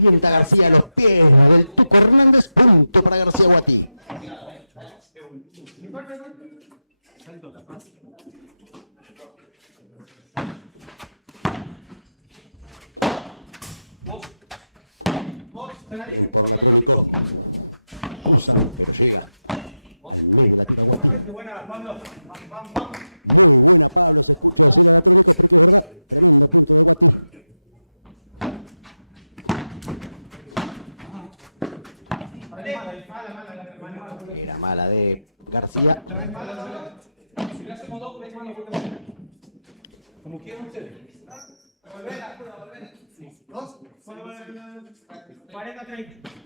Vienta García a los pies del Tuco Hernández. Punto para García Guati. Era mala de García. Como quieran ustedes. 40-30.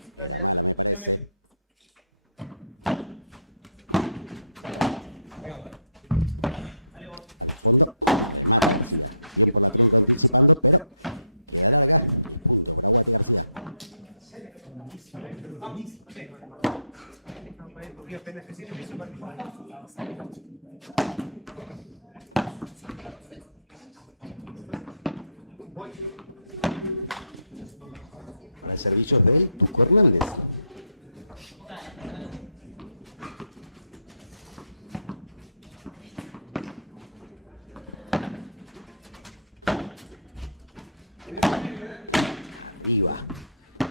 servicios de Tuco Hernández. Arriba.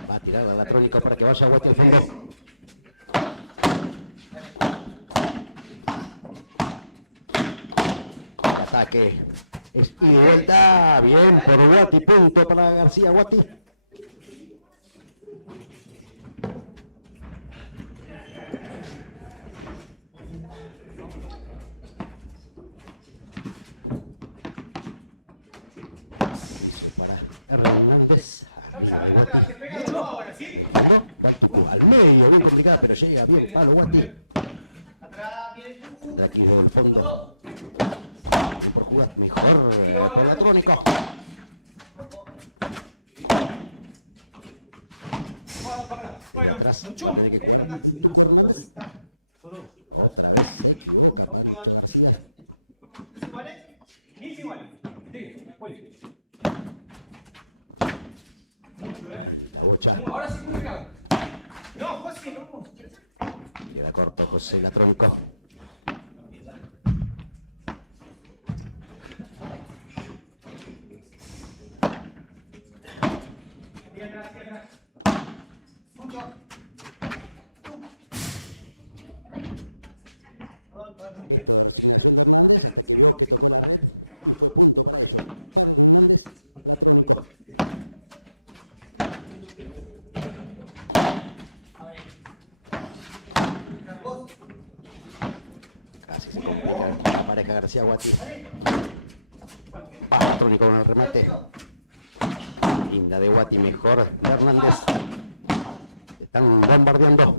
Va a tirar al Latrónico para que vaya a vuelta el fondo. Ataque. Es y vuelta. Bien por Guati. Punto para García Guati. Hernández. Al medio, bien complicada, pero llega bien. Palo Guati. De aquí del fondo. Por jugar mejor por Latrónico. Atrás, tiene que cuidar. Ahora sí, complicado. No, José, no. Queda corto José Latrónico. Casi se complica la pareja García Guati. Latrónico con el remate. Linda de Guati, mejor de Hernández. Están bombardeando.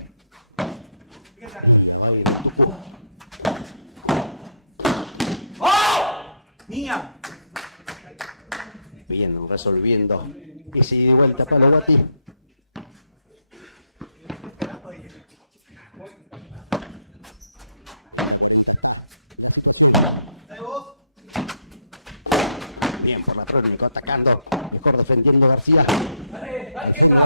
Ahí va Tucu. Niña. Bien, resolviendo. Y si de vuelta para Guati. Bien por Latrónico atacando. Mejor defendiendo García. Dale, que entra.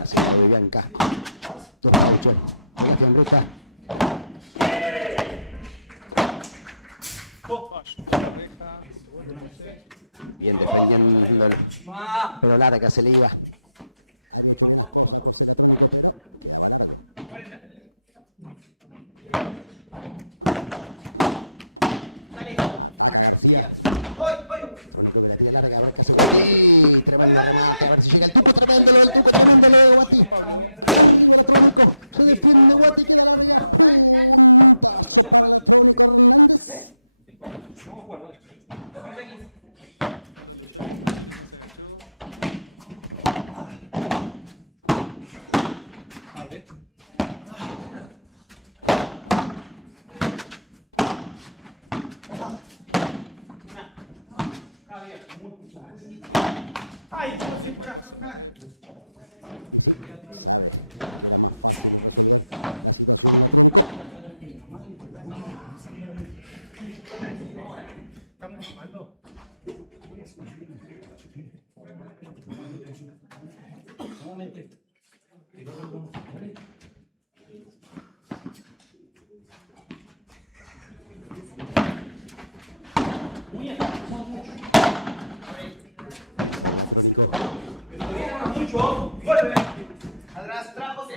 Así de Bianca. 2-8. Sebastián Bruta. Bien defendiendo, pero larga se le iba. Ay, ¿cómo se puede aflojar? Estamos jugando. Mucho, vuelve. Atrás, trajo.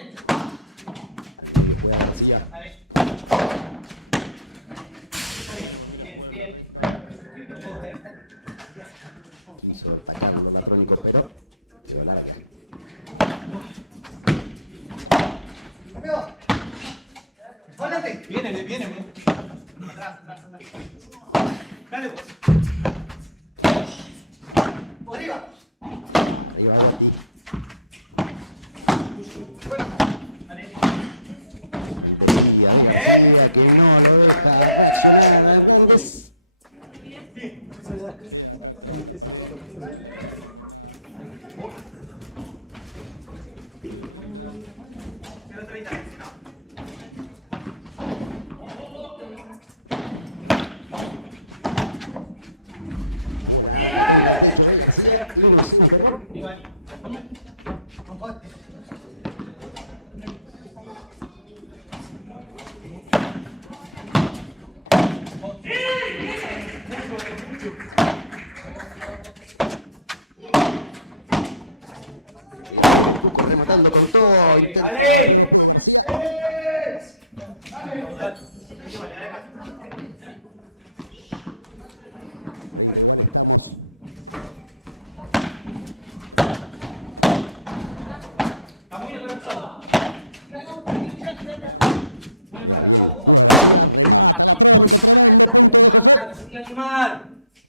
Hizo Payano para Rónico Romero. Viene, viene. Atrás. Dale vos. Arriba. Ahí va Andy. Y arriba que no lo deja. Ramírez. Cuco rematando con todo. ¡Dale!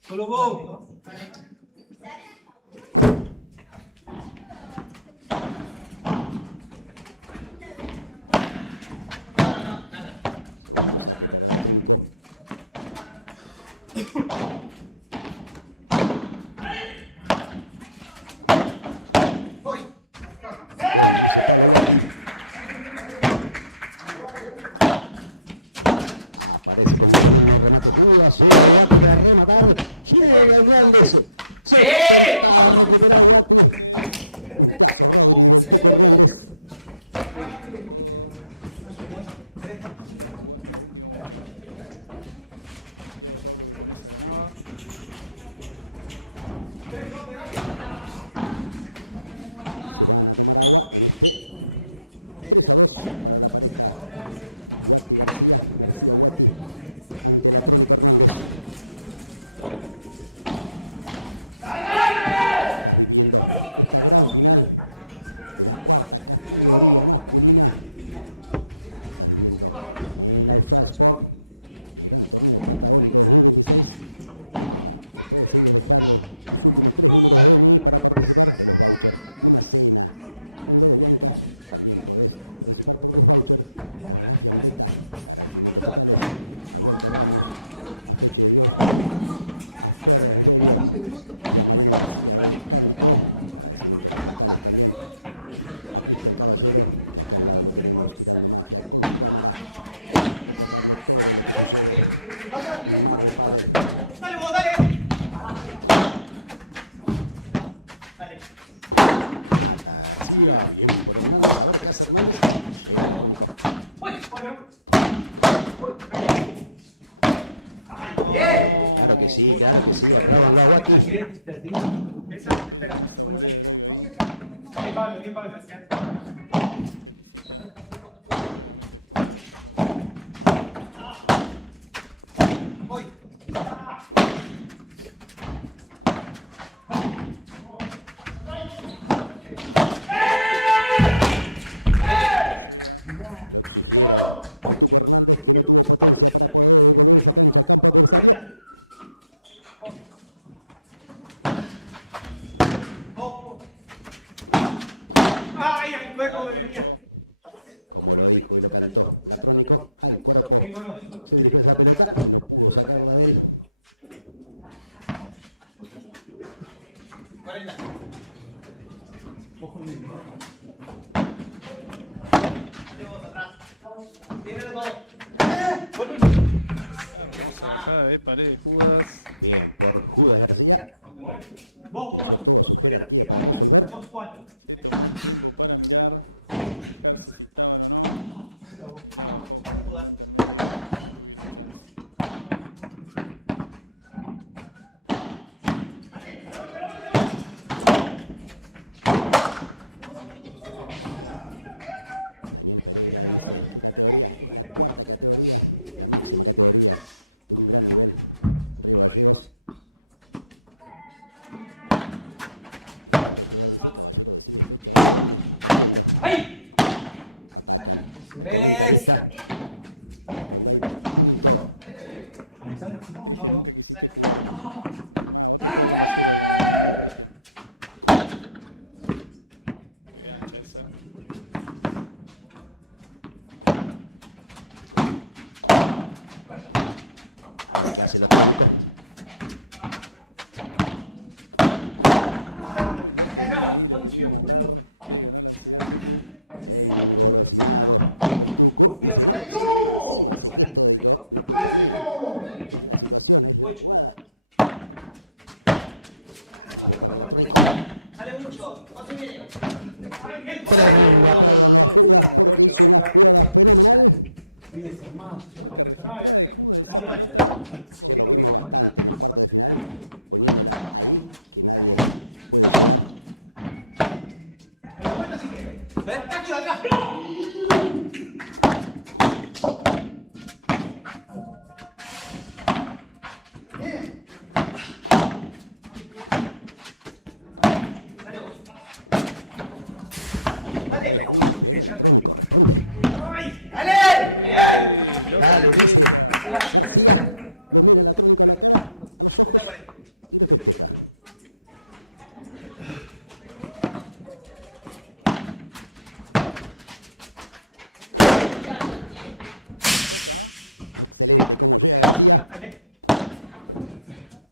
Solo vos. Parece que Renato Cuevas llega para rematar. Llega Hernández. Dale vos, dale. Claro que sí, claro que sí. Espera. Bien, Pablo. Voy. ¡Ay, el hueco de venía! 40. Ojo en medio. Primero todo. Acá de Paredes Judas. Bien, por Judas García. Vos, Jerarquía. vos 4. Esa. Hace la pregunta. Sale mucho. No se viene.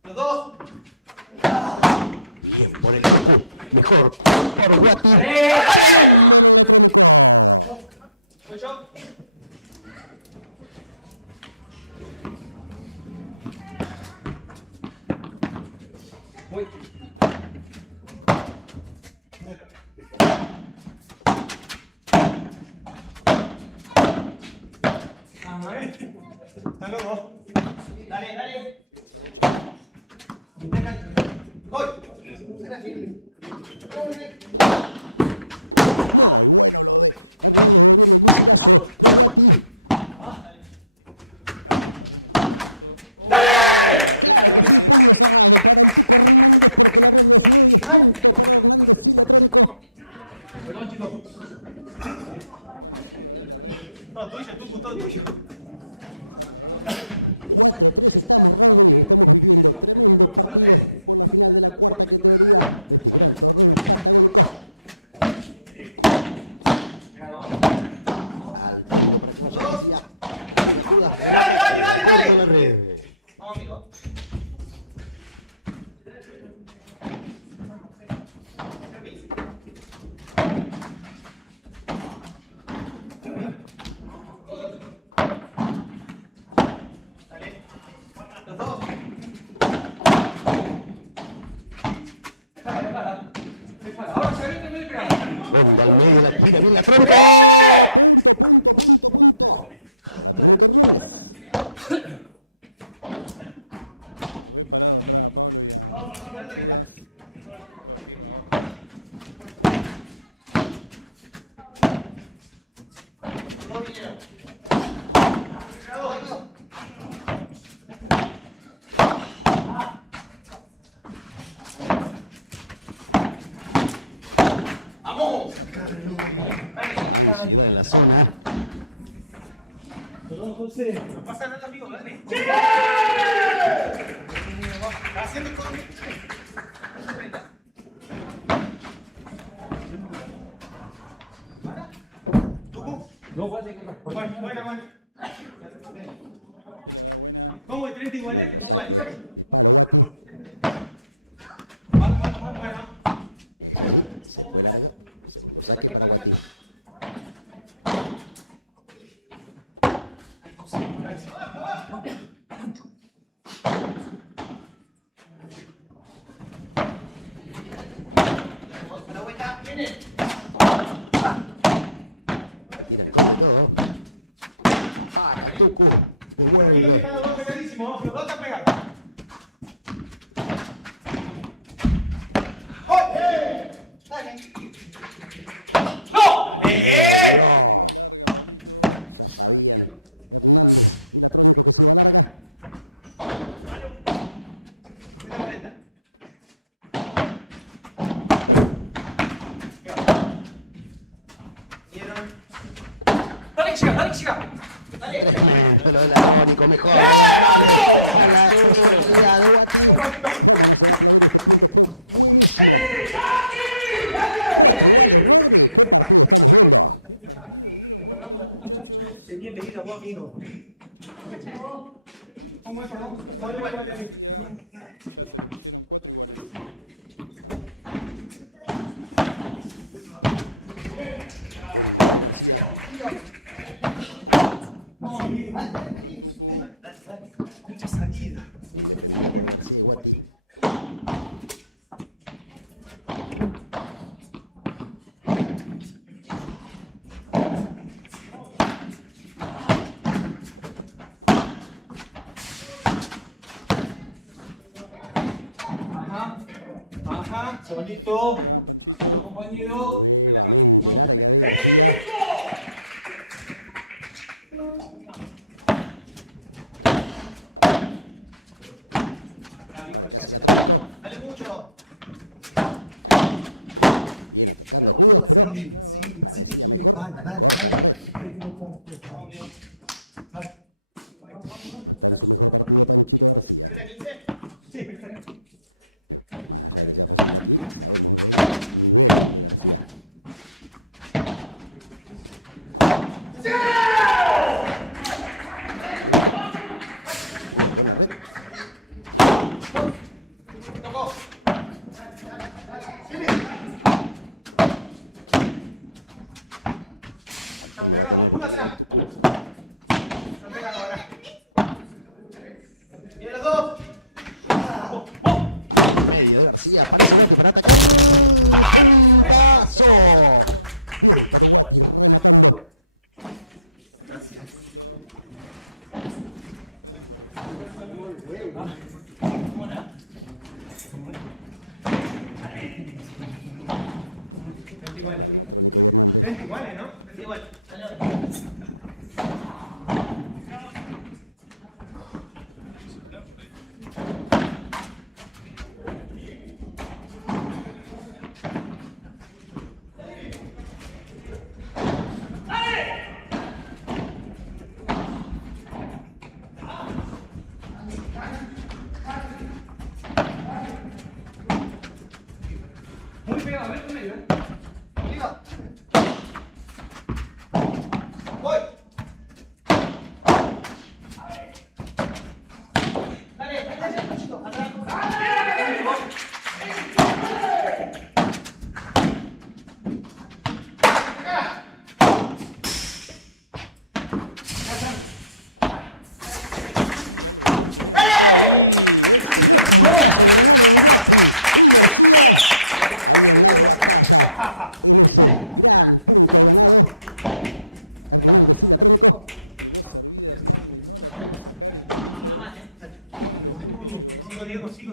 Los dos. Bien, por el equipo. Mejor. Por Guati. Soy yo. Voy. Están los dos. Dale, dale. Voy. Perdón, chicos. Todo tuyo, tú, todo tuyo. Vamos, amigo. Dale. Los dos. Ahora se viene el pegado. Bomba, lo ve, la tira, bien la frente. Dos vinieron. ¡Vamos! En la zona. Perdón, José. No pasa nada, amigo, dale. Está haciendo todo. No, guarde que bueno. ¿Cómo? ¿30 iguales? Igual. Bueno. Tucu. Aquí lo que están los dos pegadísimos, los dos están pegados. ¡Oye! ¡Dale! ¡No! Dale que siga, dale que siga. Lo del agónico mejor. Bienvenido, vos, amigo. ¿Cómo es, perdón? Mucha salida. Ajá, solito, otro compañero. Dale mucho. Sí, te quiero. Dale. Sí, perfecto. Están pegados, una atrás. Están pegados ahora. Vienen los dos. Medio, García, aparece para atacar. ¡Paso! Iguales, ¿no? Igual. Muy pegado, a ver, con medio, Arriba. Voy. Dale, chico, atrás.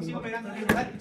Sigo pegando, Diego, dale.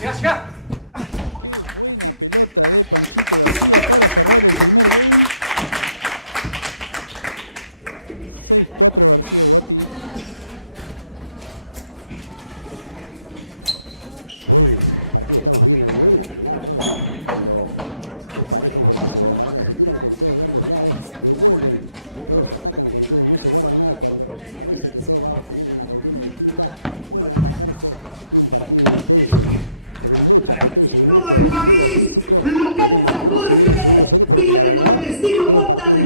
Llega, llega. Todo el país lo canta porque viene con el estilo monta de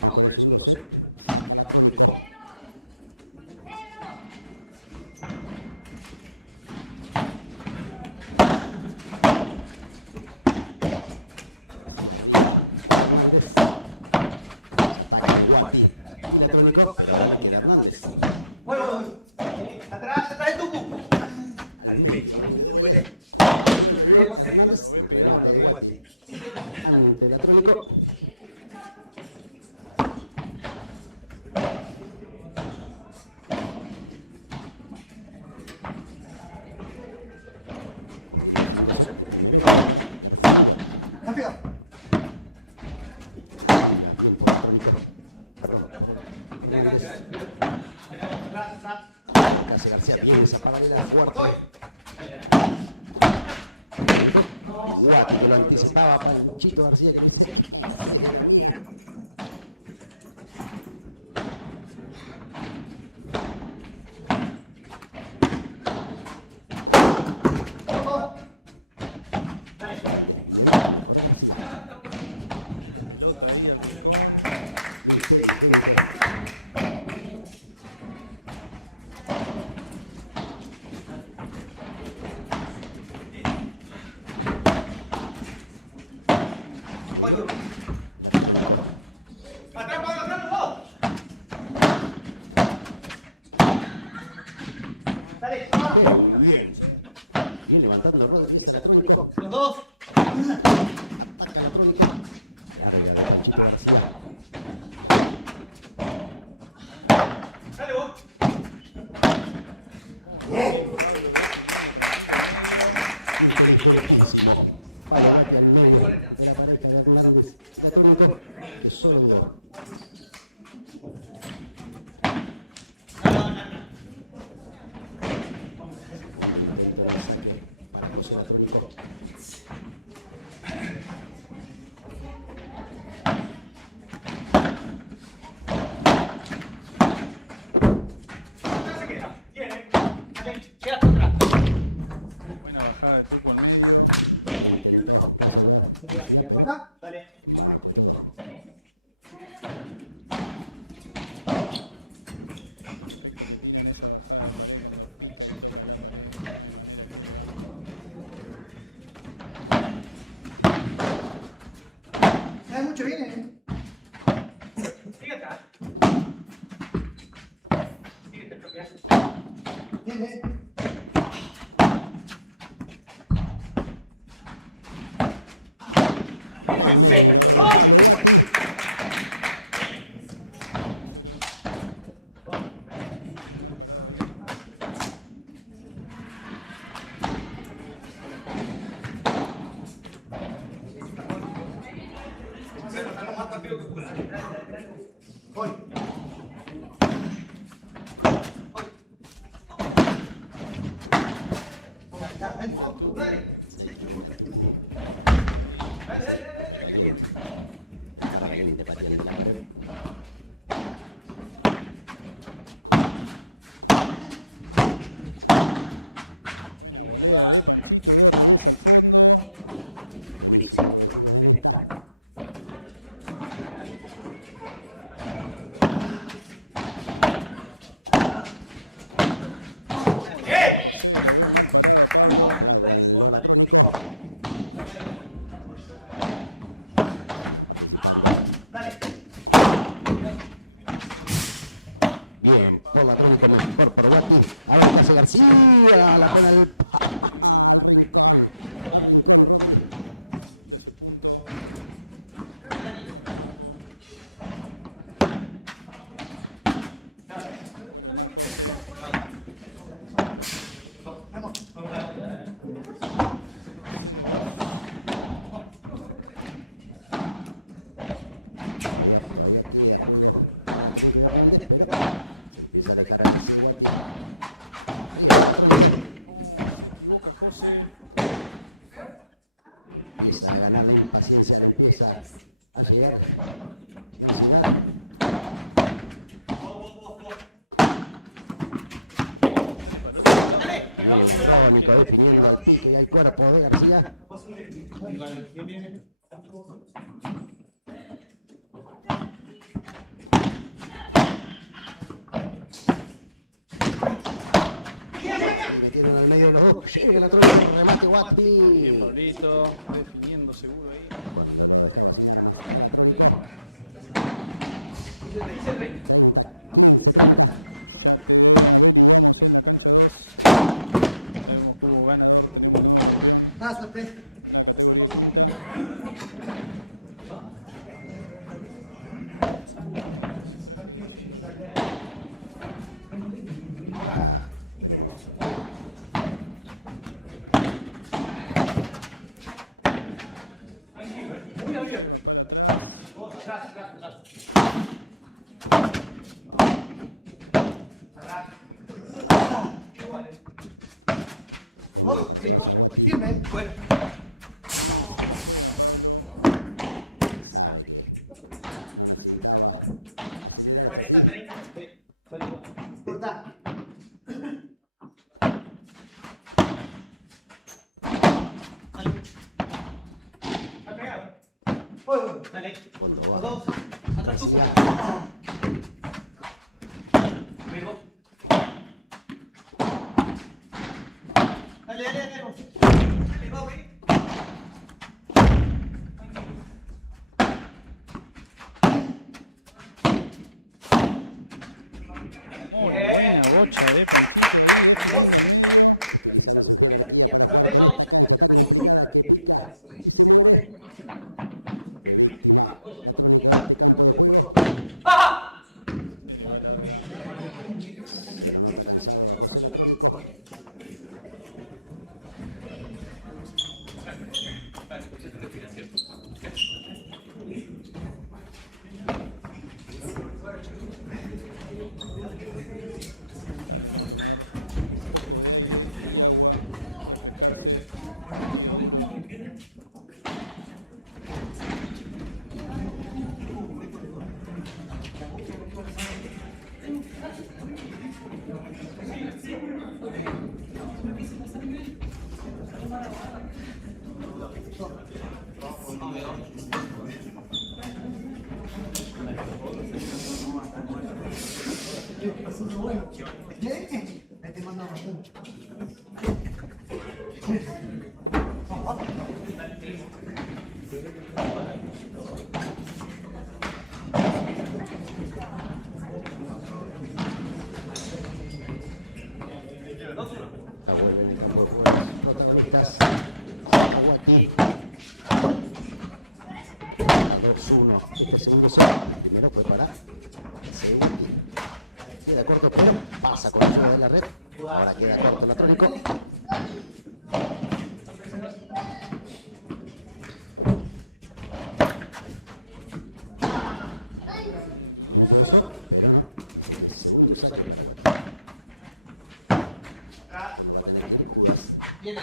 Vamos con el segundo set. Electrónico. Electrónico. Hernández. Bueno, atrás, atrás de Tucu. Al pecho. Le duele. Electrónico. Rápido. Casi García bien esa paralela fuerte. Guau, lo anticipaba Panchito García que decía. Bien levantando la rueda, dice electrónico. Los dos. Dale vos. Tiene. Buenísimo. Bien, por la técnica mejor por Guati. A ver qué hace García. La pena del... El cuerpo de García. Metieron en el medio de los dos. Llega el otro remate Guati. Bien, Pablito, definiendo seguro ahí. Vemos cómo gana. Pásate. Muy abierto. Firme. Bueno. Corta. Dale. Los dos. Atrás tú. Luego. Dale, dale, dale. Dale, va, güey. Muy buena bocha de... Te mandamos. ayuda de la red. Ahora queda corto electrónico. Viene.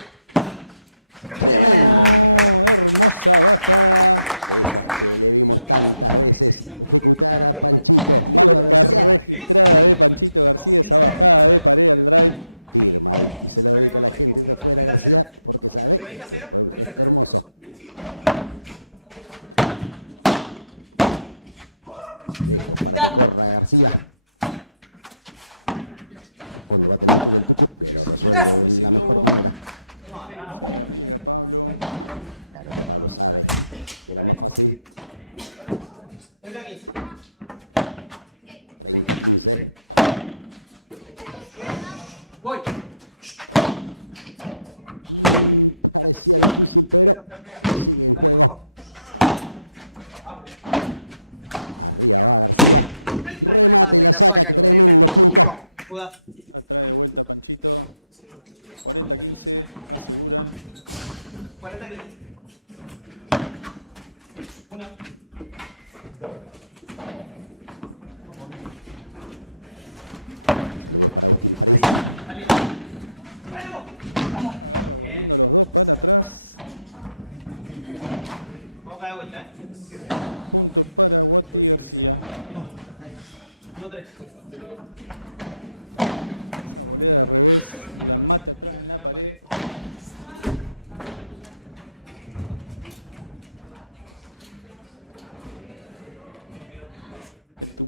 Voy. Remate y la saca, tremendo punto. Juega. Vamos a dar vuelta, No, tres.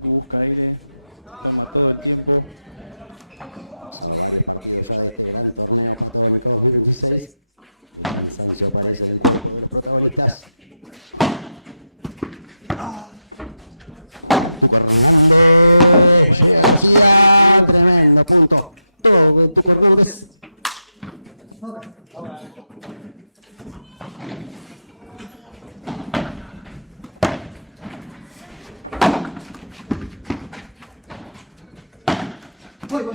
Busca aire todo el tiempo. Varios partidos ya de este gran torneo, departamento 2016. Sanción para ese tipo de protagonistas. Tremendo punto. Todo en tu Fernández. Voy.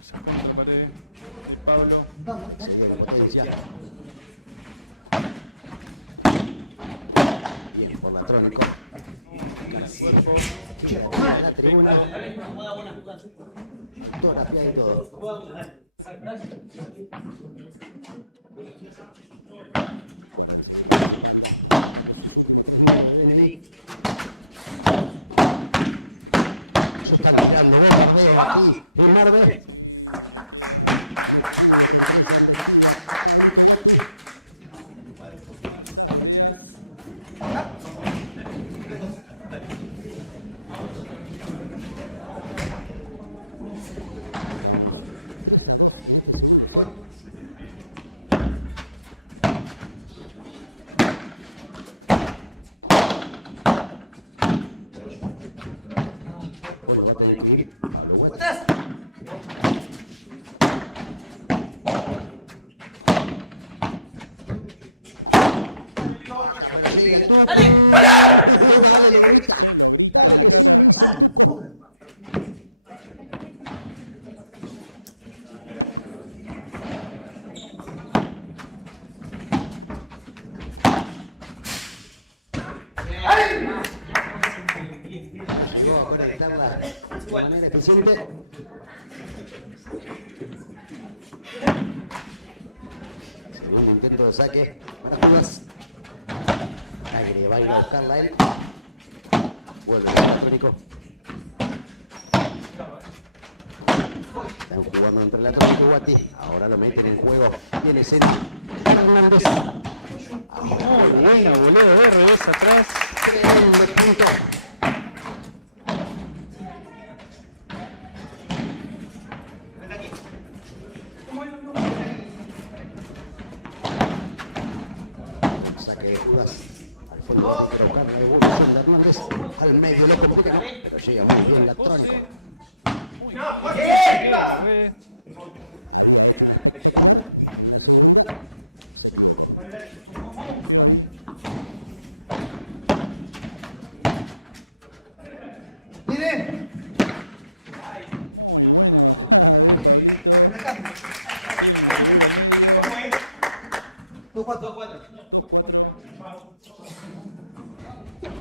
Sacó la pared de Pablo. Sigue la potencia. Viene por la trónico. Llega a la tribuna. Toda la pie y todo. Yo estaba mirando, bombardeo aquí, en Marvel. Eficiente. Segundo intento de saque para Cuevas. Aire, va a ir a buscarla él. Vuelve el electrónico. Están jugando entre el electrónico y Guati. Ahora lo meten en juego. Viene Sena. Hernández. Buena voleo de revés atrás. Tremendo punto. Saque de Judas al fondo, pero buscar la devolución de Hernández al medio, lo complica, pero llega muy bien la trónica. Mire. ¿Cómo es? 2-4.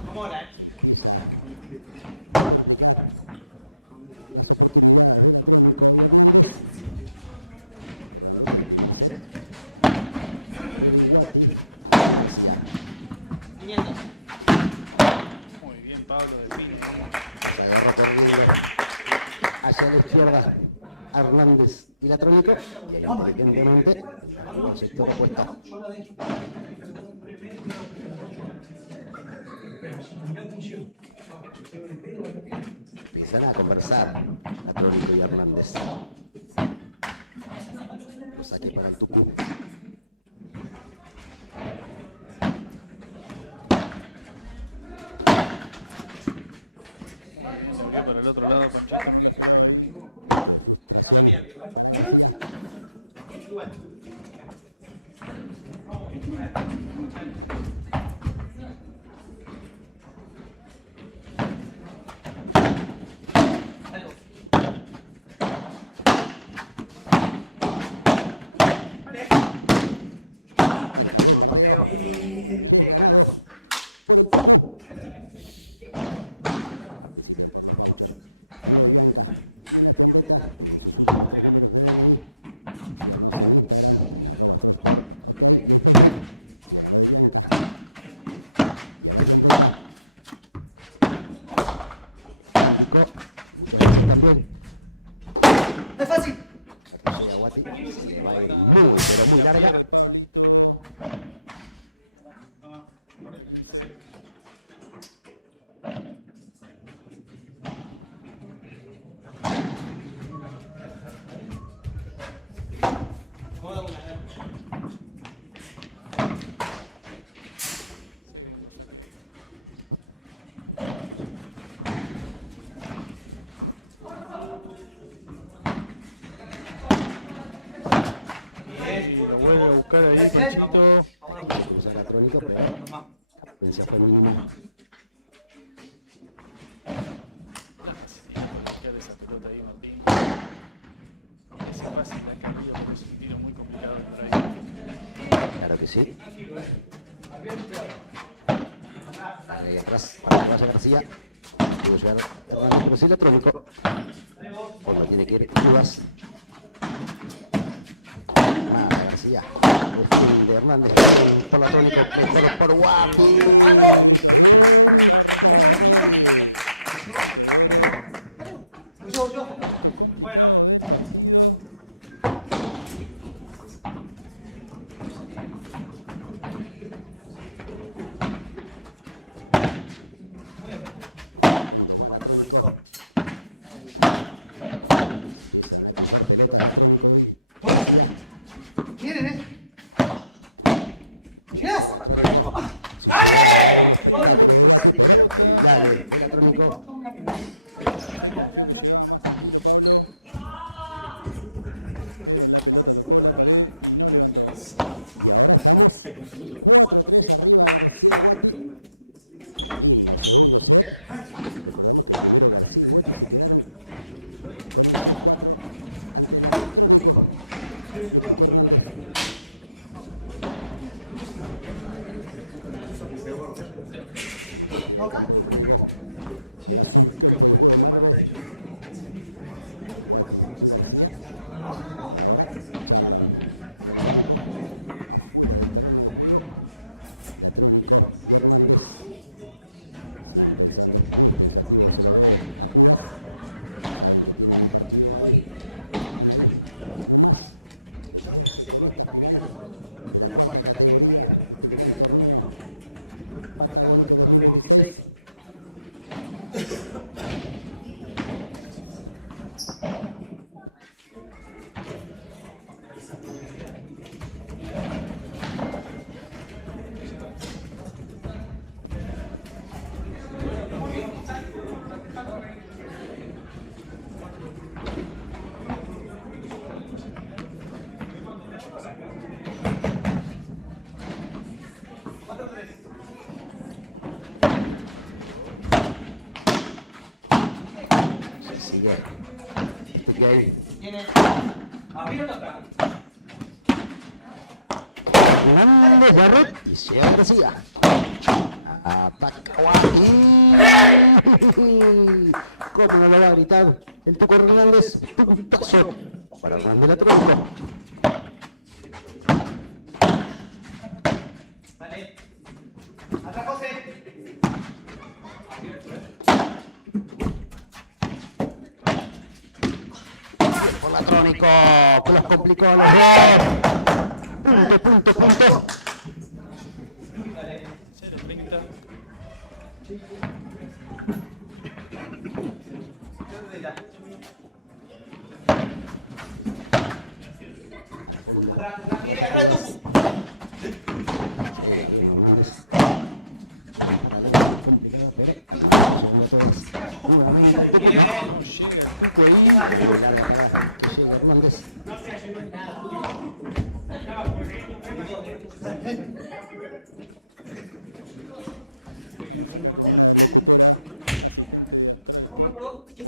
Vamos ahora, Muy bien, Pablo de Pino. Hacia la izquierda, Hernández y la Trónico. Y ahí inteligentemente, aceptó la apuesta. Empiezan a conversar la Trónico y Hernández. Lo saque para el Tucu. Para el otro lado, Panchito. Es fácil. Muy larga. Lo vuelve a buscar ahí, Panchito. Usa la Trónico, pero Capencia fue mínimo. Queda esa pelota ahí, Martín. Ese pase está caído porque es un tiro muy complicado por ahí. Claro que sí. Ahí atrás, para Valle García. Debe llegar Hernández, pero sí la Trónico. Cuando tiene que ir Chivas. García. El fin de Hernández por la Trónico, mejor por Guapi. Yo. Bueno. Miren, ¡yes! Una cuarta categoría de Gran Torino. Acabó el 2026. Tiene. Arriba o atrás. Hernández Barret y Sierra García. Ataca Guay. ¿Cómo no lo va a gritar el Tuco Hernández? Puntazo para Randy Electrónico. Vale. Atrás, José. Por la Trónico, que los complicó a los dos. Punto.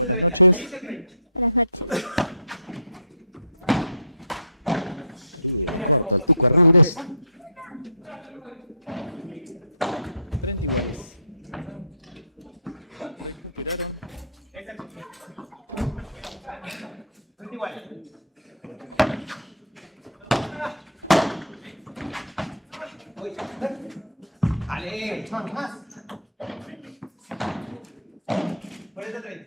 0-30. Atrás, tú. Tico Hernández. 30 iguales. Vale, más. 40-30.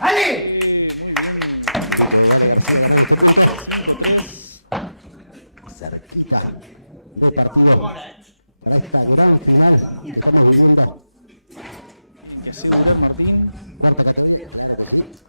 ¡Ale! Cerquita de partido para esta gran final y estamos viviendo Que asegura Martín. cuarta categoría. Claro que sí.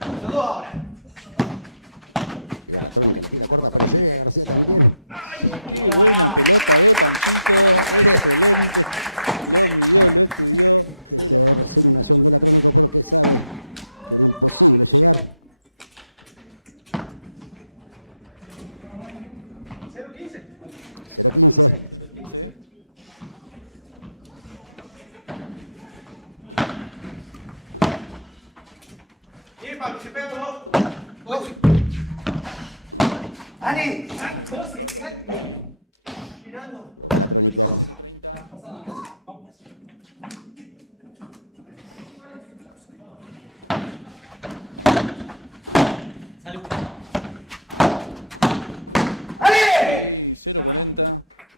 Los dos ahora. Sí, que llega. 0-15. 15. Bien, Pablo, se pega los dos. ¡Ale! Mirando. ¡Ale! ¡Ale!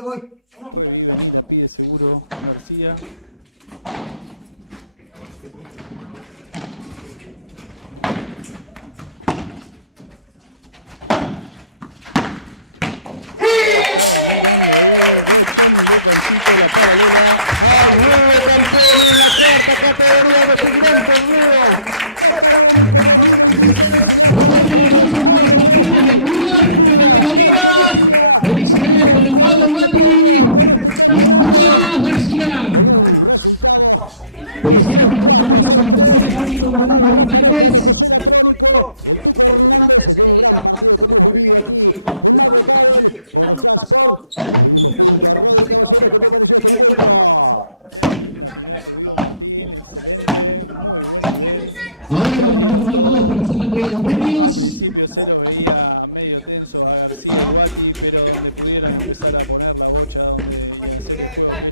Voy. Pide seguro García. Ahora vamos a todos para hacer la entrega de los premios. Se lo veía medio denso a García Valli, pero le pudieron empezar a poner la bocha donde se le estaba.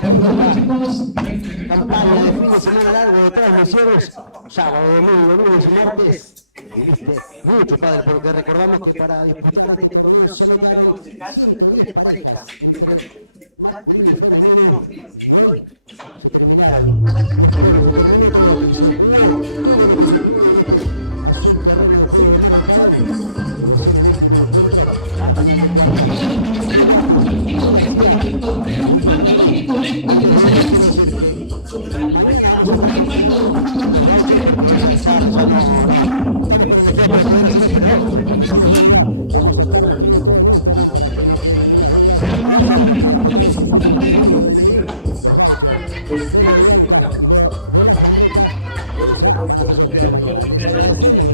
Por favor, chicos, Campaña de fin de semana largo de transmisiones, sábado, domingo, lunes y martes. Y viste, mucho padre, porque recordamos que para disputar este torneo son casi 10 parejas. Y hoy Gracias.